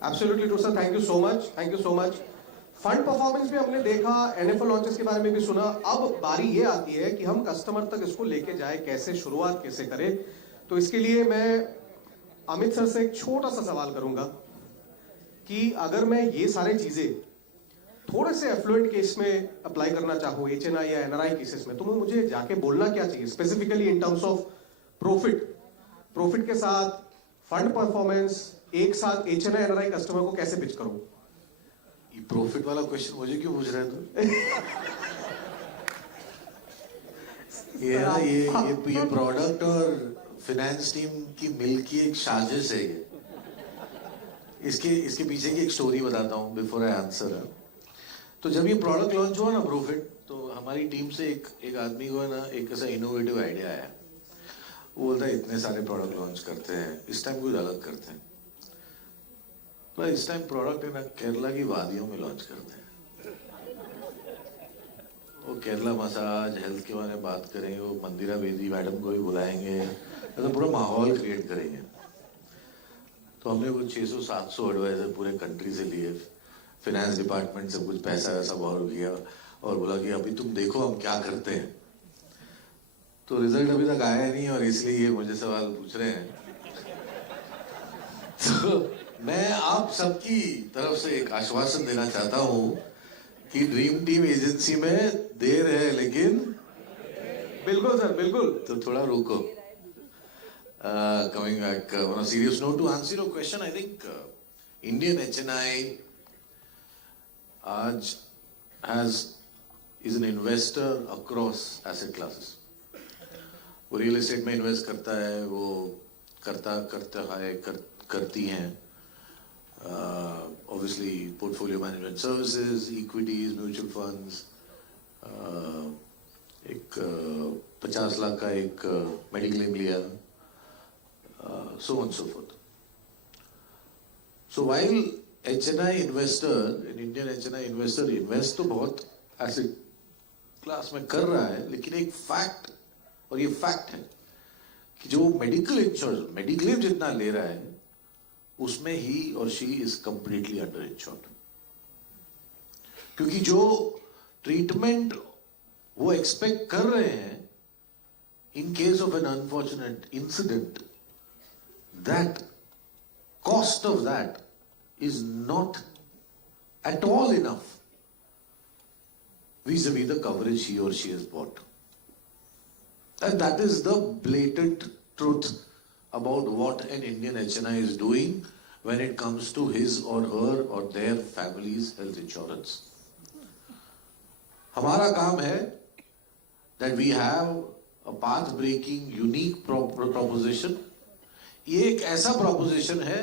Absolutely true, sir. Thank you so much. Thank you so much. Fund performance भी हमने देखा, NFO launches के बारे में भी सुना. अब बारी ये आती है कि हम कस्टमर तक इसको लेके जाए, कैसे शुरुआत कैसे करें. तो इसके लिए मैं अमित सर से एक छोटा सा सवाल करूंगा कि अगर मैं ये सारी चीजें थोड़े से एफ्लुएंट केस में अप्लाई करना चाहूँ, एचएनआई या एनआरआई केसेस में, तो मुझे जाके बोलना क्या चाहिए specifically in terms of profit के साथ फंड परफॉर्मेंस, एक साथ एचएनआई एनआरआई कस्टमर को कैसे पिच करूं? ये प्रॉफिट वाला क्वेश्चन मुझे क्यों पूछ रहे हैं तुम? ये प्रोडक्ट और फाइनेंस टीम की मिल की एक साजिश है. ये इसके पीछे की एक स्टोरी बताता हूँ बिफोर आई आंसर. तो जब ये प्रोडक्ट लॉन्च हुआ ना प्रॉफिट, तो हमारी टीम से एक आदमी को ना एक ऐसा इनोवेटिव आइडिया आया. वो बोलता है इतने सारे प्रोडक्ट लॉन्च करते हैं, इस टाइम कुछ अलग करते हैं. तो इस टाइम प्रोडक्ट है ना केरला की वादियों में लॉन्च करते हैं. वो केरला मसाज, हेल्थ के बारे में बात करेंगे, वो मंदिरा बेदी मैडम को भी बुलाएंगे, तो पूरा माहौल क्रिएट करेंगे. तो हमने वो 600-700 एडवाइजर पूरे कंट्री से लिए, फिनेंस डिपार्टमेंट से कुछ पैसा वैसा बोरो किया और बोला कि अभी तुम देखो हम क्या करते हैं। तो रिजल्ट अभी तक आया नहीं और इसलिए ये मुझे सवाल पूछ रहे हैं। तो मैं आप सबकी तरफ से एक आश्वासन देना चाहता हूं कि ड्रीम टीम एजेंसी में देर है लेकिन बिल्कुल सर, बिल्कुल। तो थोड़ा रुको। Coming back on a serious note, to answer your question, I think Indian HNI is an investor across asset classes. वो रियल एस्टेट में इन्वेस्ट करता है, वो करती हैं obviously portfolio management services, equities, mutual funds, एक 50 लाख का एक मेडिक्लेम लिया, so on and so forth. So while HNI investor, an Indian HNI investor invest तो बहुत asset class में कर रहा है, लेकिन एक fact, और ये fact है कि जो मेडिकल इंश्योरेंस, मेडिक्लेम जितना ले रहा है उसमें ही और she is completely under insured, क्योंकि जो ट्रीटमेंट वो एक्सपेक्ट कर रहे हैं in case of an unfortunate incident, that cost of that is not at all enough vis-a-vis the coverage he or she has bought. And that is the blatant truth about what an Indian HNI is doing when it comes to his or her or their family's health insurance. हमारा काम है that we have a path-breaking, unique proposition. ये एक ऐसा proposition है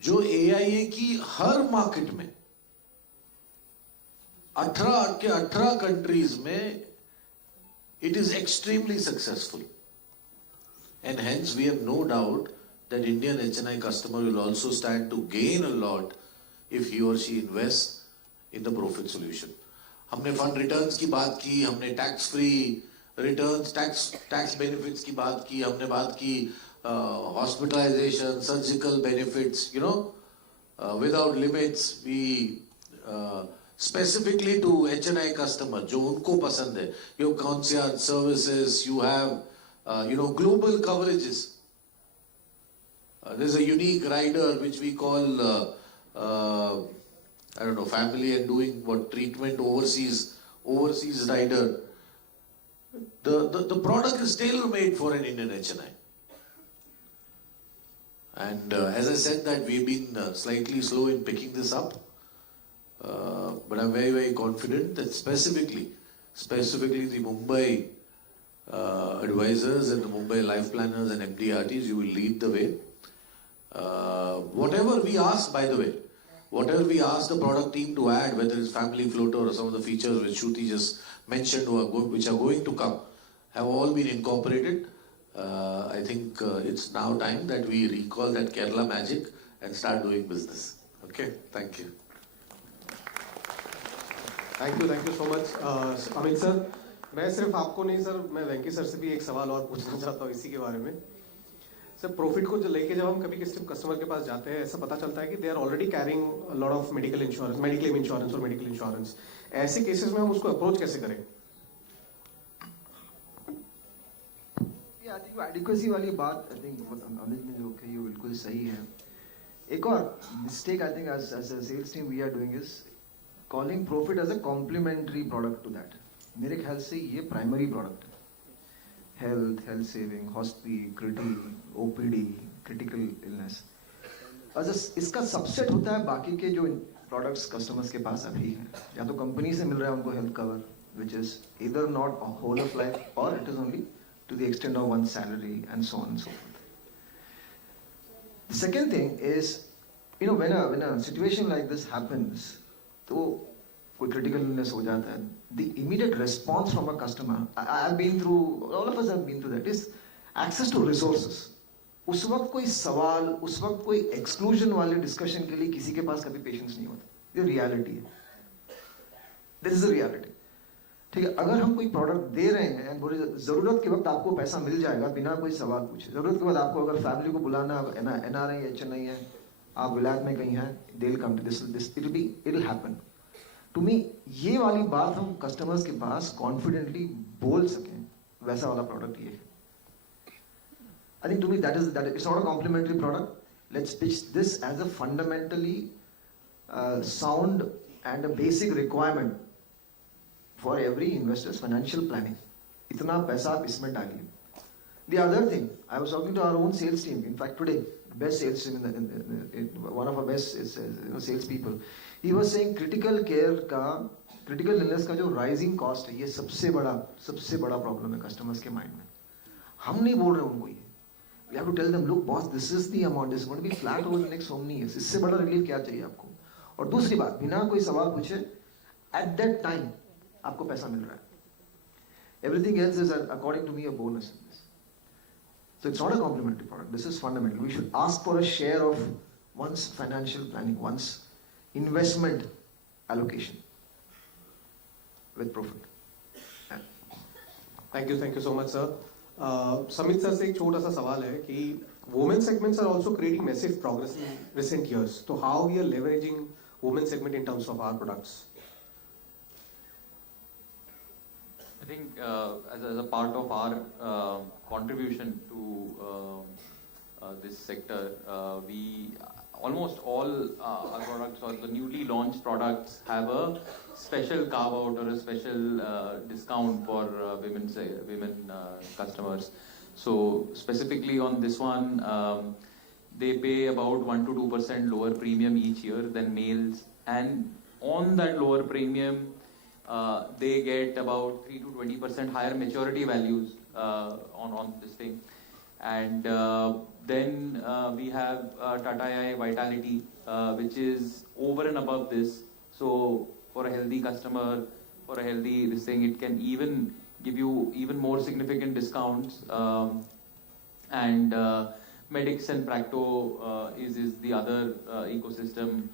जो AIA की हर market में 18 कंट्रीज में it is extremely successful. And hence we have no doubt that Indian HNI customer will also stand to gain a lot if he or she invests in the profit solution. हमने fund returns की बात की, हमने tax free returns, tax benefits की बात की, हमने बात की hospitalization, surgical benefits, without limits. We specifically to HNI customer, जो उनको पसंद है, your concierge services, you have global coverages. There's a unique rider which we call family and doing what treatment overseas rider. The product is tailor made for an Indian HNI. And as I said that we've been slightly slow in picking this up, but I'm very, very confident that specifically the Mumbai advisors and the Mumbai life planners and MDRTs, you will lead the way. Whatever we ask, by the way, whatever we ask the product team to add, whether it's family floater or some of the features which Shruti just mentioned which are going to come, have all been incorporated. I think it's now time that we recall that Kerala magic and start doing business. Okay, thank you. Thank you so much Amit sir. मैं सिर्फ आपको नहीं sir, मैं वेंकी sir से भी एक सवाल और पूछना चाहता हूँ इसी के बारे में। सर प्रॉफिट को लेके जब हम कभी किसी कस्टमर के पास जाते हैं, ऐसा पता चलता है कि they are already carrying lot of medical insurance, mediclaim insurance और मेडिकल इंश्योरेंस। ऐसे केसेस में हम उसको अप्रोच कैसे करें? आई थिंक एडिक्वेसी वाली बात, आई थिंक अमित ने जो कही वो बिल्कुल सही है। एक और mistake I think as a sales team we are doing is calling profit as a complimentary product to that. मेरे ख्याल से ये प्राइमरी प्रोडक्ट है। Health saving, hospital, OPD, critical illness, इसका सबसेट होता है बाकी के जो प्रोडक्ट्स कस्टमर्स के पास अभी हैं। या तो कंपनी से मिल रहा है उनको हेल्थ कवर विच इज इधर नॉट होल ऑफ लाइफ और it is only to the extent of one's salary and so on and so forth. The second thing is, when a situation like this happens, तो कोई critical illness हो जाता है, the immediate response from a customer, I've been through, all of us have been through that, is access to resources. उस वक्त कोई सवाल, उस वक्त कोई exclusion वाले discussion के लिए किसी के पास कभी patience नहीं होता। ये reality है। This is a reality. ठीक है, अगर हम कोई प्रोडक्ट दे रहे हैं एंड बोले जरूरत के वक्त आपको पैसा मिल जाएगा बिना कोई सवाल पूछे, जरूरत के बाद आपको अगर फैमिली को बुलाना, NRI है, चेन्नई है, आप विलायत में कहीं हैं, they will come to this, it will happen to me. ये वाली बात हम कस्टमर्स के पास कॉन्फिडेंटली बोल सकें, वैसा वाला प्रोडक्ट ये है। I think to me that is it's not a complimentary product. Let's pitch this as a fundamentally sound and a basic requirement for every investor's financial planning. इतना पैसा आप इसमें डालिए. The other thing, I was talking to our own sales team. In fact, today, best sales team one of our best sales people. He was saying critical illness का जो rising cost है, ये सबसे बड़ा problem है customers के mind में. हम नहीं बोल रहे उनको ये. We have to tell them, look boss, this is the amount, this is going to be flat over the next so many years. इससे बड़ा रिलीफ क्या चाहिए आपको? और दूसरी बात, बिना कोई सवाल पूछे, at that time आपको पैसा मिल रहा है. Everything else is, according to me, a bonus in this. So it's not a complimentary product. This is fundamental. We should ask for a share of one's financial planning, one's investment allocation with profit. Thank you so much, sir. Samit sir से एक छोटा सा सवाल है कि women segments are also creating massive progress in recent years, तो how we are leveraging women segment in terms of our products? I think as a part of our contribution to this sector, we almost all our products or the newly launched products have a special carve out or a special discount for women customers. So specifically on this one, they pay about 1 to 2% lower premium each year than males, and on that lower premium they get about 3 to 20% higher maturity values on this thing. And then we have Tata AI Vitality, which is over and above this. So for a healthy customer, for a healthy this thing, it can even give you even more significant discounts. And Medix and Practo is the other ecosystem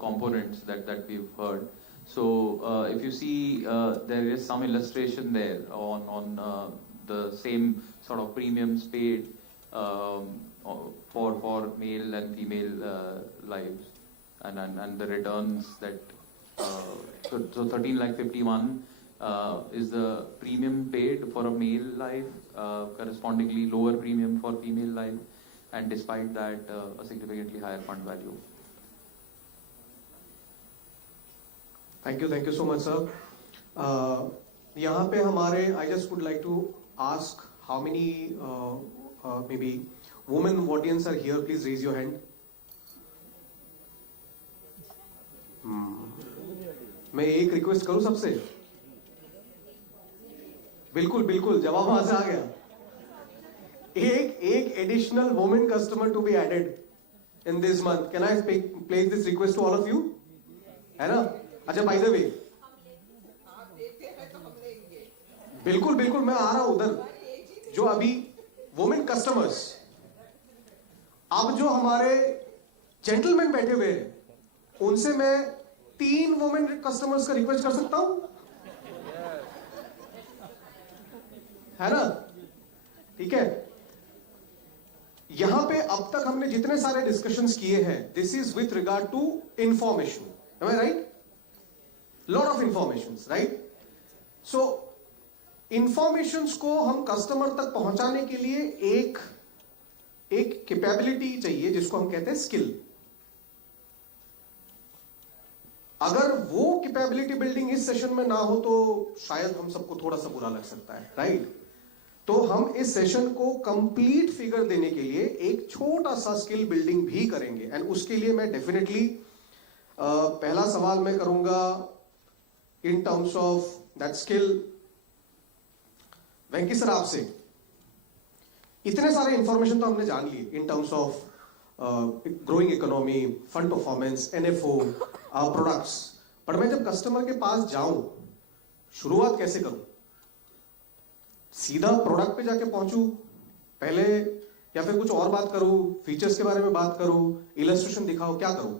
components that we've heard. So if you see, there is some illustration there on the same sort of premiums paid for male and female lives, and the returns that so 13,51,000 is the premium paid for a male life, correspondingly lower premium for female life, and despite that a significantly higher fund value. Thank you so much, sir. यहाँ पे हमारे, I just would like to ask how many maybe women audience are here. Please raise your hand. मैं एक request करूं सबसे? बिल्कुल जवाब वहां से आ गया. एक additional women customer to be added in this month. Can I place this request to all of you? है ना? अच्छा, बाय द वे, बिल्कुल मैं आ रहा हूं उधर. जो अभी वुमेन कस्टमर्स, अब जो हमारे जेंटलमैन बैठे हुए हैं, उनसे मैं 3 वुमेन कस्टमर्स का रिक्वेस्ट कर सकता हूं? है ना? ठीक है. यहां पे अब तक हमने जितने सारे डिस्कशंस किए हैं, this is with regard to information. Am I right? Lot of informations, right? So informations को हम कस्टमर तक पहुंचाने के लिए एक कैपेबिलिटी चाहिए, जिसको हम कहते हैं स्किल. अगर वो कैपेबिलिटी बिल्डिंग इस सेशन में ना हो तो शायद हम सबको थोड़ा सा बुरा लग सकता है, राइट? तो हम इस सेशन को कंप्लीट फिगर देने के लिए एक छोटा सा स्किल बिल्डिंग भी करेंगे. एंड उसके लिए मैं डेफिनेटली पहला सवाल मैं करूंगा in terms of that skill. Venky sir, आपसे इतने सारे इंफॉर्मेशन तो हमने जान ली in terms of growing economy, fund performance, NFO, products, पर मैं जब कस्टमर के पास जाऊं, शुरुआत कैसे करूं? सीधा प्रोडक्ट पे जाके पहुंचूं पहले, या फिर कुछ और बात करूं, फीचर्स के बारे में बात करूं, इलस्ट्रेशन दिखाओ, क्या करूं?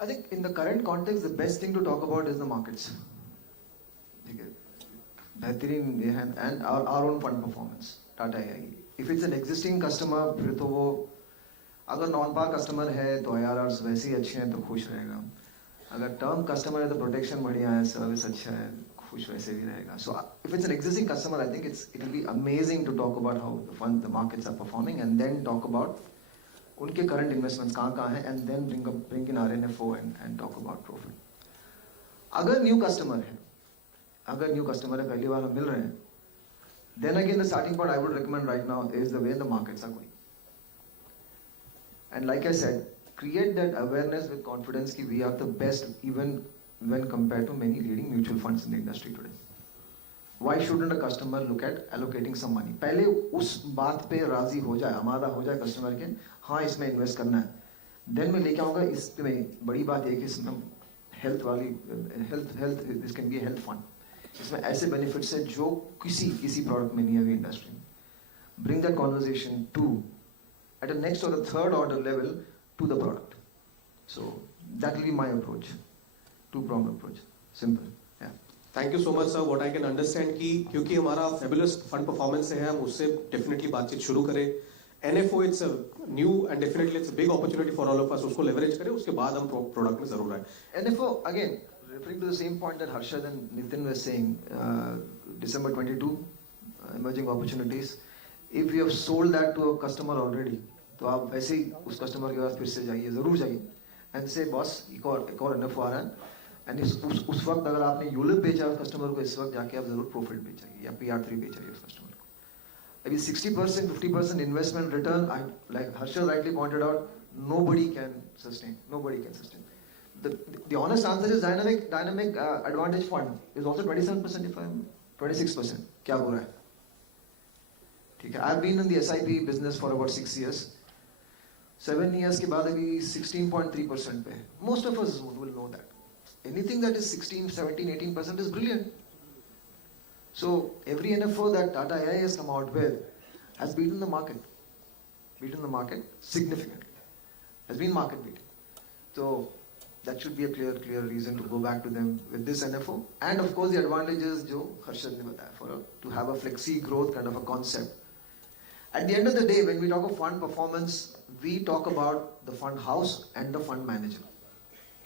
I think in the current context, the best thing to talk about is the markets. ठीक है, बेहतरीन ये है, and our own fund performance Tata आई। If it's an existing customer, फिर तो वो अगर नॉन पार कस्टमर है तो IRRs वैसे ही अच्छे हैं तो खुश रहेगा, अगर टर्म कस्टमर है तो प्रोटेक्शन बढ़िया है, सर्विस अच्छा है, खुश वैसे भी रहेगा. So if it's an existing customer, I think it will be amazing to talk about how the markets are performing, and then talk about उनके current investments कहाँ हैं, and then bring in RNFO and talk about profit. अगर new customer है, पहली बार हम मिल रहे हैं, then again the starting point I would recommend right now is the way the markets are going. And like I said, create that awareness with confidence कि we are the best even when compared to many leading mutual funds in the industry today. Why shouldn't a customer look at allocating some money? पहले उस बात पे राजी हो जाए, आमादा हो जाए कस्टमर के, हाँ इसमें इन्वेस्ट करना है, देन मैं लेके आऊँगा. इसमें बड़ी बात है कि इसमें health this can be health fund, इसमें ऐसे बेनिफिट्स है जो किसी प्रोडक्ट में नहीं है अभी इंडस्ट्री में. Bring that conversation to at a next or a third order level to the product. So that will be my approach, two-pronged approach, simple. Yeah. Thank you so much, sir. What I can understand कि क्योंकि हमारा fabulous fund performance है, हम उससे definitely बातचीत शुरू करें. NFO it's a new and definitely it's a big opportunity for all of us. उसको leverage करें, उसके बाद हम product में जरूर आए. NFO again, referring to the same point that Harshad and Nitin were saying, December 22, emerging opportunities. If you have sold that to a customer already, तो आप वैसे ही उस कस्टमर के पास फिर से जाइए, जरूर जाइए, एंड से बॉस एक और NFO आ रहा है, एंड उस वक्त अगर आपने यूलिप बेचा उस कस्टमर को, इस वक्त जाके आप जरूर प्रॉफिट बेचाइए या PR3 बेचाइए उस कस्टमर को. अभी 60%, 50% investment return, like Harshad rightly pointed out, nobody can sustain. The honest answer is dynamic advantage fund is also 27%, if I'm 26%. क्या बुरा है? ठीक है, I've been in the SIP business for about 6 years. 7 years के बाद अभी 16.3% पे. Most of us will know that. Anything that is 16, 17, 18% is brilliant. So every NFO that Tata AI has come out with has beaten the market significantly. Has been market beating. So that should be a clear reason to go back to them with this NFO. And of course the advantages जो हर्षद ने बताया, to have a flexi growth kind of a concept. At the end of the day, when we talk of fund performance, we talk about the fund house and the fund manager.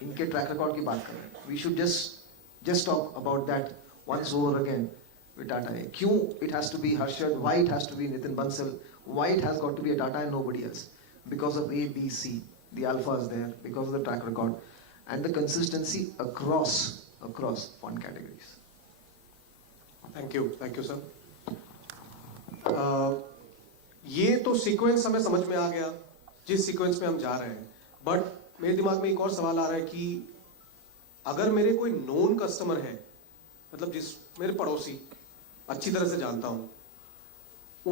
इनके track record की बात कर रहे हैं. We should just talk about that once over again with Tata. क्यों it has to be Harshad? Why it has to be Nitin Bansal? Why it has got to be a Tata and nobody else? Because of A, B, C. The alpha is there because of the track record and the consistency across fund categories. Thank you, sir. ये तो sequence हमें समझ में आ गया जिस sequence में हम जा रहे हैं, बट मेरे दिमाग में एक और सवाल आ रहा है कि अगर मेरे कोई नोन कस्टमर है, मतलब जिस मेरे पड़ोसी अच्छी तरह से जानता हूं,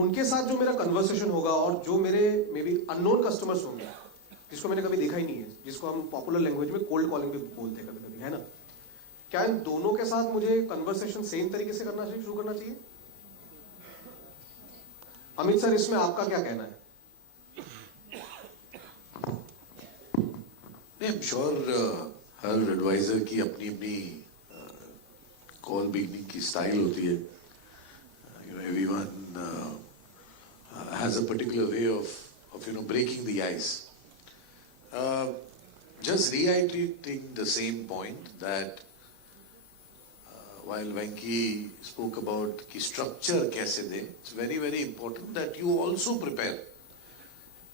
उनके साथ जो मेरा कन्वर्सेशन होगा और जो मेरे मे बी अननोन कस्टमर्स होंगे जिसको मैंने कभी देखा ही नहीं है, जिसको हम पॉपुलर लैंग्वेज में कोल्ड कॉलिंग भी बोलते हैं कभी-कभी, है ना, क्या इन दोनों के साथ मुझे कन्वर्सेशन सेम तरीके से करना चाहिए, शुरू करना चाहिए? अमित सर, इसमें आपका क्या कहना है? आई एम श्योर हर एडवाइजर की अपनी अपनी कॉल बिगनिंग की स्टाइल होती है. Everyone has a particular way of breaking the ice. Just reiterating the same point that while Venki spoke about ki structure kaise de, it's very, very important that you also prepare.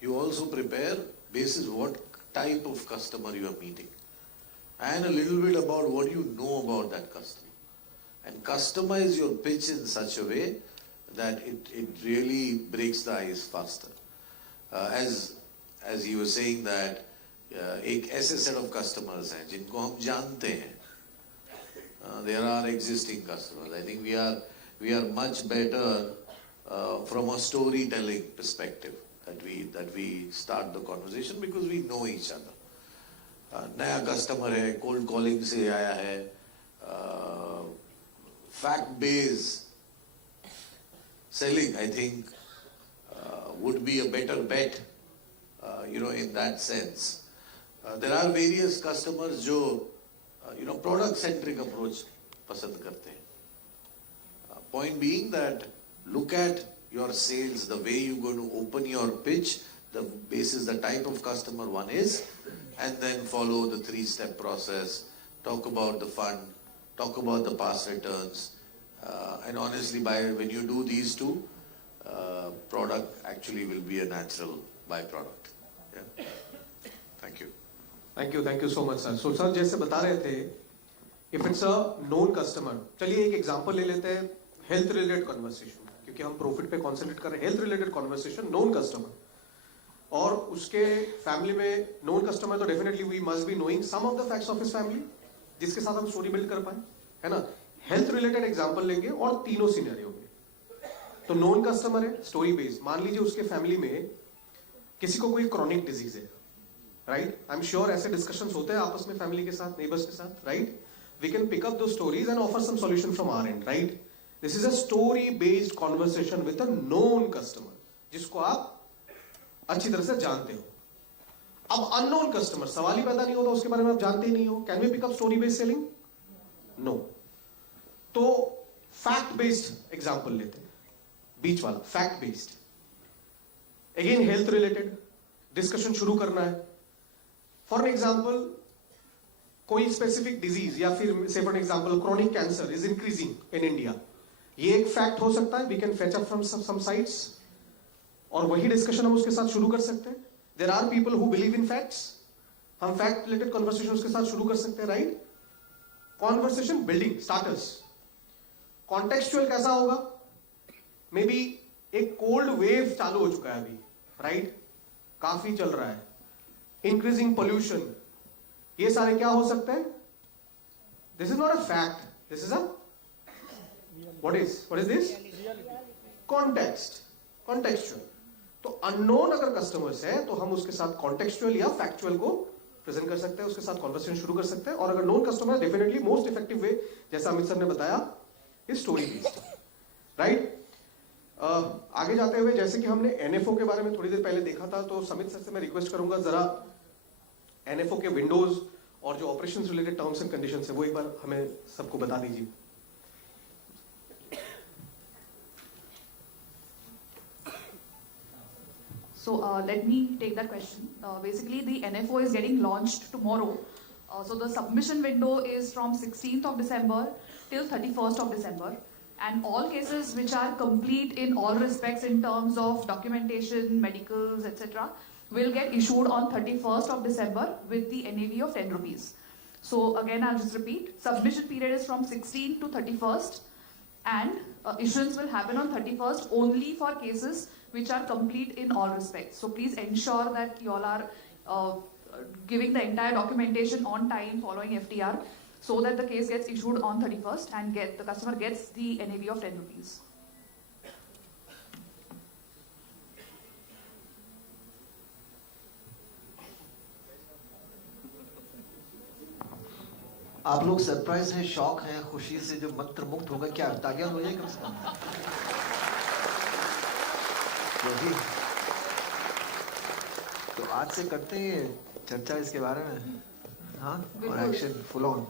You also prepare basis what type of customer you are meeting and a little bit about what you know about that customer, and customize your pitch in such a way that it really breaks the ice faster. As he was saying that एक ऐसे set of customers हैं जिनको हम जानते हैं. There are existing customers. I think we are much better from a storytelling perspective that we start the conversation because we know each other. नया customer है, cold calling से आया है, fact based selling I think would be a better bet, in that sense. There are various customers जो product centric approach पसंद करते हैं. Point being that look at your sales, the way you're going to open your pitch, the basis, the type of customer one is, and then follow the 3-step process. Talk about the fund, talk about the past returns, and honestly, when you do these two, product actually will be a natural byproduct. Yeah. Thank you. Thank you so much, sir. So, sir, जैसे बता रहे थे, if it's a known customer, चलिए एक example ले लेते हैं, health related conversation, क्योंकि हम profit पे concentrate कर रहे हैं, health related conversation, known customer. और उसके फैमिली में known customer तो definitely we must be knowing some of the facts of his family, जिसके साथ हम story build कर पाए, है ना? Health related example लेंगे और तीनों सिनेरियो में. तो known customer है, story based. मान लीजिए उसके फैमिली में किसी को कोई chronic disease है, right? I'm sure ऐसे discussions होते हैं आपस में फैमिली के साथ, neighbors के साथ, right? We can pick up those stories and offer some solution from our end, right? This is a story-based conversation with a known customer, जिसको आप अच्छी तरह से जानते हो. अब unknown customer, सवाल ही पैदा नहीं होता, उसके बारे में आप जानते ही नहीं हो. Can we pick up story-based selling? No. तो fact-based example लेते हैं, बीच वाला, fact-based. Again, health-related discussion शुरू करना है. For an example, कोई स्पेसिफिक डिजीज या फिर से for example chronic cancer is increasing in India, ये एक फैक्ट हो सकता है. We can fetch up from some sites और वही डिस्कशन हम उसके साथ शुरू कर सकते हैं. There are people who believe in facts, हम फैक्ट रिलेटेड कन्वर्सेशन उसके साथ शुरू कर सकते हैं, right? Conversation building starters. Contextual कैसा होगा? मे बी एक कोल्ड वेव चालू हो चुका है अभी, राइट? काफी चल रहा है, इंक्रीजिंग पोल्यूशन, ये सारे क्या हो सकते हैं? This is not a fact, this is a what is this? Context, contextual. तो अननोन अगर कस्टमर्स है तो हम उसके साथ कॉन्टेक्चुअल या फैक्चुअल को प्रेजेंट कर सकते हैं, उसके साथ कॉन्वर्सेशन शुरू कर सकते हैं. और अगर known customer, definitely most effective way, जैसा अमित सर ने बताया, इज स्टोरी बेस्ड, राइट? आगे जाते हुए, जैसे कि हमने एनएफओ के बारे में थोड़ी देर पहले देखा था, तो समित सर से मैं रिक्वेस्ट करूंगा जरा एनएफओ के विंडोज और जो operations related terms and conditions है वो एक बार हमें सबको बता दीजिए. So let me take that question. Basically, the NFO is getting launched tomorrow. So the submission window is from 16th of December till 31st of December. And all cases which are complete in all respects in terms of documentation, medicals, etc. will get issued on 31st of December with the NAV of 10 rupees. So again, I'll just repeat. Submission period is from 16th to 31st. And issuance will happen on 31st only for cases which are complete in all respects. So please ensure that you all are giving the entire documentation on time following FTR so that the case gets issued on 31st and the customer gets the NAV of 10 rupees. आप लोग surprise हैं, shock हैं, खुशी से जो मंत्र मुक्त होगा, क्या तालियां हो जाए कम से कम? तो आज से करते हैं चर्चा इसके बारे में, हाँ, और action full on.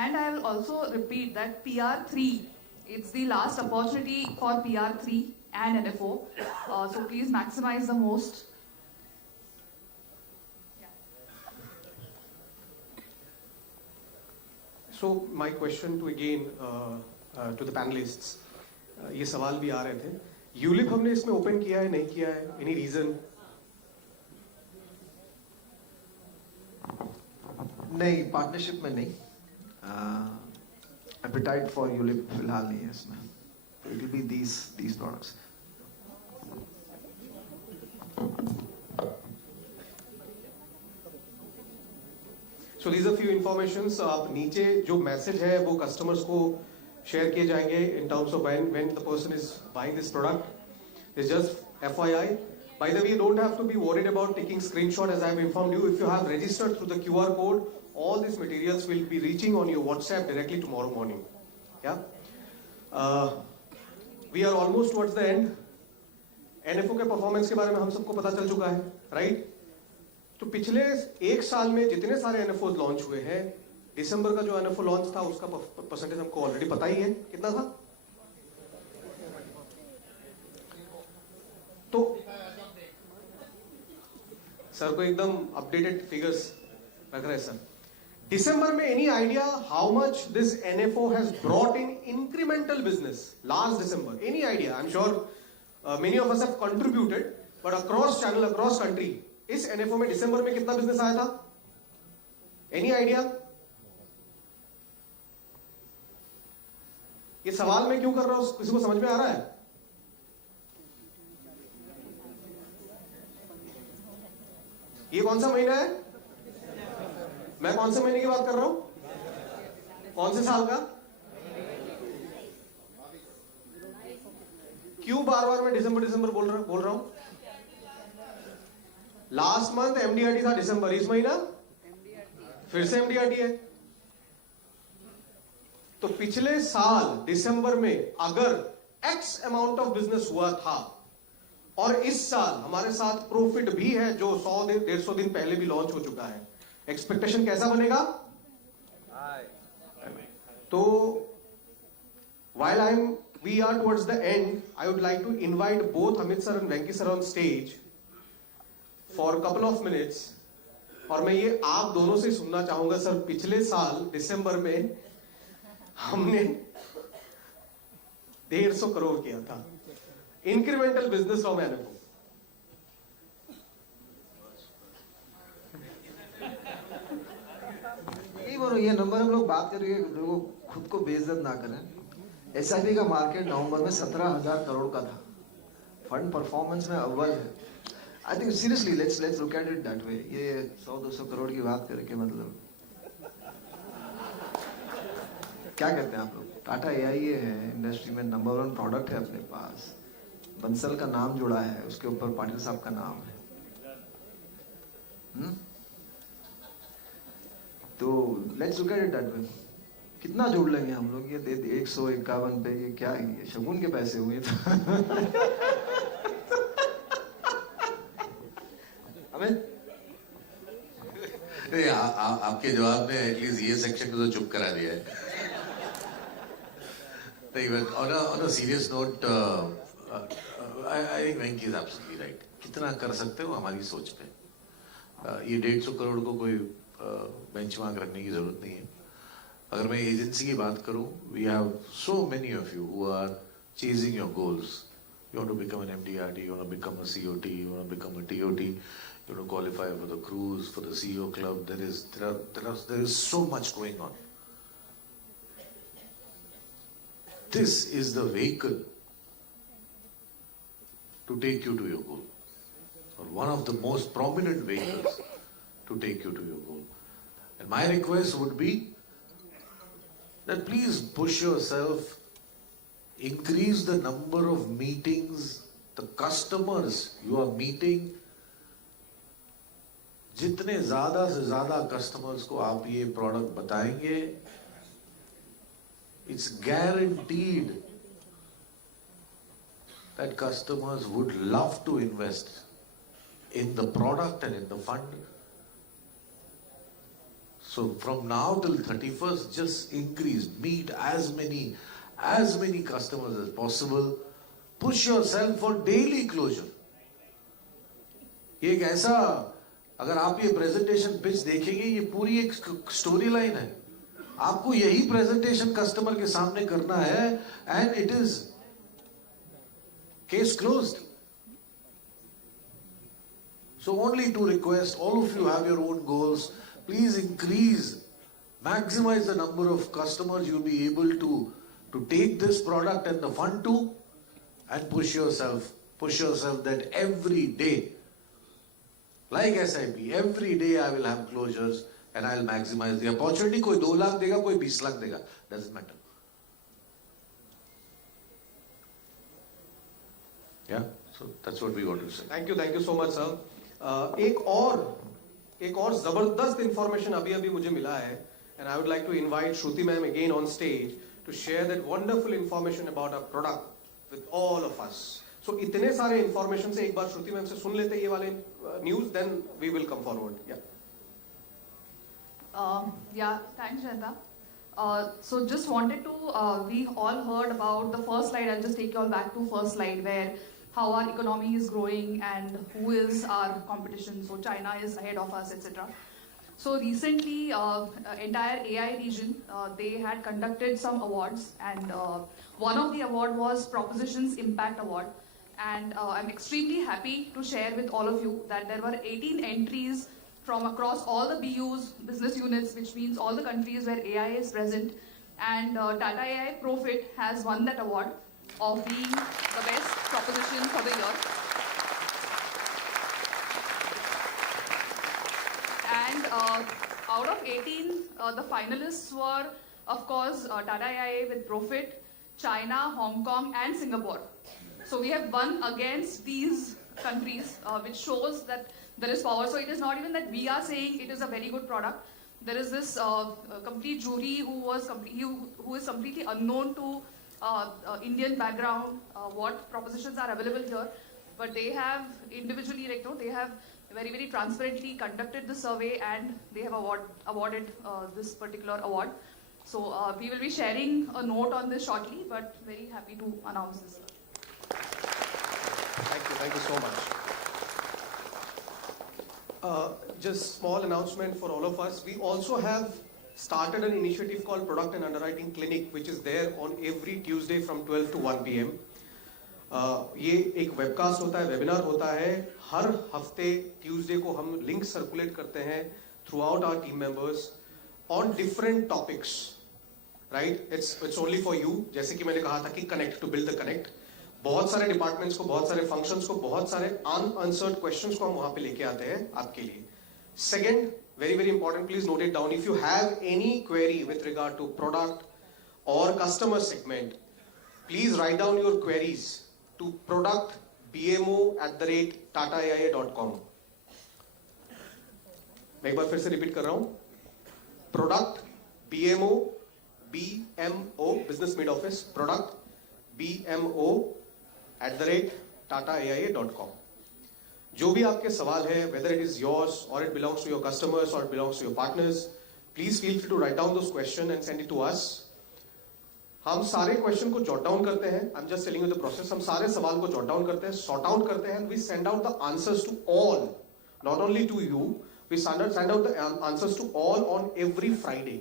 And I will also repeat that PR3, it's the last opportunity for PR3 and NFO. So please maximize the most. So my question to again to the panelists, ये सवाल भी आ रहे थे. ULIP हमने इसमें open किया है, नहीं किया है? Any reason? नहीं, पार्टनरशिप में नहीं. एपेटाइट फॉर यूलिप फिलहाल नहीं है इसमें. It will B these products. So these are few informations. आप नीचे जो मैसेज है वो कस्टमर्स को शेयर किए जाएंगे in terms of when the person is buying this product. It's just FYI. By the way, you don't have to be worried about taking screenshot, as I have informed you. If you have registered through the QR code, all these materials will be reaching on your WhatsApp directly tomorrow morning. Yeah. We are almost towards the end. NFO के performance के बारे में हम सबको पता चल चुका है, राइट? तो पिछले एक साल में जितने सारे NFOs लॉन्च हुए हैं, दिसंबर का जो NFO लॉन्च था उसका परसेंटेज हमको ऑलरेडी पता ही है. कितना था? सर को एकदम अपडेटेड फिगर्स रख रहे हैं सर. December में any idea how much this NFO has brought in incremental business last December? Any idea? I'm sure many of us have contributed, but across channel, across country, इस NFO में December में कितना business आया था? Any idea? ये सवाल मैं क्यों कर रहा हूं, किसी को समझ में आ रहा है? ये कौन सा महीना है? मैं कौन से महीने की बात कर रहा हूं? कौन से साल का? क्यों बार बार मैं दिसंबर बोल रहा हूं? लास्ट मंथ एमडीआरटी था दिसंबर, इस महीना फिर से एमडीआरटी है. तो पिछले साल दिसंबर में अगर एक्स अमाउंट ऑफ बिजनेस हुआ था और इस साल हमारे साथ प्रॉफिट भी है जो 100-150 दिन पहले भी लॉन्च हो चुका है, एक्सपेक्टेशन कैसा बनेगा? तो while we are towards the end, I would like to invite both Amit sir and Venki sir on stage for a couple of minutes. और मैं ये आप दोनों से सुनना चाहूंगा सर, पिछले साल दिसंबर में हमने 150 करोड़ किया था इंक्रीमेंटल बिजनेस फ्रॉम एनएफओ. ये नंबर हम लोग बात करेंगे, लोग खुद को बेइज्जत ना करें. एसआईपी का मार्केट नवंबर में 17,000 करोड़ का था. फंड परफॉर्मेंस में अव्वल है. I think seriously let's look at it that way. ये 100-200 करोड़ की बात करके मतलब क्या कहते हैं आप लोग? टाटा एआईए है, इंडस्ट्री में नंबर 1 प्रोडक्ट है अपने पास. बंसल का नाम जुड़ा है, उसके ऊपर पाटिल साहब का नाम है. तो let's look at it that way. कितना जोड़ लेंगे हम लोग? ये 151 पे ये क्या है? ये शगुन के पैसे हुए थे. हमें आपके जवाब ने एटलीस्ट ये सेक्शन को तो चुप करा दिया है. On a serious note, I think Venki is absolutely right. कितना कर सकते हो हमारी सोच पे. ये 150 करोड़ को कोई बेंचमार्क रखने की जरूरत नहीं है. अगर मैं एजेंसी की बात करूं, we have so many of you who are chasing your goals. You want to become an MDRT, you want to become a COT, you want to become a TOT, you want to qualify for the cruise, for the CEO club. There is so much going on. This is the vehicle to take you to your goal, or one of the most prominent vehicles to take you to your goal. And my request would be that please push yourself, increase the number of meetings, the customers you are meeting. जितने ज़्यादा से ज़्यादा customers को आप ये product बताएंगे, it's guaranteed that customers would love to invest in the product and in the fund. So from now till 31st, just increase, meet as many customers as possible. Push yourself for daily closure. ये एक ऐसा, अगर आप ये presentation pitch देखेंगे, ये पूरी एक story line है. आपको यही presentation customer के सामने करना है, and it is case closed. So only to request, all of you have your own goals. Please increase, maximize the number of customers you'll be able to take this product and the fund to, and push yourself that every day, like SIP, every day I will have closures and I'll maximize the opportunity. कोई 2 लाख देगा, कोई 20 लाख देगा, doesn't matter. Yeah, so that's what we want to say. Thank you so much, sir. एक और जबरदस्त information अभी मुझे मिला है, and I would like to invite Shruti ma'am again on stage to share that wonderful information about our product with all of us. So इतने सारे information से एक बार श्रुति मैम से सुन लेते हैं ये वाले news, then we will come forward. Yeah, thanks, Jayanta. So just wanted to, we all heard about the first slide. I'll just take you all back to first slide where how our economy is growing and who is our competition. So China is ahead of us, etc. So recently, entire AI region, they had conducted some awards, and one of the award was Propositions Impact Award. And I'm extremely happy to share with all of you that there were 18 entries from across all the BUs, business units, which means all the countries where AI is present. And Tata AI Profit has won that award of being the best proposition for the year. And out of 18, the finalists were, of course, Tata AI with Profit, China, Hong Kong, and Singapore. So we have won against these countries, which shows that there is power. So it is not even that we are saying it is a very good product. There is this complete jury who is completely unknown to Indian background, what propositions are available here. But they have individually, they have very, very transparently conducted the survey, and they have awarded this particular award. So we will be sharing a note on this shortly, but very happy to announce this. Thank you so much. Just small announcement for all of us. We also have started an initiative called Product and Underwriting Clinic, which is there on every Tuesday from 12 to 1 p.m. ये एक webcast होता है, webinar होता है. हर हफ्ते Tuesday को हम link circulate करते हैं throughout our team members on different topics, right? It's only for you. जैसे कि मैंने कहा था कि connect, to build the connect. बहुत सारे डिपार्टमेंट्स को, बहुत सारे फंक्शंस को, बहुत सारे अनआंसर्ड क्वेश्चंस को हम वहां पे लेके आते हैं आपके लिए. Second, very very important, please note it down. If you have any query with regard to product or customer segment, please write down your queries to productbmo@tataaia.com. मैं एक बार फिर से रिपीट कर रहा हूं. Product BMO, business mid office, product BMO@tataaia.com. जो भी आपके सवाल है, whether it is yours or it belongs to your customers or it belongs to your partners, please feel free to write down those questions and send it to us. हम सारे question को jot down करते हैं. I am just telling you the process. हम सारे सवाल को jot down करते हैं, सॉर्ट आउट करते हैं, we send out the answers to all, not only to you. We send out the answers to all on every Friday.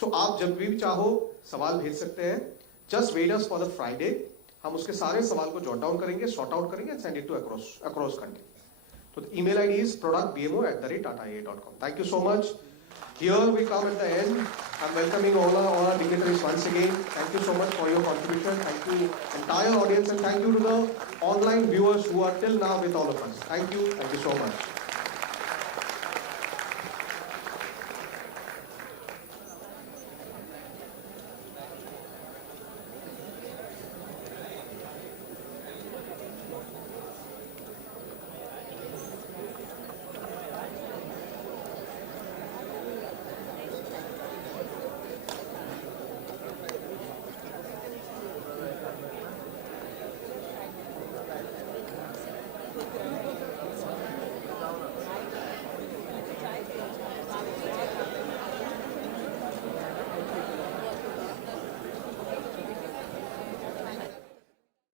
So आप जब भी चाहो सवाल भेज सकते हैं. Just wait us for the Friday. हम उसके सारे सवाल को जॉट डाउन करेंगे, सॉर्ट आउट करेंगे and send it to across country. So the email ID is productbmo@tataaia.com. Thank you so much. Here we come at the end. I'm welcoming all our dignitaries once again. Thank you so much for your contribution. Thank you entire audience, and thank you to the online viewers who are till now with all of us. Thank you so much.